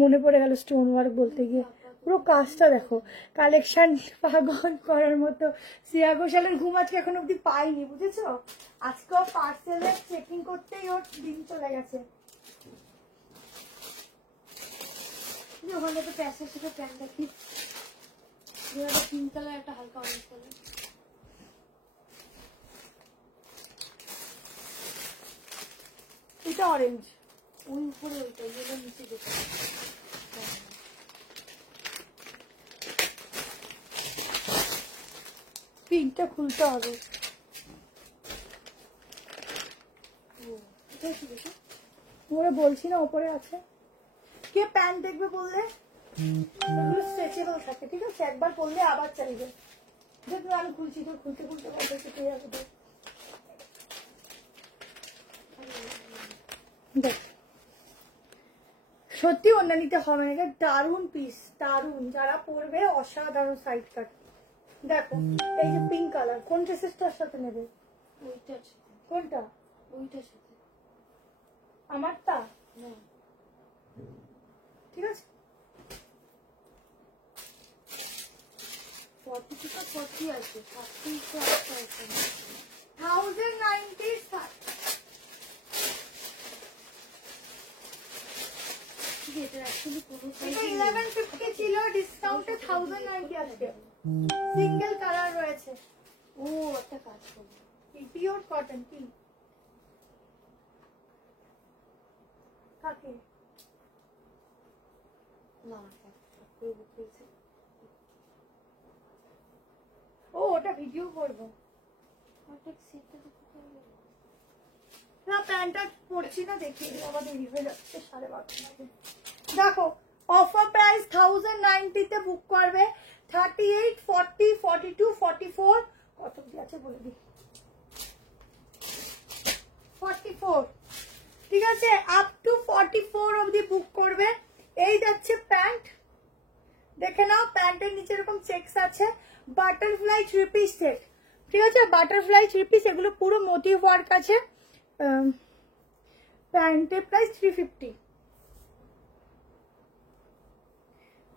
মনে পড়ে গেল স্টোন ওয়ার্ক বলতে গিয়ে। পুরো কাজটা দেখো, কালেকশন পাগল করার মতো। শ্রেয়া ঘোষালের ঘুম আজকে এখন অব্দি পাইনি, বুঝেছো? আজকেও পার্সেলের চেকিং করতেই ওর দিন চলে গেছে। ওখানে তো প্যাসের সাথে প্যান্ট দেখি, পিঙ্ক কালার, একটা হালকা অরেঞ্জ কালার। এটা অরেঞ্জ, ওই উপরে ওইটা, ওইগুলো নিচে দেখতে। পিনটা খুলতে হবে। এটা কি দেখো, ওরা বলছি না ওপরে আছে। কে প্যান্ট দেখবে বললে? এগুলো স্ট্রেচেবল থাকে, ঠিক আছে? একবার পরলে আবার চাইবে। দেখ আমি খুলছি, তো খুলতে খুলতে কত কেটে যাবে। দেখ সত্যি অন্য নিতে হবে না, এটা দারুণ পিস, দারুণ। যারা পরবে অসাধারণ সাইড কাট। দেখো এই যে পিঙ্ক কালার, কোন ড্রেসেসটার সাথে নেবে? ওইটার সাথে। কোনটা? ওইটার সাথে আমারটা? না, ঠিক আছে। 40 থেকে 40 আছে, 40 তো একটা আছে। 1090 এটা অ্যাকচুয়ালি কোনো এটা 1150 ছিল, ডিসকাউন্টে 1090 আসছে। সিঙ্গেল কালার রয়েছে। ও একটা কাজ করবো, পিওর কটন। কি কাকে? না করবো বলছে। ও ওটা ভিডিও করবো একটা সেটটা দেখতে হবে না। প্যান্টটা পরছি না, দেখি আবার দেরি হয়ে যাচ্ছে, 12:30 দেখো অফার প্রাইস 1090 তে বুক করবে। 38, 40, 42, 44 কত কি আছে বলে দিই। 44, ঠিক আছে? আপ টু 44 অবধি বুক করবে। এই যাচ্ছে প্যান্ট, দেখে নাও। প্যান্টের নিচে এরকম চেকস আছে। বাটারফ্লাই 3 পিস সেট, ঠিক আছে? বাটারফ্লাই 3 পিস, এগুলো পুরো মোটিভ ওয়ার্ক আছে। প্যান্টের প্রাইস 350।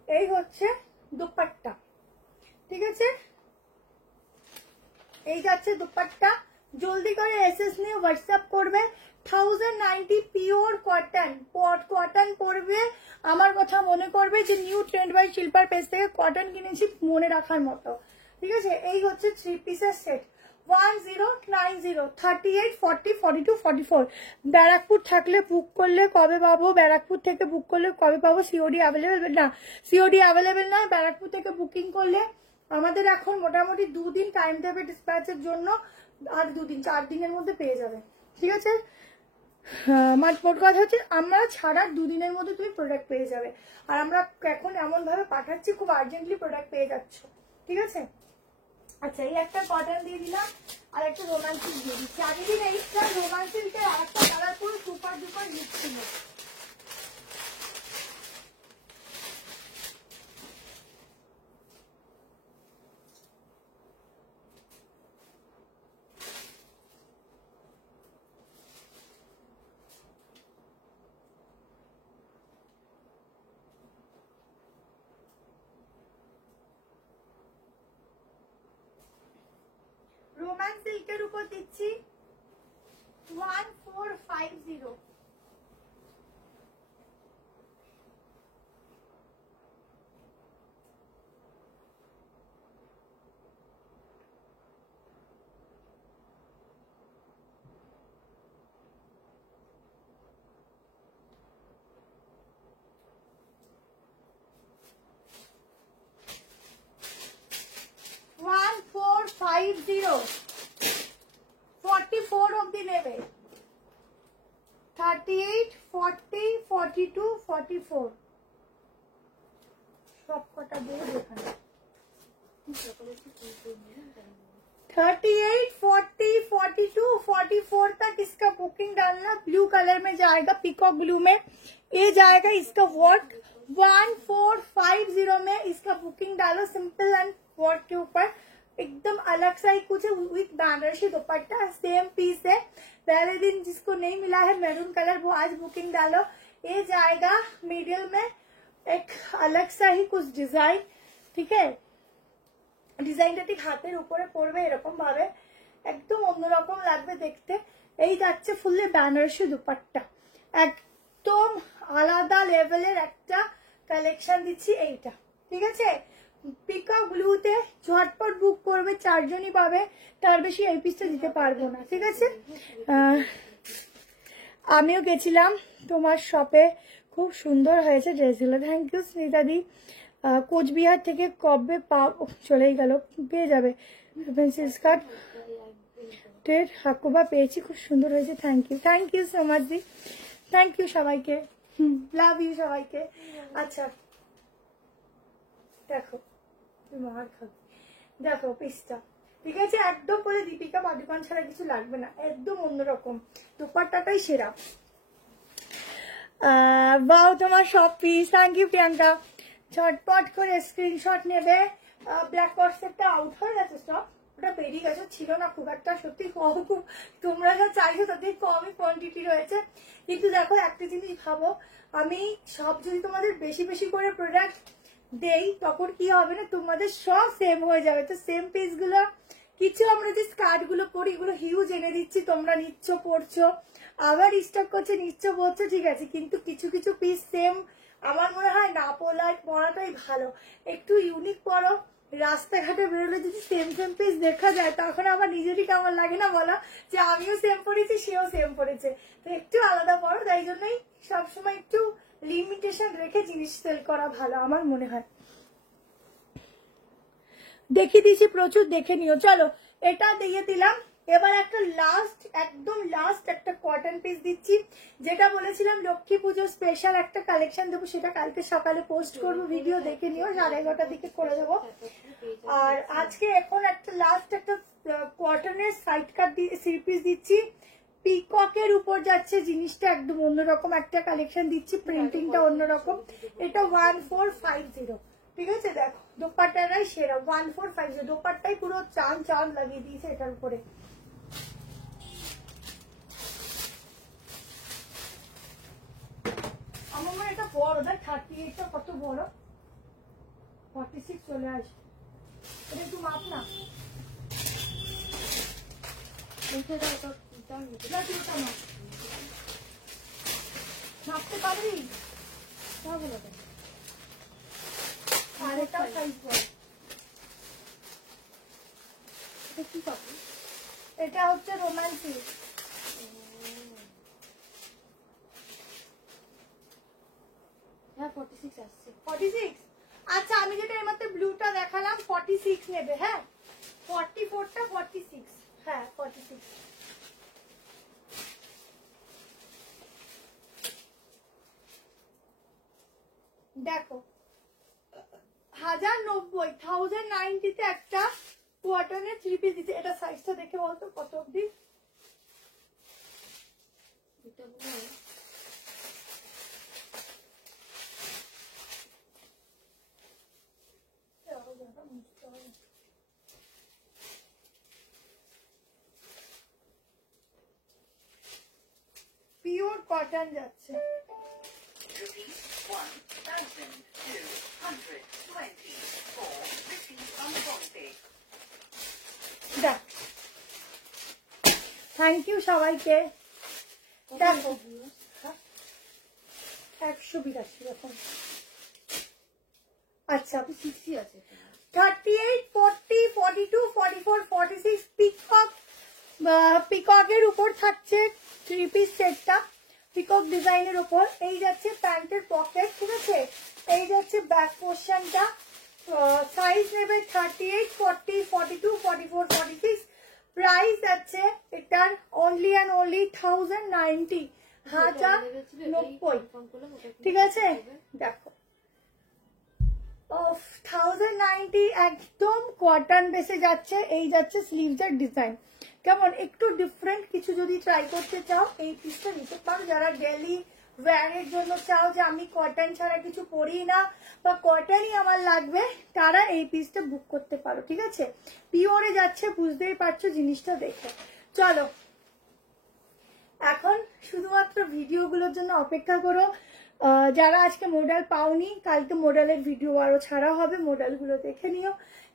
এই হচ্ছে দুপাট্টা, ঠিক আছে? এই যাচ্ছে দুপাট্টা। জলদি করে এসএস নিয়ে হোয়াটসঅ্যাপ করবে। 1090 পিওর কটন, কটন পরবে। আমার কথা মনে করবে যে নিউ ট্রেন্ড বাই শিল্পার পেজ থেকে কটন কিনেছি, মনে রাখার মতো, ঠিক আছে? এই হচ্ছে 3 পিসের সেট। 1090, 38, 40, 42, 44। ব্যারাকপুর থাকলে বুক করলে কবে পাবো? ব্যারাকপুর থেকে বুক করলে কবে পাবো? সিওডি অ্যাভেলেবেল না, সিওডি অ্যাভেলেবেল নয়। ব্যারাকপুর থেকে বুকিং করলে আমাদের এখন মোটামুটি 2 দিন টাইম দেবে ডিসপ্যাচের জন্য, আর 2 দিন 4 দিনের মধ্যে পেয়ে যাবে, ঠিক আছে? মোট কথা হচ্ছে আমরা ছাড়ার 2 দিনের মধ্যে তুমি প্রোডাক্ট পেয়ে যাবে। আর আমরা এখন এমন ভাবে পাঠাচ্ছি, খুব আর্জেন্টলি প্রোডাক্ট পেয়ে যাচ্ছ, ঠিক আছে? আচ্ছা, এই একটা কটন দিয়ে দিলাম, আর একটা রোমান্সিক দিয়ে দিচ্ছি। আগের দিন এইটা রোমান্সিকটা আর একটা কালার পুরো সুপার ডুপার হিট ছিল। রোম্যান্স সিল্কের উপর দিচ্ছি 1450। $1450, 44 অব্দি নেবে। 38, 40, 42, 44 সব কটা দেবো এখানে। 38, 40, 42 44 तक इसका बुकिंग डालना। ब्लू कलर में जाएगा, पीकॉक ब्लू में ये जाएगा इसका वर्क। 1450 में इसका बुकिंग डालो, सिंपल एंड वर्क के ऊपर एकदम अलग सा ही कुछ है, with Banarasi dupatta, same piece है। पहले दिन जिसको नहीं मिला है मैरून कलर वो आज बुकिंग डालो। ये जाएगा मिडिल में एक अलग सा ही कुछ डिजाइन, ठीक है। ডিজাইনটা ঠিক হাতের উপরে পড়বে এরকম ভাবে, একদম অন্যরকম লাগবে দেখতে। এই যাচ্ছে ফুললি বেনারসি দুপাট্টা, একদম আলাদা লেভেলের একটা কালেকশন দিচ্ছি এইটা, ঠিক আছে। পিকক ব্লুতে ঝটপট বুক করবে, 4 জনই পাবে, তার বেশি এই পিসটা দিতে পারবো না, ঠিক আছে। আমিও গেছিলাম তোমার শপে, খুব সুন্দর হয়েছে ড্রেসগুলো। Thank you স্মিতাদি। কোচবিহার থেকে কবে পাবো, চলেই গেল, পেয়ে যাবে পেন্সিল স্কার্ট টের হাকুবা পেয়েছি, খুব সুন্দর হয়েছে। থ্যাংক ইউ সো মাচ দি, থ্যাংক ইউ সবাইকে, লাভ ইউ সবাইকে। আচ্ছা দেখো মার খাবে, দেখো পিসটা, ঠিক আছে। একদম বলে দীপিকা পাদুকোন ছাড়া কিছু লাগবে না, একদম অন্যরকম, দুপাট্টাটাই সেরা। বাও তোমার সব পিস, থ্যাংক ইউ প্রিয়াঙ্কা। ঝটপট করে স্ক্রিনশট নেবে। ব্ল্যাক কনসেপ্টটা আউট হয়ে গেছে, স্টক ওটা বেরিয়ে গেছে, ছিল না খুব একটা, সত্যি কম, খুব তোমরা যা চাইছো তাতে কমই কোয়ান্টিটি রয়েছে। কিন্তু দেখো একটা জিনিস ভাবো, আমি সব যদি তোমাদের বেশি বেশি করে প্রোডাক্ট দেই তখন কি হবে না, তোমাদের সব সেম হয়ে যাবে। তো সেম পিস গুলো কিছু আমরা যে স্কার্ট গুলো পরি এগুলো হিউজ এনে দিচ্ছি, তোমরা নিচ্ছ পড়ছো, আবার স্টক করছে নিচ্ছ পড়ছো, ঠিক আছে। কিন্তু কিছু কিছু পিস সেম, আমার মনে হয় না পরাটাই ভালো, একটু ইউনিক পরো। রাস্তাঘাটে বেরোলে যদি সেম সেম পিস দেখা যায় তখন আমার নিজেরই কেমন লাগে না বলো, যে আমিও সেম পরেছি সেও সেম পরেছে। তো একটু আলাদা পরো, তাই জন্যই সবসময় একটু লিমিটেশন রেখে জিনিস সেল করা ভালো আমার মনে হয়। দেখিয়ে দিয়েছি প্রচুর, দেখে নিও। চলো এটা দিয়ে দিলাম, এবার একটা লাস্ট, একদম লাস্ট একটা কটন পিস দিচ্ছি, যেটা বলেছিলাম লক্ষ্মী পুজো স্পেশাল একটা কালেকশন দেবো, সেটা কালকে সকালে পোস্ট করবো, ভিডিও দেখে নিও, 11:30 দিকে করে দেবো। আর আজকে এখন একটা লাস্ট একটা কটনের সাইড কাট থ্রি পিস দিচ্ছি, পিককের উপর যাচ্ছে জিনিসটা, একদম অন্যরকম একটা কালেকশন দিচ্ছি, প্রিন্টিংটা অন্যরকম। এটা 1450, ঠিক আছে। দেখো দোপাট্টাটাই সেরা, 1450, দোপাট্টাই পুরো চাঁদ চাঁদ লাগিয়ে দিয়েছে এটার উপরে। আমার মনে এটা বড়, দেখ 38টা কত বড়, 46 চলে আসে, এটা একটু মাপ না, মাপতে পারবি? আরেকটাও সাইজ বড়, কি পাবো? এটা হচ্ছে রোমান্টিক, হ্যাঁ 46 আসছে। 46। আচ্ছা আমি যেটা এর মধ্যে ব্লুটা দেখালাম 46 নেবে, হ্যাঁ 44টা 46, হ্যাঁ 46। দেখো 1090 তে একটা কটনের থ্রি পিস দিচ্ছে। এটা সাইজটা দেখে বলতো কত অব্দি? এটা মনে হয় পিওর কটন যাচ্ছে। Rupees 1,224 received on PhonePe. দেখ থ্যাংক ইউ সবাইকে। দেখো 182 এরকম। আচ্ছা 60 আছে। 38, 40, 42, 44, 46 পিককের উপর থাকছে থ্রি পিস সেটটা, পিকক ডিজাইনের উপর। এই যাচ্ছে প্যান্টের পকেট, ঠিক আছে। এই যাচ্ছে ব্যাক পোর্শনটা, সাইজ নেবে 38, 40, 42, 44, 46। প্রাইস আছে এটার অনলি অ্যান্ড অনলি 1090, 1090, ঠিক আছে। দেখো 1090 একদম কটন বেসে যাচ্ছে। এই যাচ্ছে স্লিভসের ডিজাইন, কেমন একটু ডিফারেন্ট কিছু যদি ট্রাই করতে চাও এই পিসটা নিতে পারো। যারা ডেলি ওয়্যারের জন্য চাও যে আমি কটন ছাড়া কিছু পরি না বা কটনই আমার লাগবে, তারা এই পিসটা বুক করতে পারো, ঠিক আছে। পিওরে যাচ্ছে, বুঝতেই পারছো জিনিসটা দেখে। চলো এখন শুধুমাত্র ভিডিওগুলোর জন্য অপেক্ষা করো। যারা আজকে মডেল পাওনি, কালকে মডেলের ভিডিও আরো ছাড়া হবে, মডেলগুলো দেখে নিও।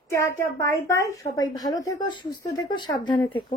টাটা, বাই বাই, সবাই ভালো থেকো, সুস্থ থেকো, সাবধানে থেকো।